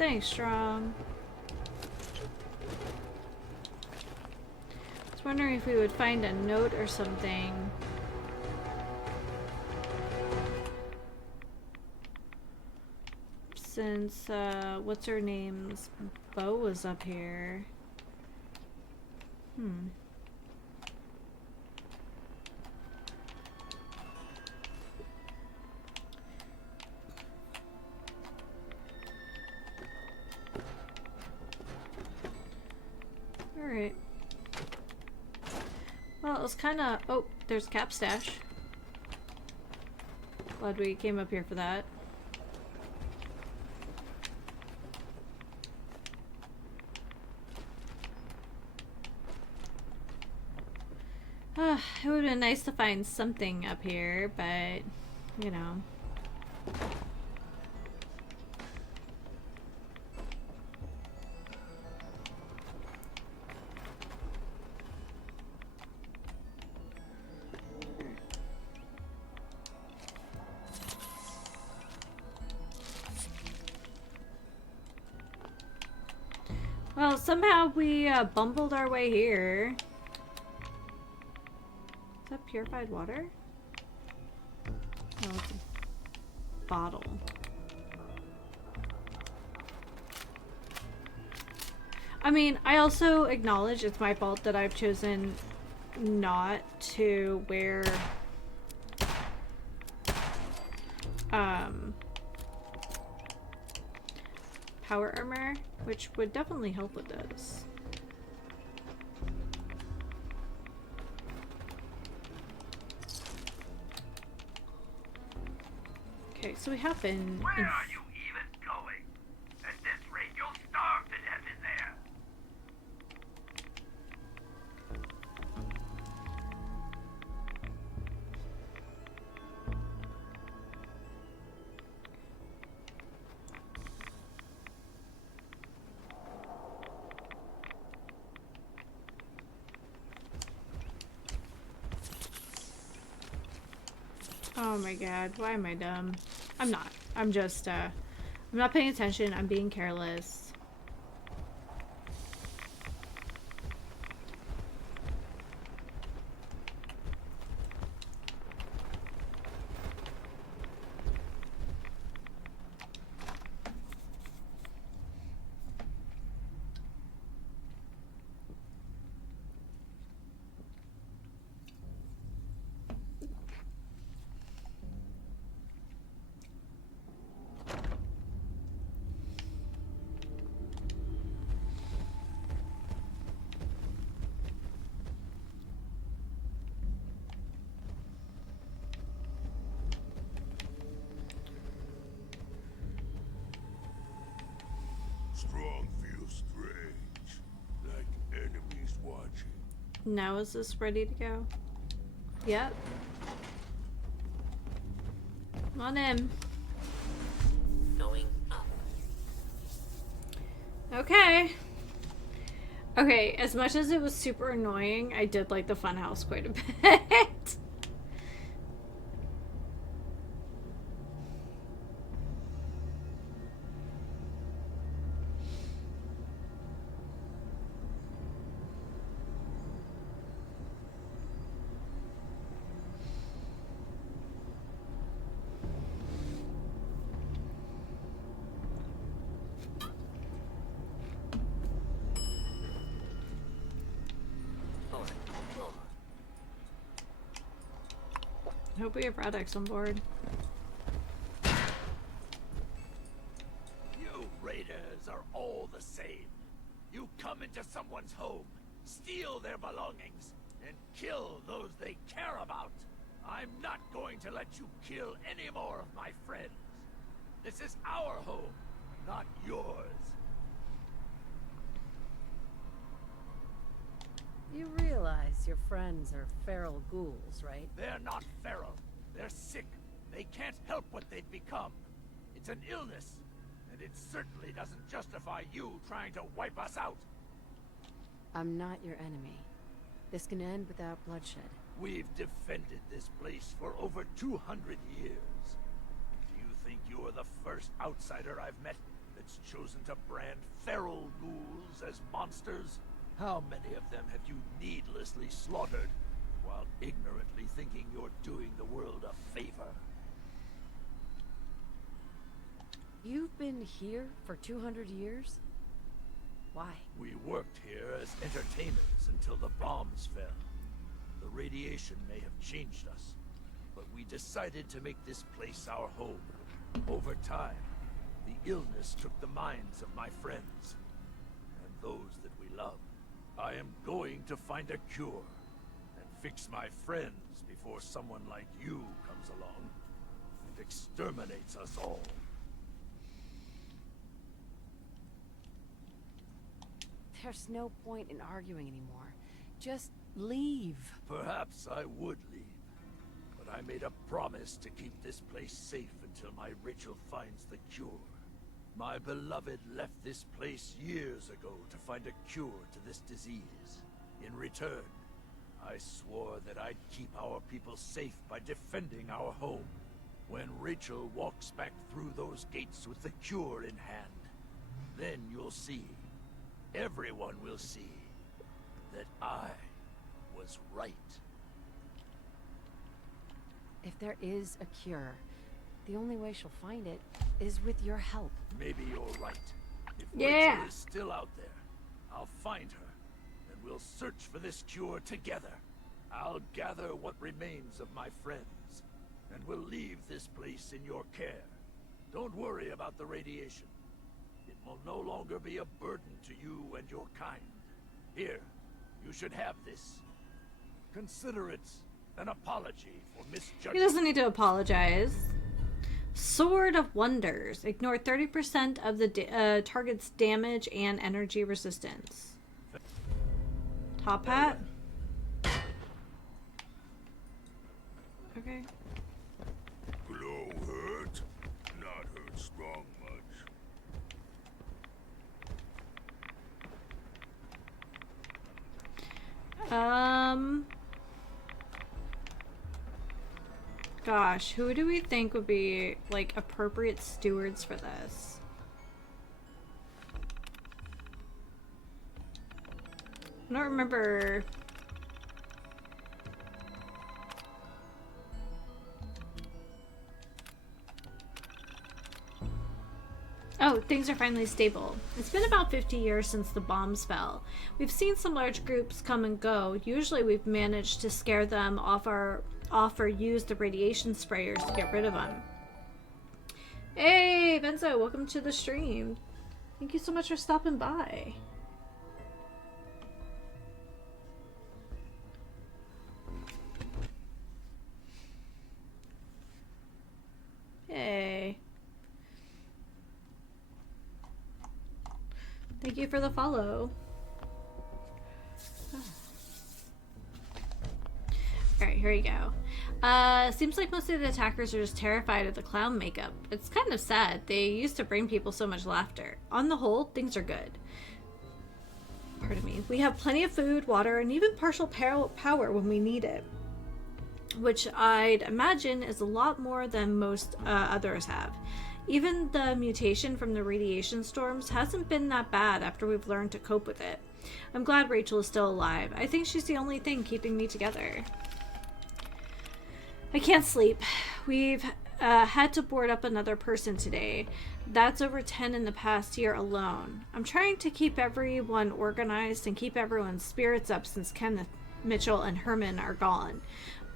Thanks, Strong. I was wondering if we would find a note or something. Since, what's her name's Bo was up here. Alright. Well, it was kinda... Oh, there's Cap Stash. Glad we came up here for that. It would have been nice to find something up here, but, you know. Well, somehow we bumbled our way here. Is that purified water? No, it's a bottle. I mean, I also acknowledge it's my fault that I've chosen not to wear power armor, which would definitely help with this. Okay, so we have been... Where are you even going? At this rate, you'll starve to death in there. Oh my god, why am I dumb? I'm not. I'm just, I'm not paying attention. I'm being careless. Strong feels strange, like enemies watching. Now is this ready to go? Yep. Come on in. Going up. Okay. Okay, as much as it was super annoying, I did like the funhouse quite a bit. I hope we have Radix on board. You raiders are all the same. You come into someone's home, steal their belongings, and kill those they care about. I'm not going to let you kill any more of my friends. This is our home, not yours. You realize your friends are feral ghouls, right? They're not feral. They're sick. They can't help what they've become. It's an illness, and it certainly doesn't justify you trying to wipe us out. I'm not your enemy. This can end without bloodshed. We've defended this place for over 200 years. Do you think you're the first outsider I've met that's chosen to brand feral ghouls as monsters? How many of them have you needlessly slaughtered while ignorantly thinking you're doing the world a favor? You've been here for 200 years? Why? We worked here as entertainers until the bombs fell. The radiation may have changed us, but we decided to make this place our home. Over time, the illness took the minds of my friends, and those that we love. I am going to find a cure, and fix my friends before someone like you comes along, and exterminates us all. There's no point in arguing anymore. Just leave. Perhaps I would leave, but I made a promise to keep this place safe until my Rachel finds the cure. My beloved left this place years ago to find a cure to this disease. In return, I swore that I'd keep our people safe by defending our home. When Rachel walks back through those gates with the cure in hand, then you'll see, everyone will see, that I was right. If there is a cure, the only way she'll find it is with your help. Maybe you're right. If Yeah. Rachel is still out there, I'll find her, and we'll search for this cure together. I'll gather what remains of my friends, and we'll leave this place in your care. Don't worry about the radiation. It will no longer be a burden to you and your kind. Here, you should have this. Consider it an apology for misjudging. He doesn't need to apologize. Sword of Wonders. Ignore 30% of the target's damage and energy resistance. Top hat. Okay. Blow hurt? Not hurt strong much. Gosh, who do we think would be, like, appropriate stewards for this? I don't remember. Oh, things are finally stable. It's been about 50 years since the bombs fell. We've seen some large groups come and go. Usually we've managed to scare them off or use the radiation sprayers to get rid of them. Hey, Benzo, welcome to the stream. Thank you so much for stopping by. Hey. Thank you for the follow. Alright, here we go. Seems like most of the attackers are just terrified of the clown makeup. It's kind of sad. They used to bring people so much laughter. On the whole, things are good. Pardon me. We have plenty of food, water, and even partial power when we need it. Which I'd imagine is a lot more than most others have. Even the mutation from the radiation storms hasn't been that bad after we've learned to cope with it. I'm glad Rachel is still alive. I think she's the only thing keeping me together. I can't sleep. We've had to board up another person today. That's over 10 in the past year alone. I'm trying to keep everyone organized and keep everyone's spirits up since Kenneth, Mitchell, and Herman are gone.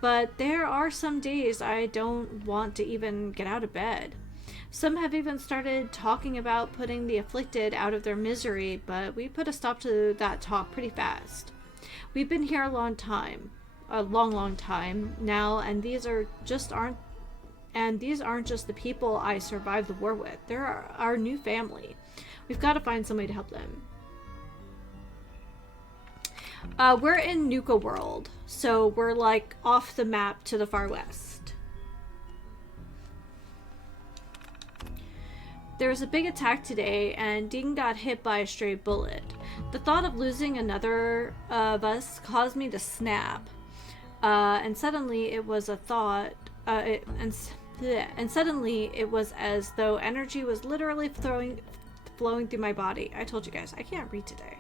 But there are some days I don't want to even get out of bed. Some have even started talking about putting the afflicted out of their misery, but we put a stop to that talk pretty fast. We've been here a long time now, and these aren't just the people I survived the war with. They're our new family. We've got to find some way to help them. We're in Nuka World, so we're like off the map to the far west. There was a big attack today, and Dean got hit by a stray bullet. The thought of losing another of us caused me to snap. And suddenly it was a thought, and suddenly it was as though energy was literally flowing through my body. I told you guys, I can't read today.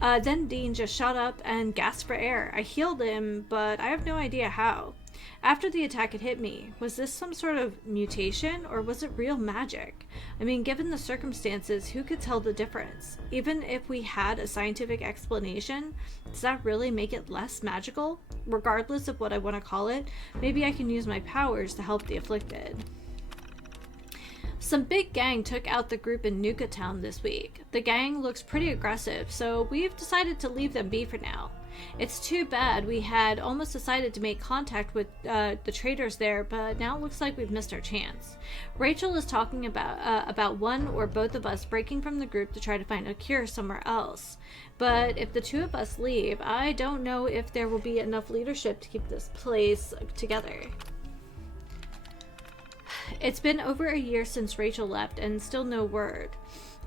Then Dean just shot up and gasped for air. I healed him, but I have no idea how. After the attack had hit me, was this some sort of mutation, or was it real magic? I mean, given the circumstances, who could tell the difference? Even if we had a scientific explanation, does that really make it less magical? Regardless of what I want to call it, maybe I can use my powers to help the afflicted. Some big gang took out the group in Nuka Town this week. The gang looks pretty aggressive, so we've decided to leave them be for now. It's too bad. We had almost decided to make contact with the traders there, but now it looks like we've missed our chance. Rachel is talking about one or both of us breaking from the group to try to find a cure somewhere else. But if the two of us leave, I don't know if there will be enough leadership to keep this place together. It's been over a year since Rachel left and still no word.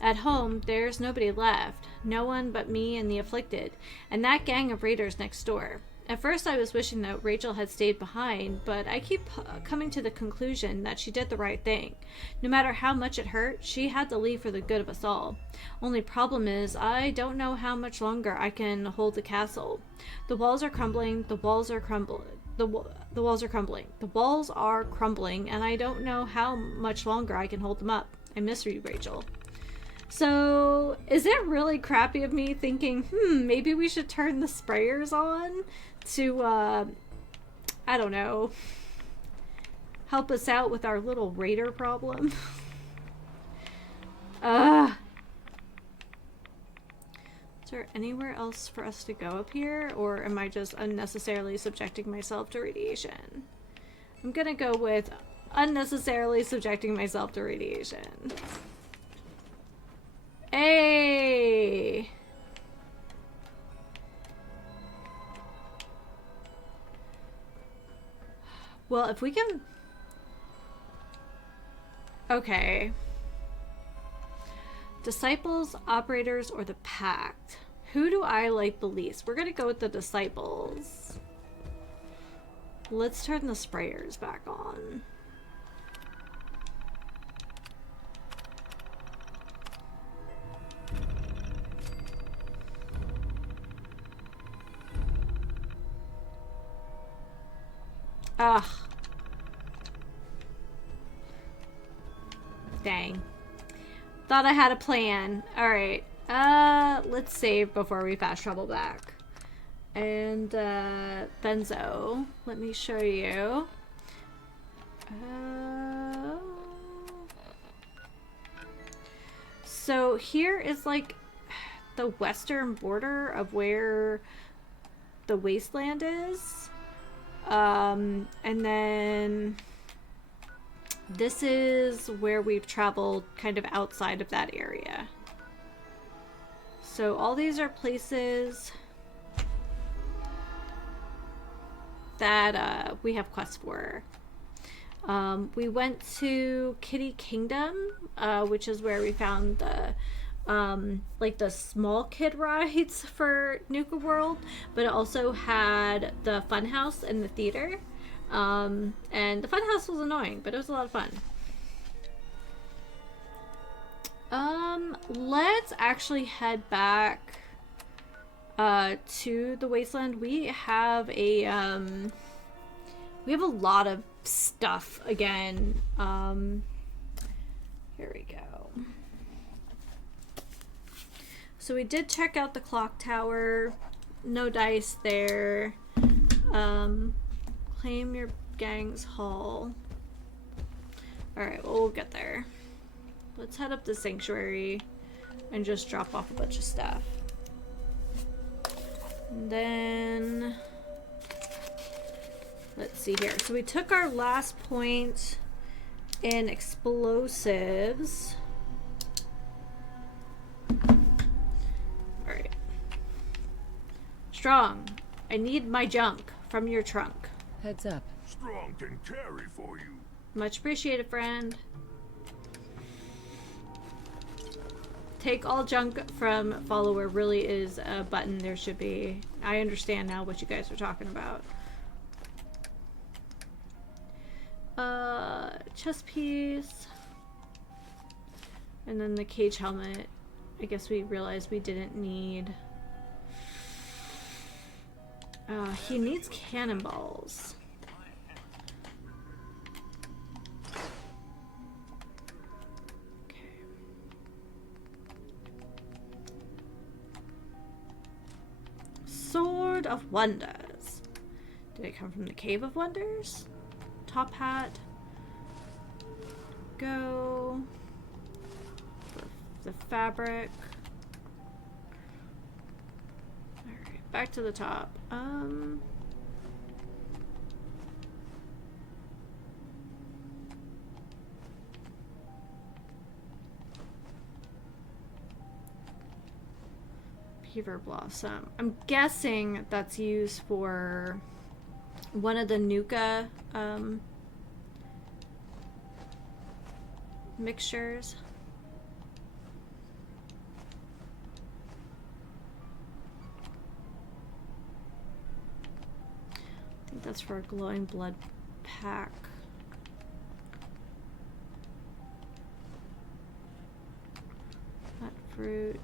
At home, there's nobody left. No one but me and the afflicted, and that gang of raiders next door. At first I was wishing that Rachel had stayed behind, but I keep coming to the conclusion that she did the right thing. No matter how much it hurt, she had to leave for the good of us all. Only problem is, I don't know how much longer I can hold the castle. The walls are crumbling, the walls are crumbling. The walls are crumbling. The walls are crumbling, and I don't know how much longer I can hold them up. I miss you, Rachel. So, is it really crappy of me thinking, maybe we should turn the sprayers on to, I don't know, help us out with our little raider problem? Is there anywhere else for us to go up here, or am I just unnecessarily subjecting myself to radiation? I'm gonna go with unnecessarily subjecting myself to radiation. Hey! Well, if we can... Okay. Disciples, operators, or the Pact? Who do I like the least? We're gonna go with the Disciples. Let's turn the sprayers back on. Ugh. Dang. Thought I had a plan. Alright. Let's save before we fast travel back. And, Benzo. Let me show you. So here is like the western border of where the wasteland is. And then this is where we've traveled kind of outside of that area. So all these are places that we have quests for. We went to Kitty Kingdom, which is where we found the like the small kid rides for Nuka World, but it also had the funhouse and the theater. And the funhouse was annoying, but it was a lot of fun. Let's actually head back to the wasteland. We have a lot of stuff again. Here we go. So we did check out the clock tower. No dice there. Claim your gang's haul. Alright, well, we'll get there. Let's head up to Sanctuary and just drop off a bunch of stuff. And then... let's see here. So we took our last point in explosives. Alright. Strong, I need my junk from your trunk. Heads up. Strong can carry for you. Much appreciated, friend. Take all junk from follower really is a button there should be. I understand now what you guys are talking about. Chess piece. And then the cage helmet, I guess we realized we didn't need. He needs cannonballs. Okay. Sword of Wonders. Did it come from the Cave of Wonders? Top hat. Go. The fabric. Alright, back to the top. Beaver Blossom. I'm guessing that's used for one of the Nuka mixtures. I think that's for a glowing blood pack. That fruit.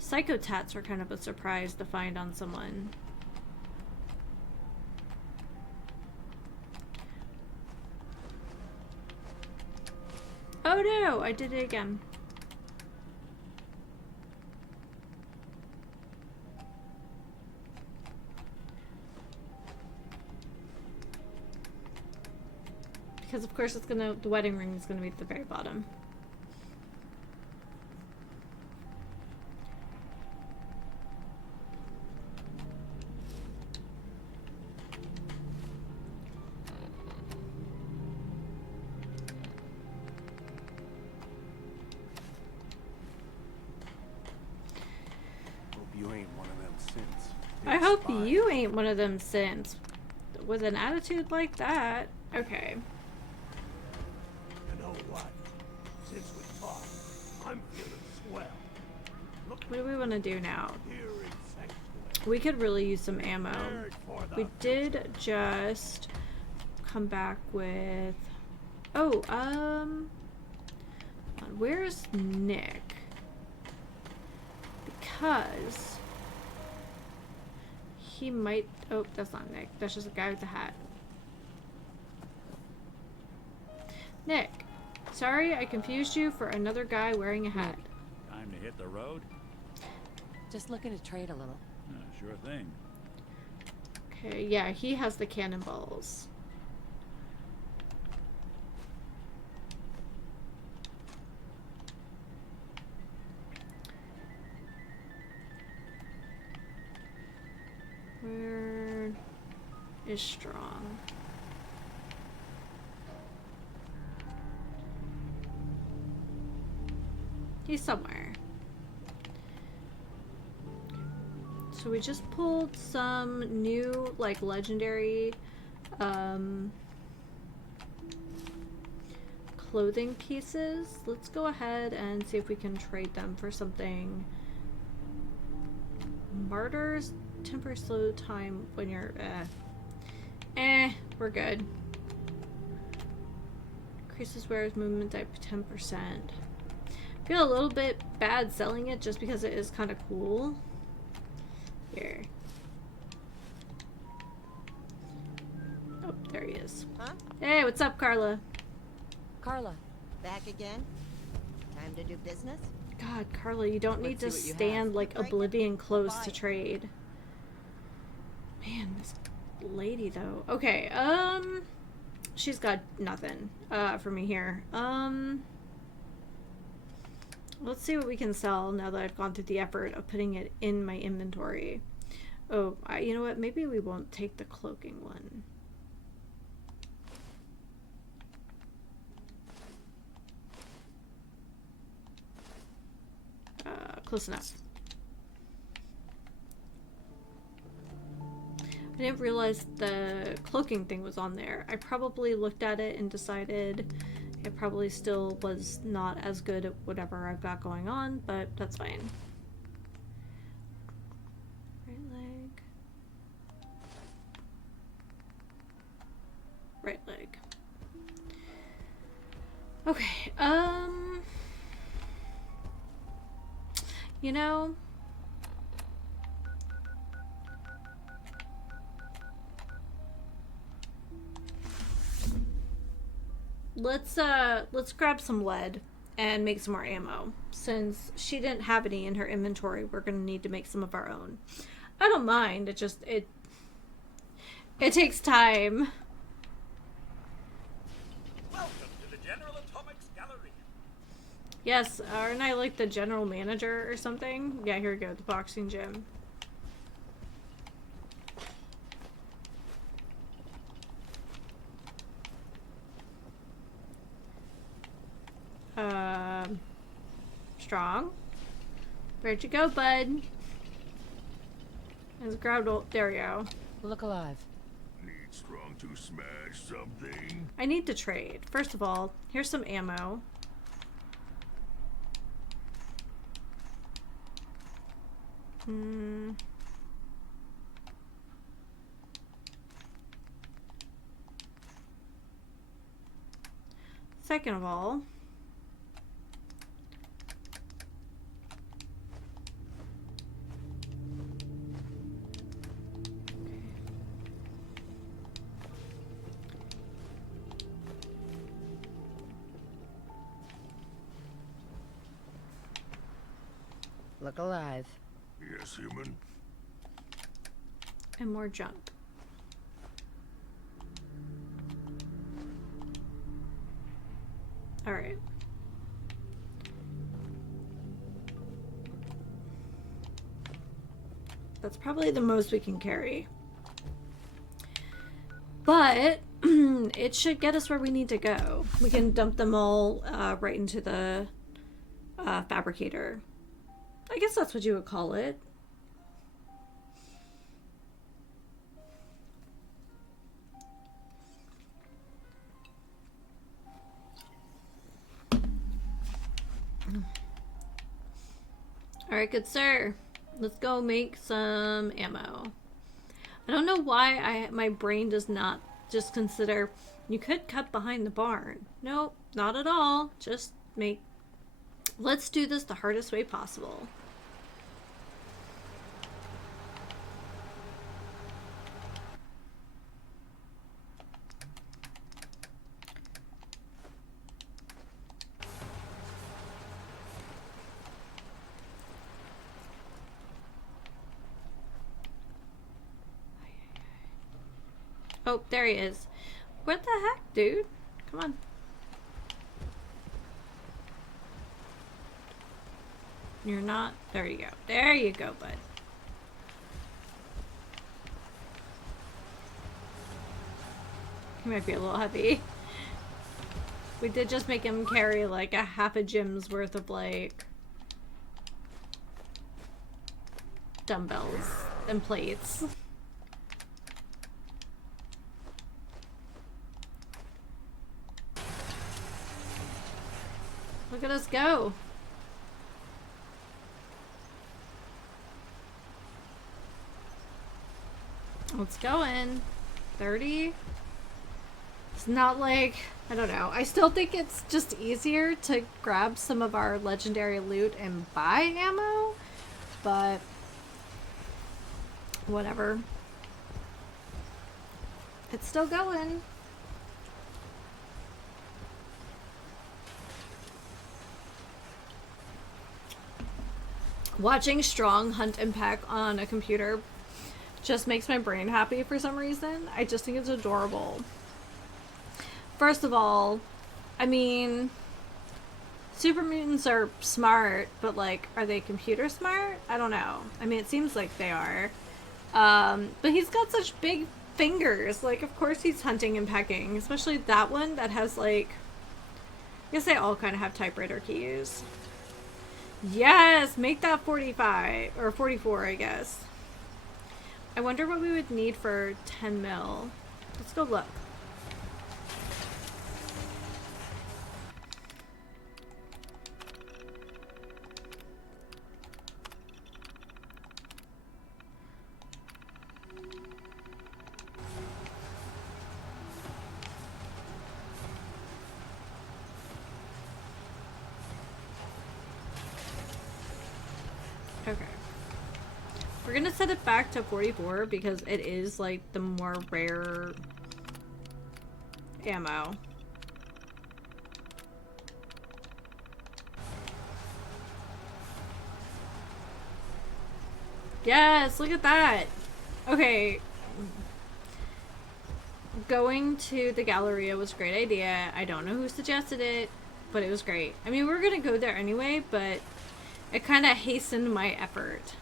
Psychotats were kind of a surprise to find on someone. Oh no, I did it again. Because of course it's gonna, the wedding ring is gonna be at the very bottom. I hope you ain't one of them synths with an attitude like that. Okay. You know what? Since we talked, I'm feeling swell. What do we want to do now? We could really use some ammo. We did just come back with... Oh, where's Nick? Because... he might... Oh, that's not Nick. That's just a guy with the hat. Nick. Sorry, I confused you for another guy wearing a hat. Time to hit the road? Just looking to trade a little. Sure thing. Okay, yeah, he has the cannonballs. Where is Strong? He's somewhere. So we just pulled some new, like, legendary clothing pieces. Let's go ahead and see if we can trade them for something. Martyrs, temporary slow time when you're, we're good. Increases wearer's movement type 10%. Feel a little bit bad selling it just because it is kind of cool. Here. Oh, there he is. Huh? Hey, what's up, Carla? Carla. Back again? Time to do business? God, Carla, you don't need to stand like Oblivion close to trade. Man, this lady though. Okay, she's got nothing for me here. Let's see what we can sell now that I've gone through the effort of putting it in my inventory. Oh, you know what? Maybe we won't take the cloaking one. Close enough. I didn't realize the cloaking thing was on there. I probably looked at it and decided it probably still was not as good at whatever I've got going on, but that's fine. Right leg. Right leg. Okay, you know, let's grab some lead and make some more ammo. Since she didn't have any in her inventory, we're gonna need to make some of our own. I don't mind, it takes time. Welcome to the General Atomics Gallery. Yes, aren't I like the general manager or something? Yeah, here we go, the boxing gym. Strong. Where'd you go, bud? Let's grab, there we go. Look alive. Need Strong to smash something? I need to trade. First of all, here's some ammo. Second of all, Look alive. Yes, human. and more junk. All right. That's probably the most we can carry. But it should get us where we need to go. We can dump them all right into the fabricator. I guess that's what you would call it. Alright, good sir. Let's go make some ammo. I don't know why my brain does not just consider you could cut behind the barn. Nope, not at all. Just let's do this the hardest way possible. Oh, there he is. What the heck, dude? Come on. You're not. There you go. There you go, bud. He might be a little heavy. We did just make him carry like a half a gym's worth of like dumbbells and plates. Look at us go. Let's go in. 30. It's not like, I don't know. I still think it's just easier to grab some of our legendary loot and buy ammo, but whatever. It's still going. Watching Strong hunt and pack on a computer just makes my brain happy for some reason. I just think it's adorable. First of all, I mean, super mutants are smart, but like, are they computer smart? I don't know. I mean, it seems like they are. But he's got such big fingers. Like, of course he's hunting and pecking, especially that one that has like, I guess they all kind of have typewriter keys. Yes, make that 45 or 44, I guess. I wonder what we would need for 10 mil. Let's go look. Okay. We're gonna set it back to 44 because it is like the more rare ammo. Yes, look at that. Okay. Going to the Galleria was a great idea. I don't know who suggested it, but it was great. I mean, we were gonna go there anyway, but it kind of hastened my effort.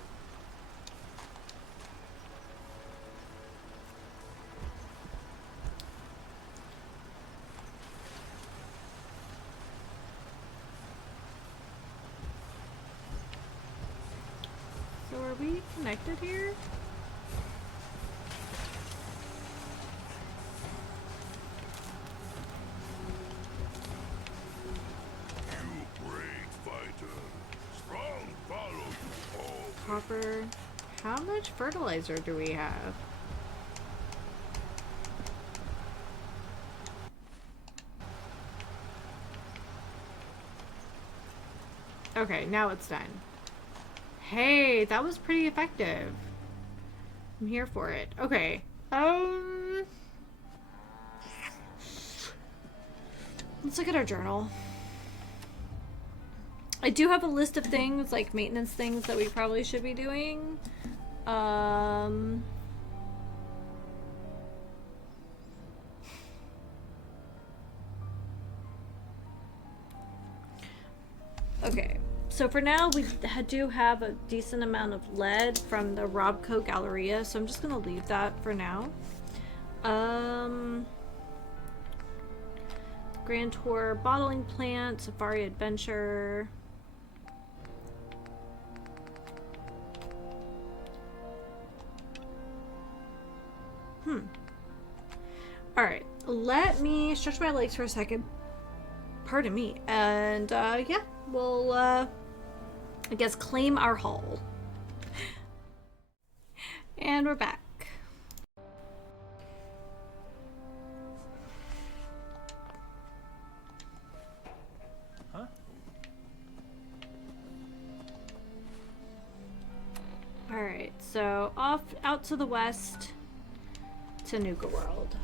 So are we connected here? Copper. How much fertilizer do we have? Okay, now it's done. Hey, that was pretty effective. I'm here for it. Okay. Let's look at our journal. I do have a list of things, like maintenance things that we probably should be doing. Okay, so for now we do have a decent amount of lead from the Robco Galleria, so I'm just gonna leave that for now. Grand Tour Bottling Plant, Safari Adventure. Alright, let me stretch my legs for a second. Pardon me. And, yeah, we'll, I guess claim our haul. And we're back. Huh? Alright, so off out to the west to Nuka World.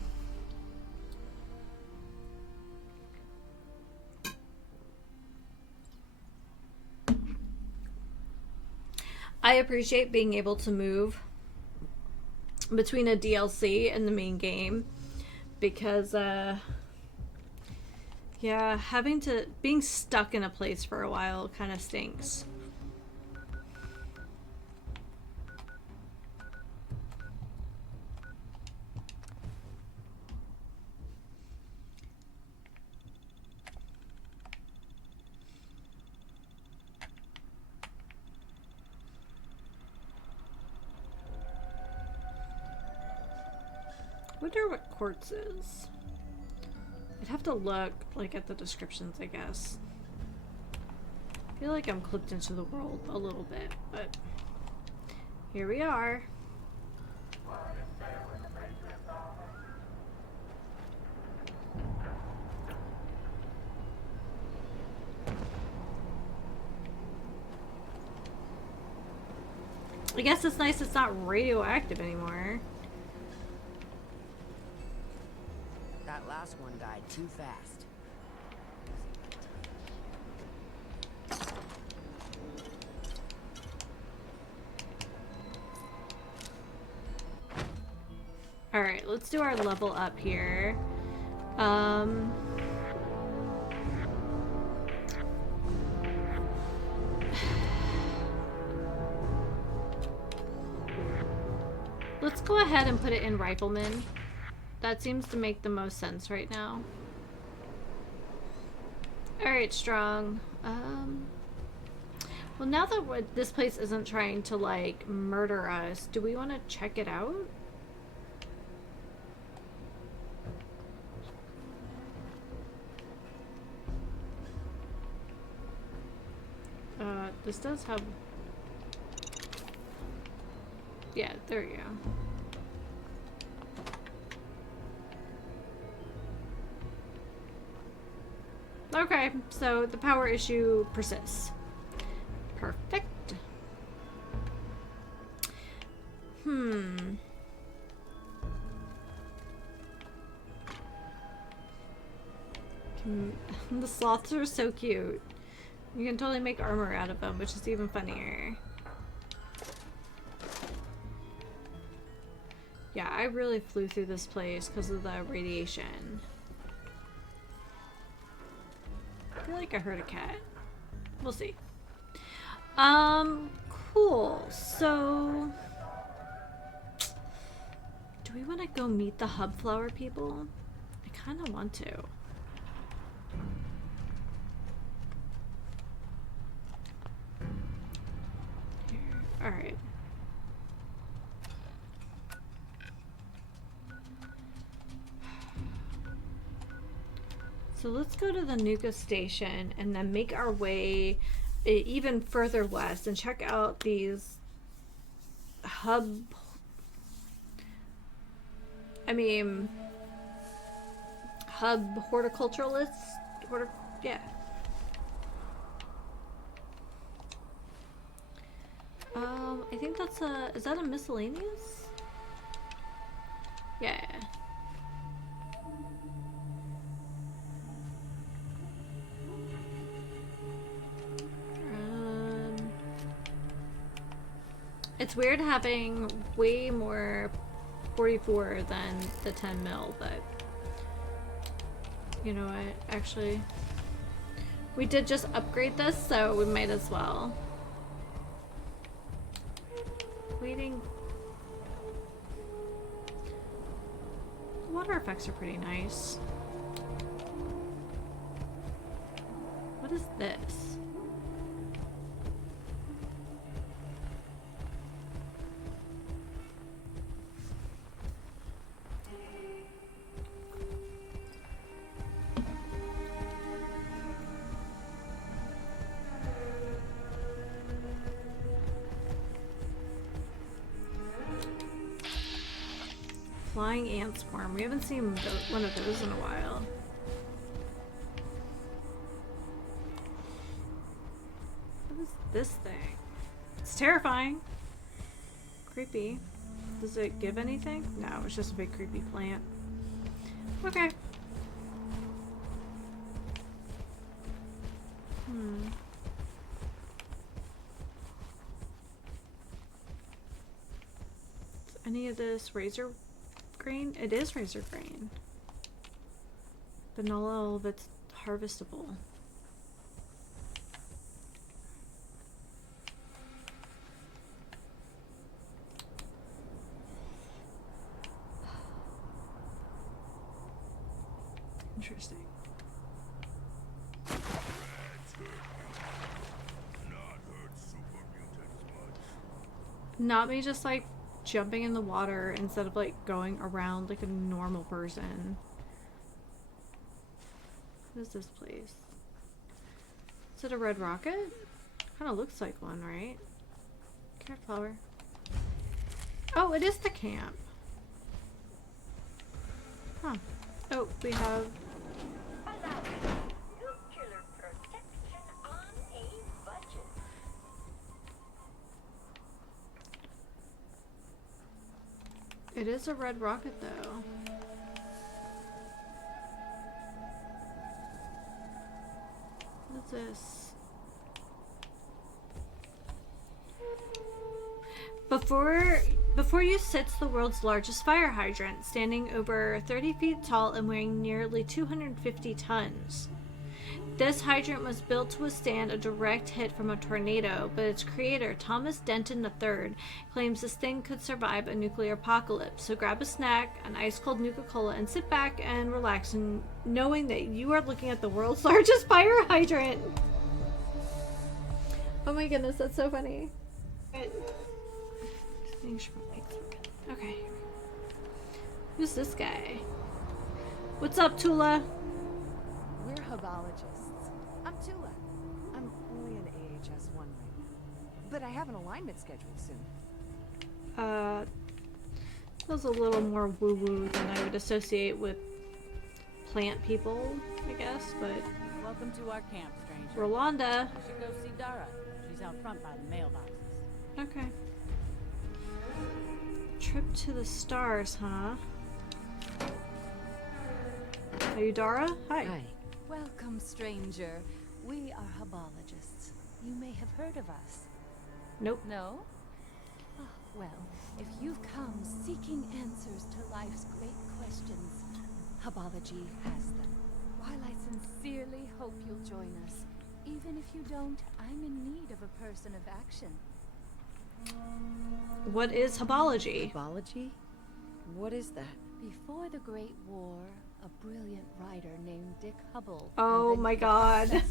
I appreciate being able to move between a DLC and the main game because, yeah, being stuck in a place for a while kind of stinks. I wonder what quartz is. I'd have to look, like, at the descriptions, I guess. I feel like I'm clipped into the world a little bit, but here we are. I guess it's nice it's not radioactive anymore. That last one died too fast. Alright, let's do our level up here. Let's go ahead and put it in Rifleman. That seems to make the most sense right now. Alright, Strong. Well, now that this place isn't trying to, like, murder us, do we want to check it out? This does have... Yeah, there you go. Okay, so the power issue persists. Perfect. The sloths are so cute. You can totally make armor out of them, which is even funnier. Yeah, I really flew through this place because of the radiation. I feel like I heard a cat. We'll see. Cool. So, do we want to go meet the hub flower people? I kind of want to. All right. So let's go to the Nuka station and then make our way even further west and check out these hub, hub horticulturalists. Yeah. I think that's is that a miscellaneous? Yeah. It's weird having way more 44 than the 10 mil, but you know what? Actually, we did just upgrade this, so we might as well. Waiting. The water effects are pretty nice. What is this? Flying ant swarm. We haven't seen one of those in a while. What is this thing? It's terrifying. Creepy. Does it give anything? No, it's just a big creepy plant. Okay. Is any of this razor green? It is razor green. But not all of it's harvestable. Interesting. Not me just like jumping in the water instead of like going around like a normal person. What is this place? Is it a red rocket? Kind of looks like one, right? Carrot flower. Oh, it is the camp. Huh. Oh, we have... It is a red rocket, though. What's this? Before you sits the world's largest fire hydrant, standing over 30 feet tall and weighing nearly 250 tons. This hydrant was built to withstand a direct hit from a tornado, but its creator, Thomas Denton III, claims this thing could survive a nuclear apocalypse. So grab a snack, an ice-cold Nuka-Cola, and sit back and relax, and knowing that you are looking at the world's largest fire hydrant. Oh my goodness, that's so funny. Okay. Who's this guy? What's up, Tula? We're hubologists. I'm Tula. I'm only an AHS 1 right now. But I have an alignment scheduled soon. That was a little more woo-woo than I would associate with plant people, I guess, but... Welcome to our camp, stranger. Rolanda. You should go see Dara. She's out front by the mailboxes. Okay. Trip to the stars, huh? Are you Dara? Hi. Hi. Welcome, stranger. We are Hubologists. You may have heard of us. Nope. No? Oh, well, if you've come seeking answers to life's great questions, Hubology has them. While I sincerely hope you'll join us, even if you don't, I'm in need of a person of action. What is Hubology? Hubology? What is that? Before the Great War, a brilliant writer named Dick Hubble. Oh my god.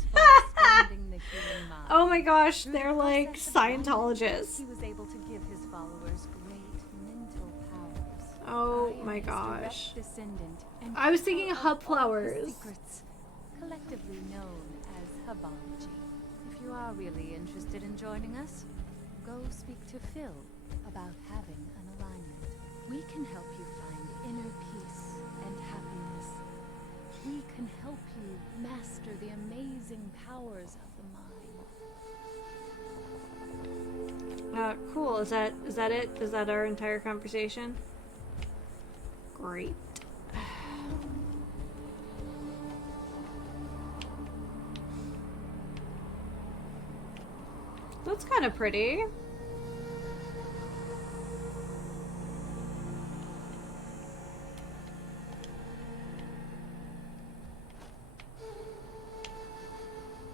Oh my gosh, they're like Scientologists. He was able to give his followers great mental powers. Oh my gosh. I was thinking hub flowers. Secrets, collectively known as Hubology. If you are really interested in joining us, go speak to Phil about having an alignment. We can help you find inner peace and happiness. We can help you master the amazing powers of the mind. Cool. Is that it? Is that our entire conversation? Great. That's kind of pretty.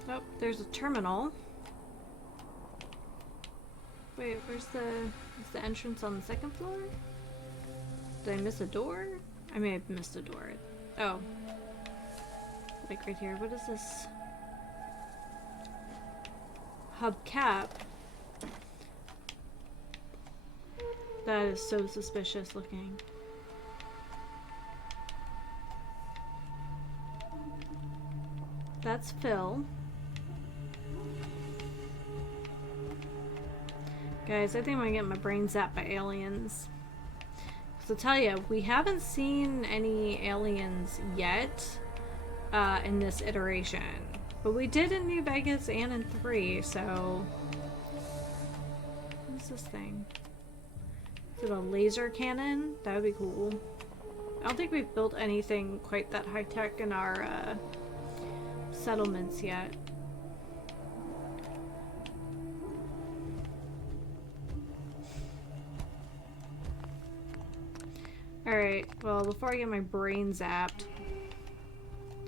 Oh, there's a terminal. Wait, is the entrance on the second floor? Did I miss a door? I may have missed a door. Oh. Like right here. What is this? Hubcap. That is so suspicious looking. That's Phil. Guys, I think I'm gonna get my brain zapped by aliens. So tell you, we haven't seen any aliens yet in this iteration. But we did in New Vegas and in 3, so... What's this thing? Is it a laser cannon? That would be cool. I don't think we've built anything quite that high-tech in our settlements yet. Alright, well, before I get my brain zapped...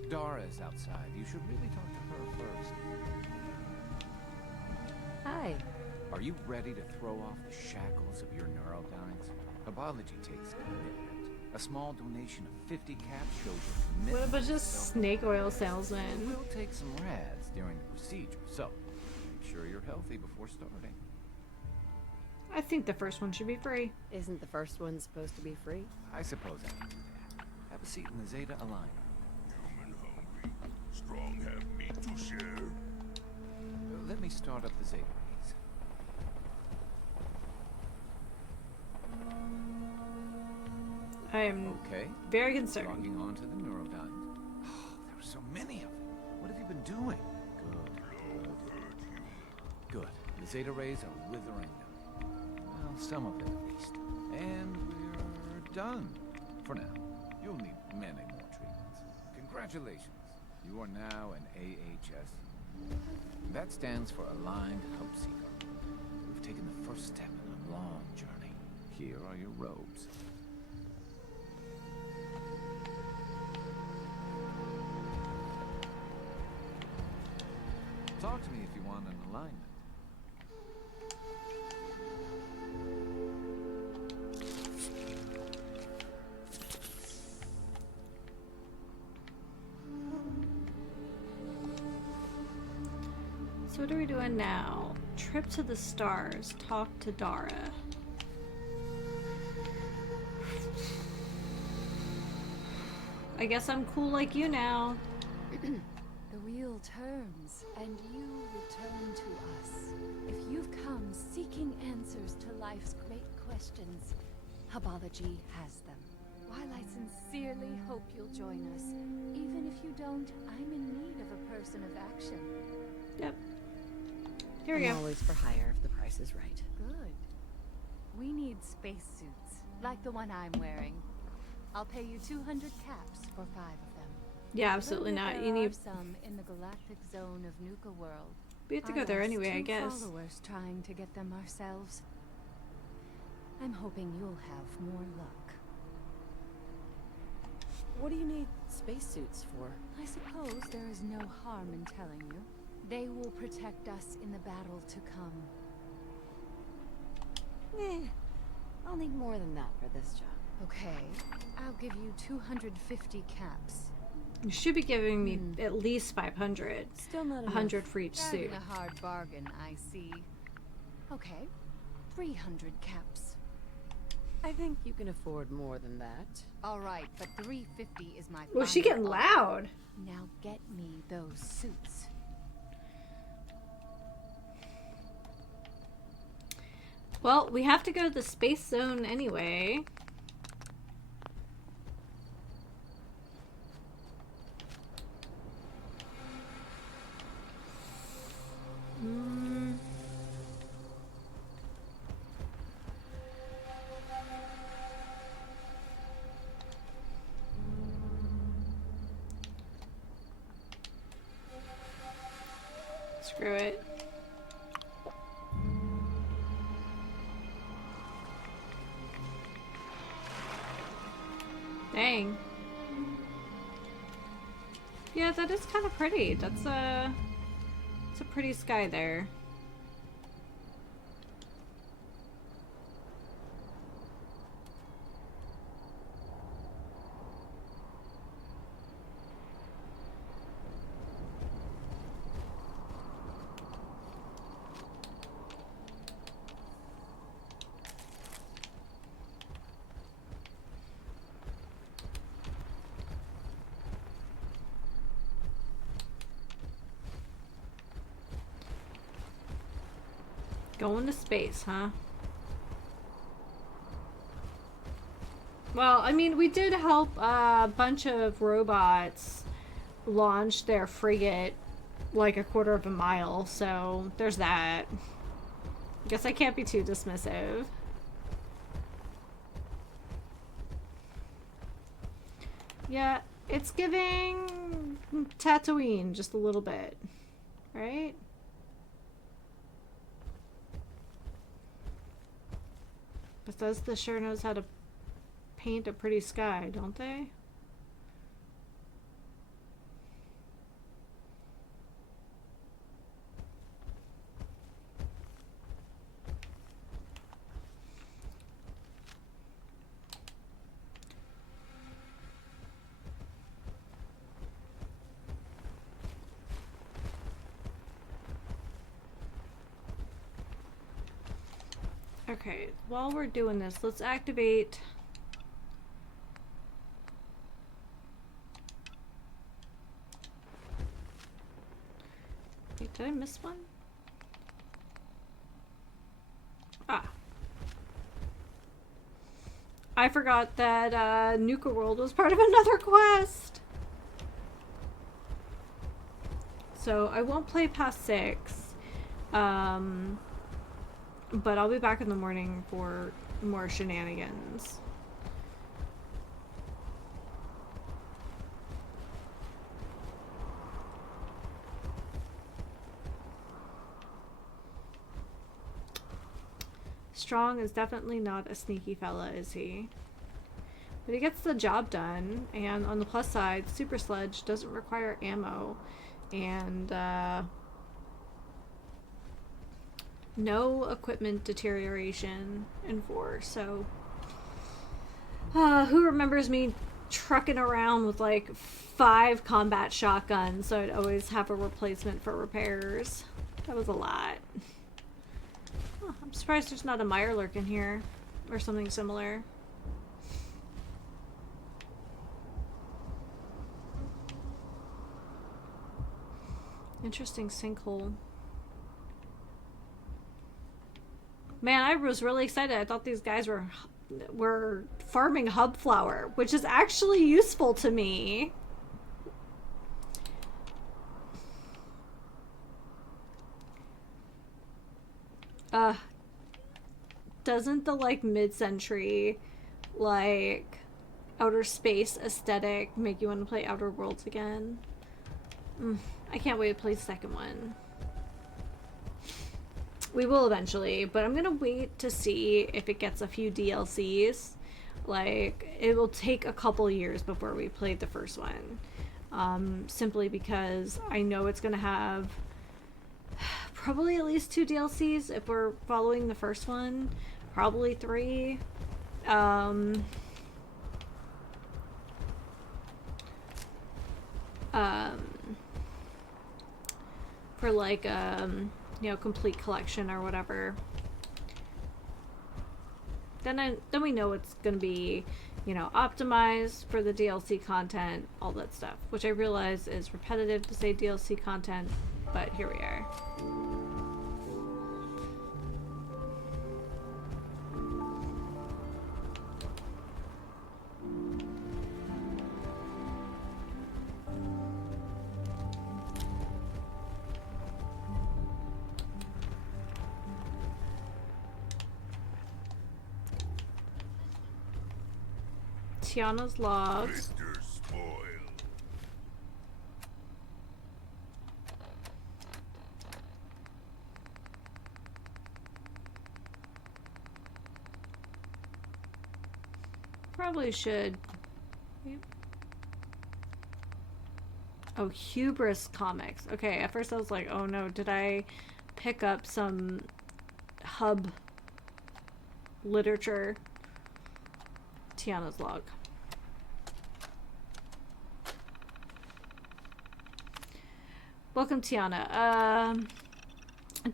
Dara's outside. You should really talk to her first. Hi. Are you ready to throw off the shackles of your neurodynes? Hubology takes commitment. A small donation of 50 caps shows your commitment. What about just snake oil salesman? We'll take some rads during the procedure, so make sure you're healthy before starting. I think the first one should be free. Isn't the first one supposed to be free? I suppose I can do that. Have a seat in the Zeta Aligner. Strong have meat to share. Let me start up the Zeta rays. I am very concerned. Logging on to the neurodynes. Oh, there are so many of them. What have you been doing? Good. The Zeta rays are withering them. Well, some of them at least. And we're done. For now. You'll need many more treatments. Congratulations. You are now an AHS. That stands for Aligned Hub Seeker. We've taken the first step in a long journey. Here are your robes. Talk to me if you want an alignment. So what are we doing now? Trip to the stars. Talk to Dara. I guess I'm cool like you now. The wheel turns, and you return to us. If you've come seeking answers to life's great questions, Hubology has them. While I sincerely hope you'll join us, even if you don't, I'm in need of a person of action. Yep. Here we I'm go. always for hire if the price is right. Good. We need spacesuits, like the one I'm wearing. I'll pay you 200 caps for 5 of them. Yeah, absolutely not. There You need. are some in the galactic zone of Nuka World. We have to go there anyway, I guess. Followers trying to get them ourselves. I'm hoping you'll have more luck. What do you need spacesuits for? I suppose there is no harm in telling you. They will protect us in the battle to come. I'll need more than that for this job. Okay, I'll give you 250 caps. You should be giving me at least 500. Still not 100 for each suit. A hard bargain, I see. Okay, 300 caps. I think you can afford more than that. All right, but 350 is my. Well, she getting offer. loud. Now get me those suits. Well, we have to go to the space zone anyway. Screw it. Dang. Yeah, that is kind of pretty. It's a pretty sky there. Going to space, huh? Well, I mean, we did help a bunch of robots launch their frigate like a quarter of a mile, so there's that. Guess I can't be too dismissive. Yeah, it's giving Tatooine just a little bit, right? Bethesda sure knows how to paint a pretty sky, don't they? Okay, while we're doing this, let's activate wait, did I miss one? Ah. I forgot that Nuka World was part of another quest. So I won't play past 6. But I'll be back in the morning for more shenanigans. Strong is definitely not a sneaky fella, is he? But he gets the job done, and on the plus side, Super Sledge doesn't require ammo, and no equipment deterioration in 4, so who remembers me trucking around with like 5 combat shotguns, so I'd always have a replacement for repairs. That was a lot. Oh, I'm surprised there's not a Mirelurk in here or something similar. Interesting sinkhole. Man, I was really excited. I thought these guys were farming hub flower, which is actually useful to me. doesn't the like mid-century like outer space aesthetic make you want to play Outer Worlds again? I can't wait to play the second one. We will eventually, but I'm gonna wait to see if it gets a few DLCs. Like, it will take a couple years before we play the first one. Simply because I know it's gonna have probably at least 2 DLCs if we're following the first one. Probably 3. For like you know, complete collection or whatever. Then we know it's gonna be, you know, optimized for the DLC content, all that stuff, which I realize is repetitive to say DLC content, but here we are. Tiana's logs. Probably should. Yep. Oh, Hubris Comics. Okay, at first I was like, oh no, did I pick up some hub literature? Tiana's log. Welcome, Tiana.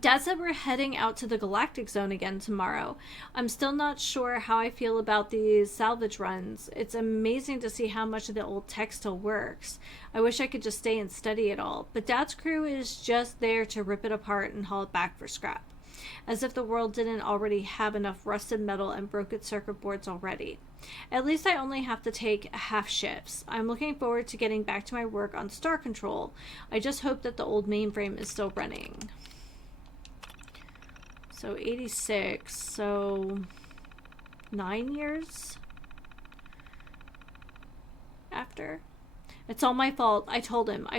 Dad said we're heading out to the Galactic Zone again tomorrow. I'm still not sure how I feel about these salvage runs. It's amazing to see how much of the old tech still works. I wish I could just stay and study it all, but Dad's crew is just there to rip it apart and haul it back for scrap. As if the world didn't already have enough rusted metal and broken circuit boards already. At least I only have to take half shifts. I'm looking forward to getting back to my work on Star Control. I just hope that the old mainframe is still running. So 86, so 9 years after. It's all my fault. I told him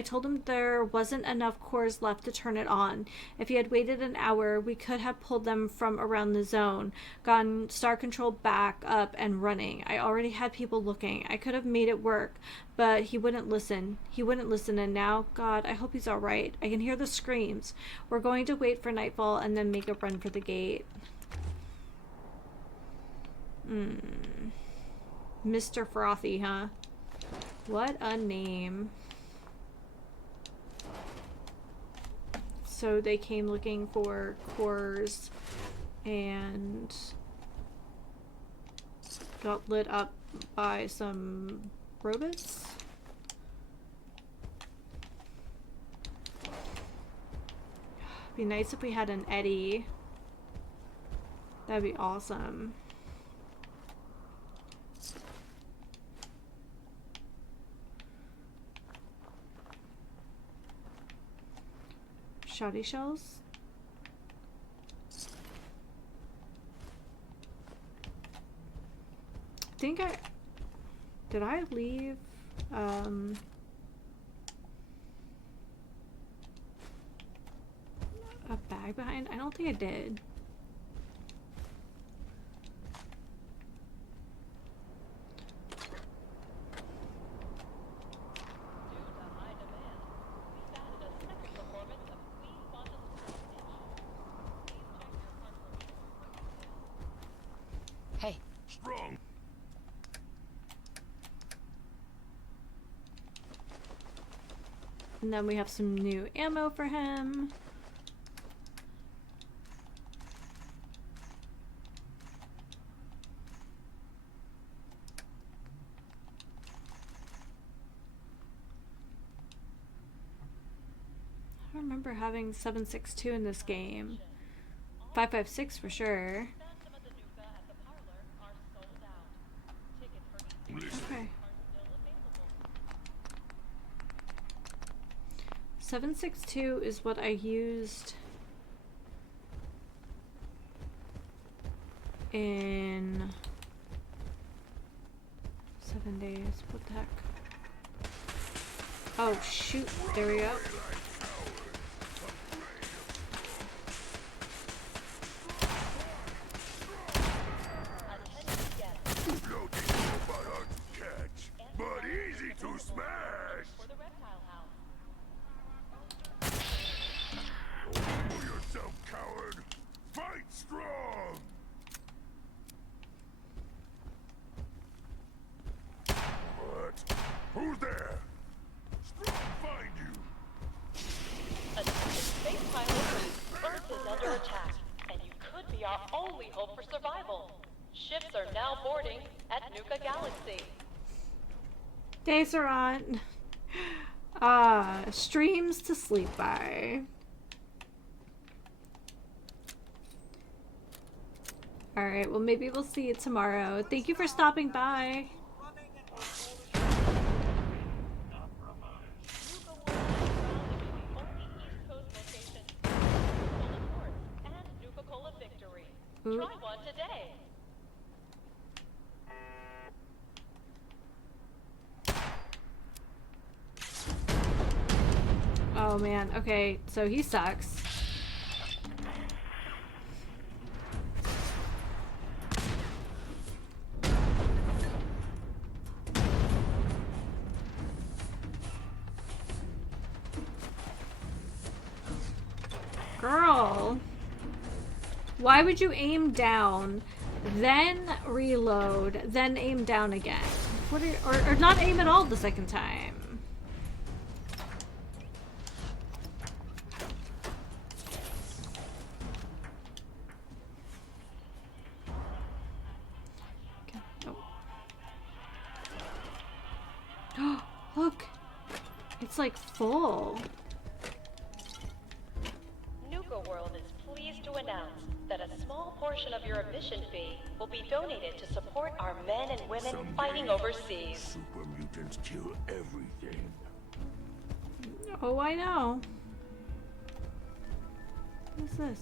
there wasn't enough cores left to turn it on. If he had waited an hour, we could have pulled them from around the zone, gotten Star Control back up and running. I already had people looking. I could have made it work, but he wouldn't listen. And now, God, I hope he's all right. I can hear the screams. We're going to wait for nightfall and then make a run for the gate. Mr. Frothy, huh? What a name. So they came looking for cores and got lit up by some robots. Be nice if we had an Eddie. That'd be awesome. Shoddy shells? Did I leave a bag behind? I don't think I did. Hey. Strong. And then we have some new ammo for him. I don't remember having 7.62 in this game. 5.56 for sure. Okay. 7.62 is what I used in 7 days. What the heck? Oh shoot, there we go. But easy to smash! Pull yourself, coward! Fight strong! What? Who's there? Strong find you! A space pilot, Earth is under attack, and you could be our only hope for survival. Ships are now boarding at Nuka Galaxy. Days are on. Streams to sleep by. Alright, well maybe we'll see you tomorrow. Thank you for stopping by. Ooh. Try one today. Oh man, okay, so he sucks. Girl, why would you aim down, then reload, then aim down again? What are, or not aim at all the second time? Oh, look, it's like full. Nuka World is pleased to announce that a small portion of your admission fee will be donated to support our men and women fighting overseas. Super mutants kill everything. Oh, I know. What is this?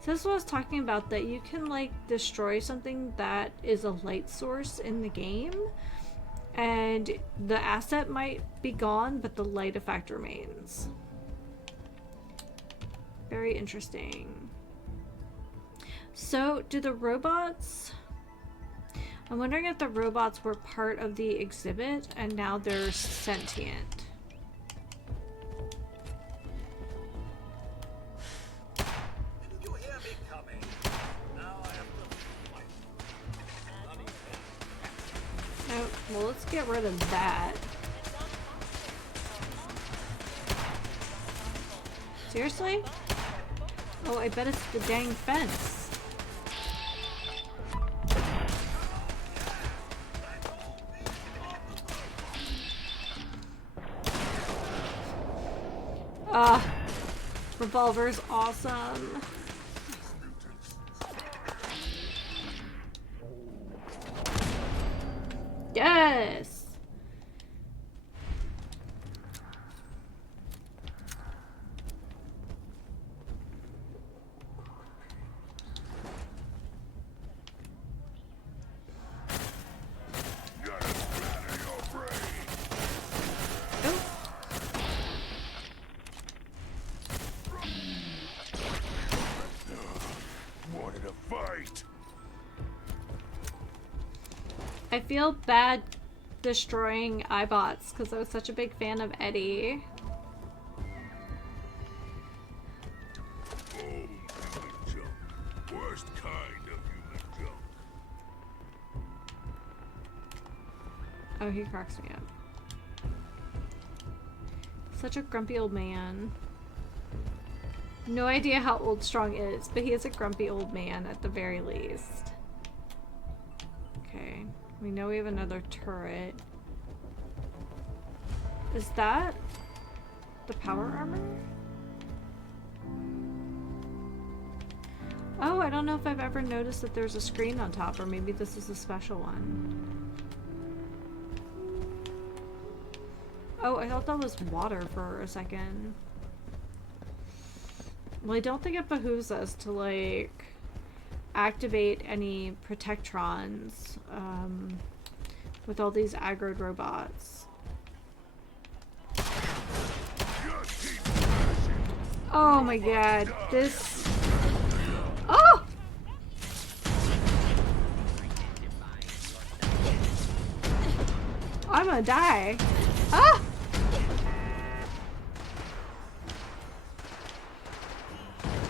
So this is what I was talking about, that you can like destroy something that is a light source in the game, and the asset might be gone, but the light effect remains. Very interesting. So, do the robots... I'm wondering if the robots were part of the exhibit and now they're sentient. You hear me coming? Now I have to fight. Oh, well, let's get rid of that. Seriously? Oh, I bet it's the dang fence. Revolver's awesome. Yes! Wanted a fight. I feel bad destroying iBots because I was such a big fan of Eddie. Oh, human junk. Worst kind of human junk. Oh, he cracks me up. Such a grumpy old man. No idea how old Strong is, but he is a grumpy old man at the very least. Okay, we know we have another turret. Is that the power armor? Oh, I don't know if I've ever noticed that there's a screen on top, or maybe this is a special one. Oh, I thought that was water for a second. Well, I don't think it behooves us to, like, activate any protectrons with all these aggroed robots. Oh my god, this... Oh! I'm gonna die. Ah!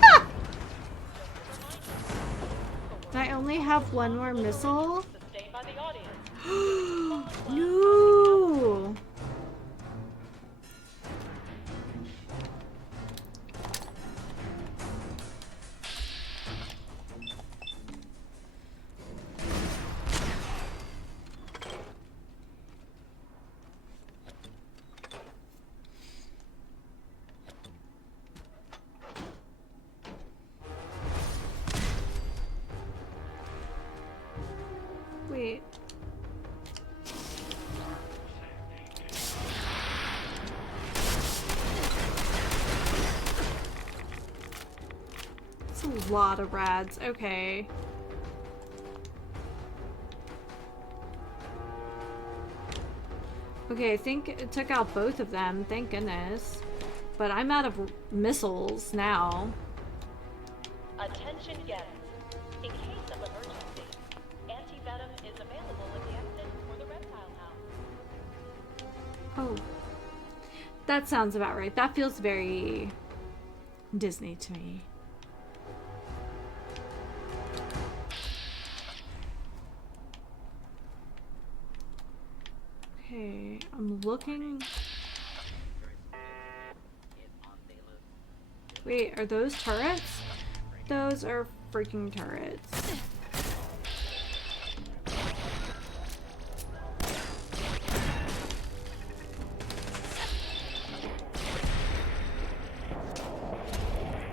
Ah! I only have one more missile? No! Wait. It's a lot of rads. Okay. Okay, I think it took out both of them. Thank goodness. But I'm out of missiles now. Attention guests. In case of emergency, anti-venom is available at the exit for the reptile house. Oh. That sounds about right. That feels very Disney to me. Okay, I'm looking. Wait, are those turrets? Those are freaking turrets.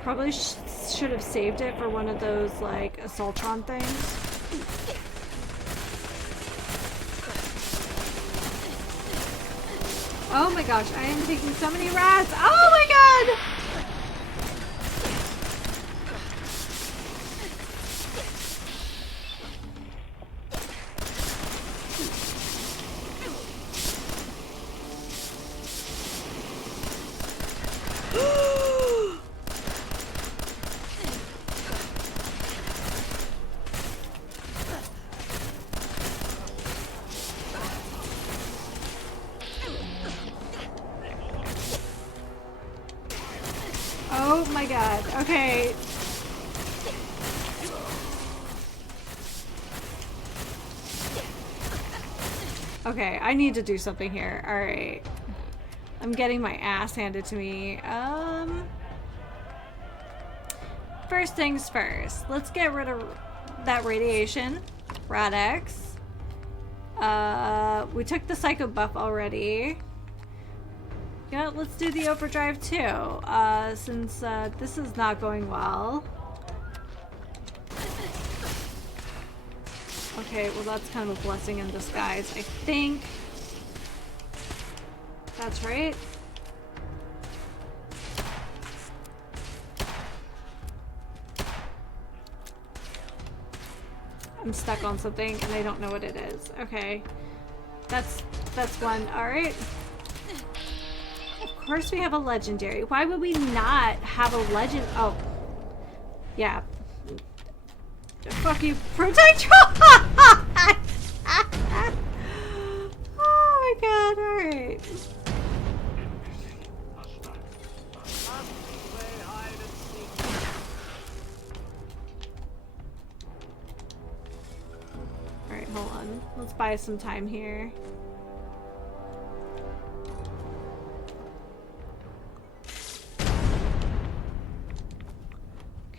Probably should have saved it for one of those, like, Assaultron things. Oh my gosh, I am taking so many rats! Oh my god! Oh my god. Okay. Okay, I need to do something here. Alright. I'm getting my ass handed to me. First things first. Let's get rid of that radiation. Rad-X. We took the Psycho buff already. Yeah, let's do the overdrive too, since this is not going well. Okay, well that's kind of a blessing in disguise. I think that's right. I'm stuck on something and I don't know what it is. Okay, that's one. All right. Of course we have a legendary. Why would we not have a legend? Oh, yeah. Fuck you, Protectron! Oh my god, alright. Alright, hold on. Let's buy some time here.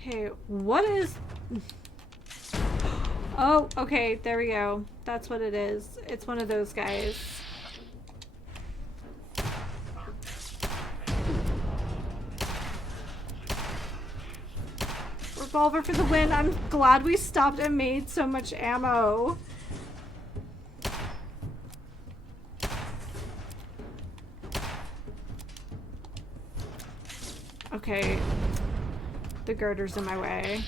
Okay, what is... Oh, okay, there we go. That's what it is. It's one of those guys. Revolver for the win. I'm glad we stopped and made so much ammo. Okay. The girder's in my way.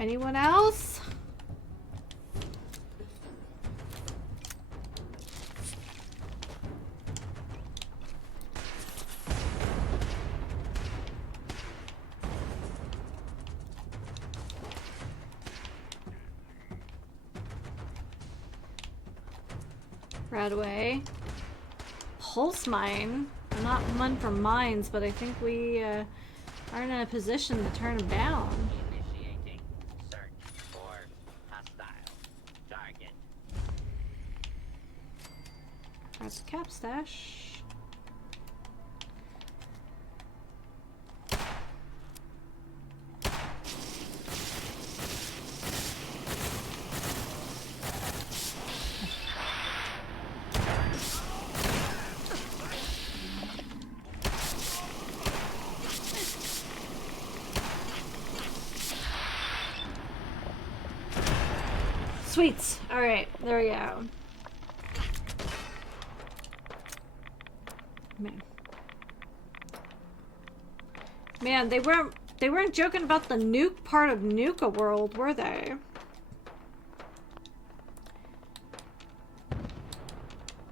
Anyone else? Radway. Pulse mine. I'm not one for mines, but I think we aren't in a position to turn them down. Initiating search for hostile target. That's a cap stash. Sweets. All right, there we go. Man, they weren't joking about the nuke part of Nuka World, were they?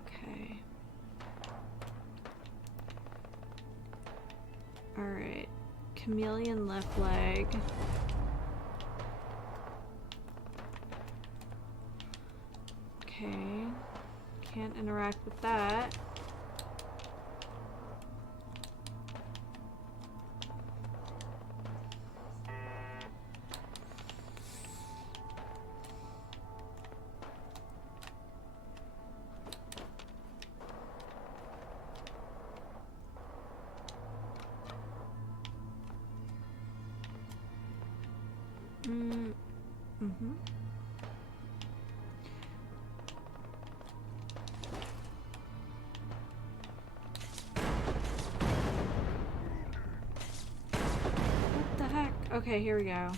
Okay. All right. Chameleon left leg. Okay, can't interact with that. Mm-hmm. What the heck? Okay, here we go.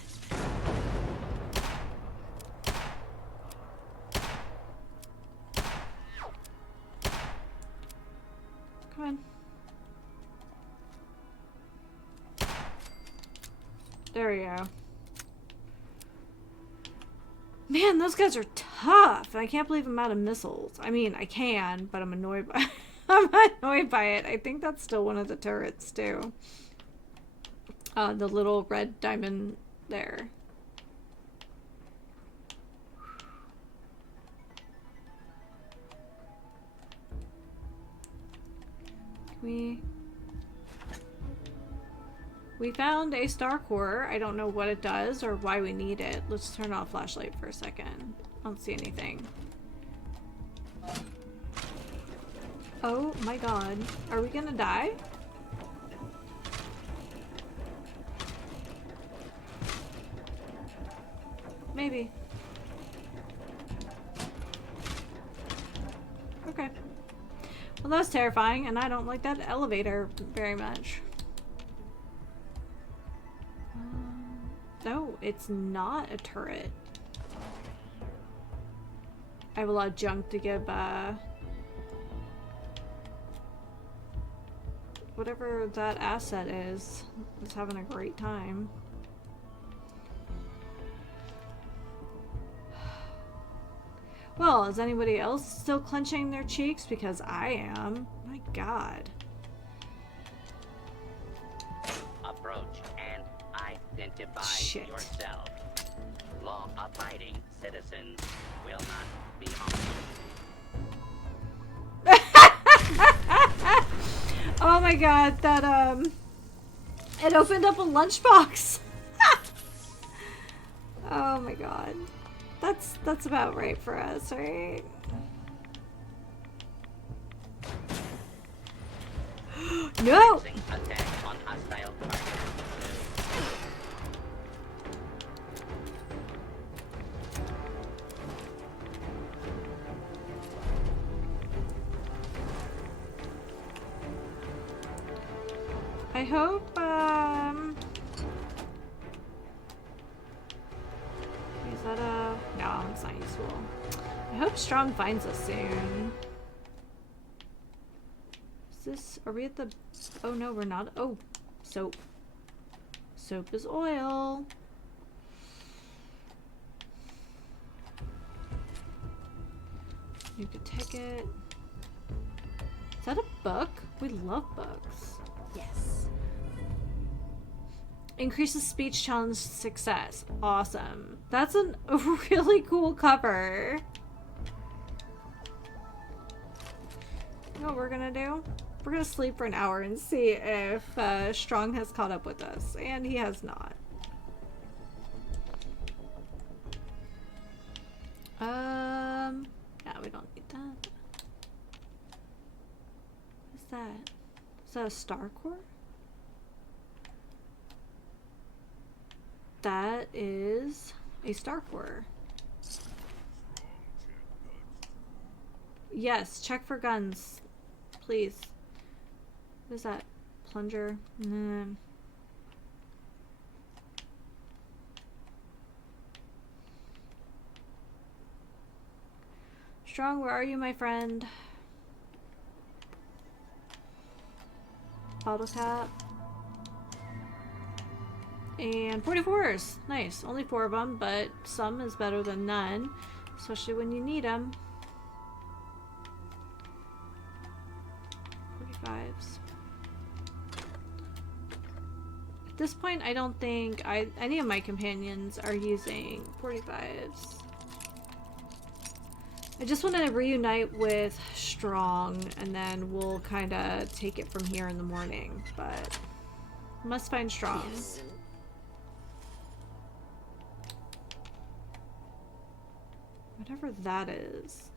Come on. There we go. Man, those guys are tough. I can't believe I'm out of missiles. I mean, I can, but I'm annoyed by I'm annoyed by it. I think that's still one of the turrets too. The little red diamond there. We found a star core. I don't know what it does or why we need it. Let's turn off flashlight for a second. I don't see anything. Oh my god. Are we gonna die? Maybe. Okay. Well, that's terrifying, and I don't like that elevator very much. No, it's not a turret. I have a lot of junk to give, whatever that asset is. It's having a great time. Well, is anybody else still clenching their cheeks? Because I am. My god. Approach and identify yourself. Law-abiding citizens will not be harmed. Oh my god, that it opened up a lunchbox. Oh my god. That's about right for us, right? No! Attack on hostile target. I hope, is that a... No, it's not useful. I hope Strong finds us soon. Is this... Are we at the... Oh no, we're not. Oh, soap. Soap is oil. You could take it. Is that a book? We love books. Yes. Increases speech challenge success. Awesome. That's a really cool cover. You know what we're gonna do? We're gonna sleep for an hour and see if Strong has caught up with us. And he has not. Yeah, we don't need that. What's that? Is that a star core? That is a star core. Yes, check for guns. Please. What is that? Plunger? Nah. Strong, where are you, my friend? Bottle cap. And 44s. Nice. Only 4 of them, but some is better than none. Especially when you need them. 45s. At this point, I don't think any of my companions are using 45s. I just want to reunite with Strong, and then we'll kind of take it from here in the morning. But must find Strong. Yes. Whatever that is.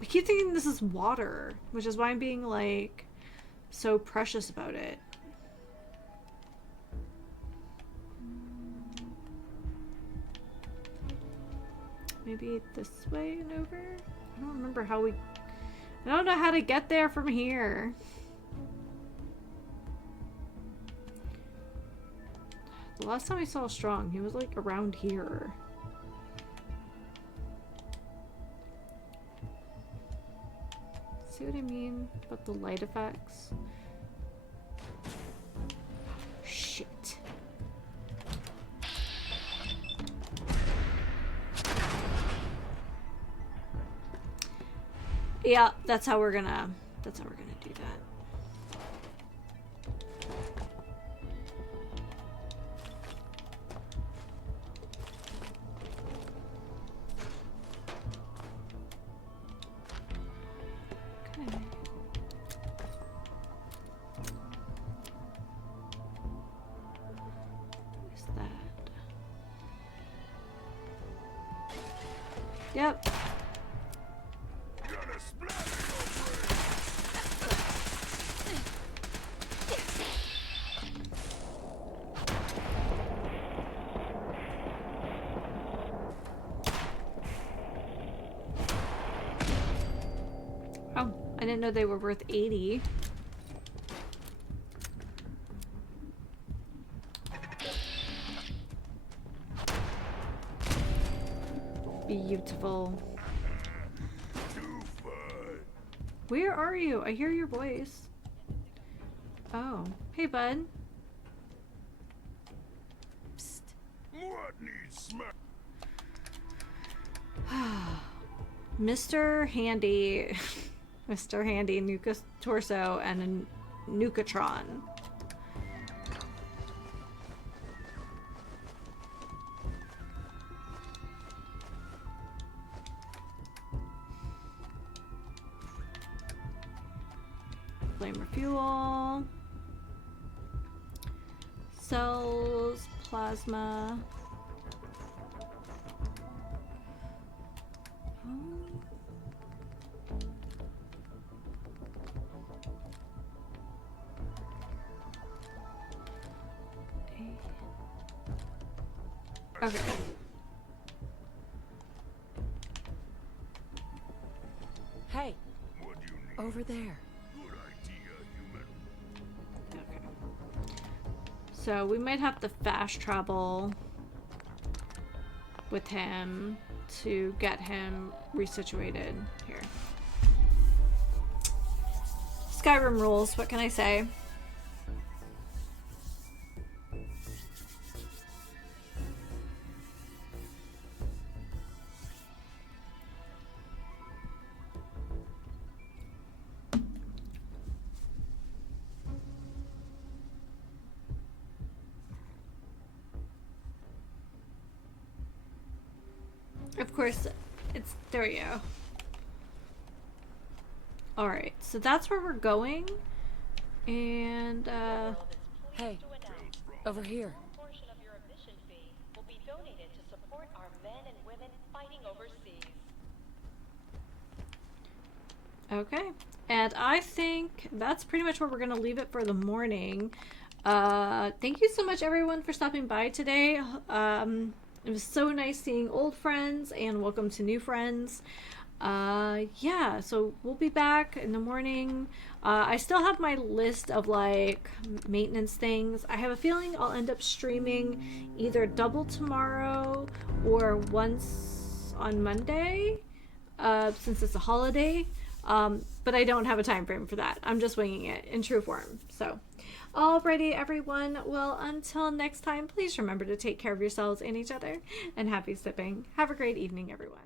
I keep thinking this is water, which is why I'm being like so precious about it. Maybe this way and over? I don't remember how we... I don't know how to get there from here. The last time I saw Strong, he was like around here. See what I mean about the light effects? Shit. Yeah, that's how we're gonna do that. Okay. What's that? Yep. Oh, I didn't know they were worth 80. Beautiful. Where are you? I hear your voice. Oh, hey, bud. Psst. What needs smack? Mr. Handy. Mr. Handy, Nuka Torso, and a Nukatron. Flame refuel. Cells, plasma. Okay. Hey, over there. Okay. So we might have to fast travel with him to get him resituated here. Skyrim rules, what can I say? Of course, it's, there we go. Alright, so that's where we're going. And, Hey, over here. Portion of your admission fee will be donated to support our men and women fighting overseas. okay. And I think that's pretty much where we're going to leave it for the morning. Thank you so much, everyone, for stopping by today. It was so nice seeing old friends, and welcome to new friends. Yeah, so we'll be back in the morning. I still have my list of like maintenance things. I have a feeling I'll end up streaming either double tomorrow or once on Monday, since it's a holiday. But I don't have a time frame for that. I'm just winging it in true form. So, alrighty, everyone. Well, until next time, please remember to take care of yourselves and each other. And happy sipping. Have a great evening, everyone.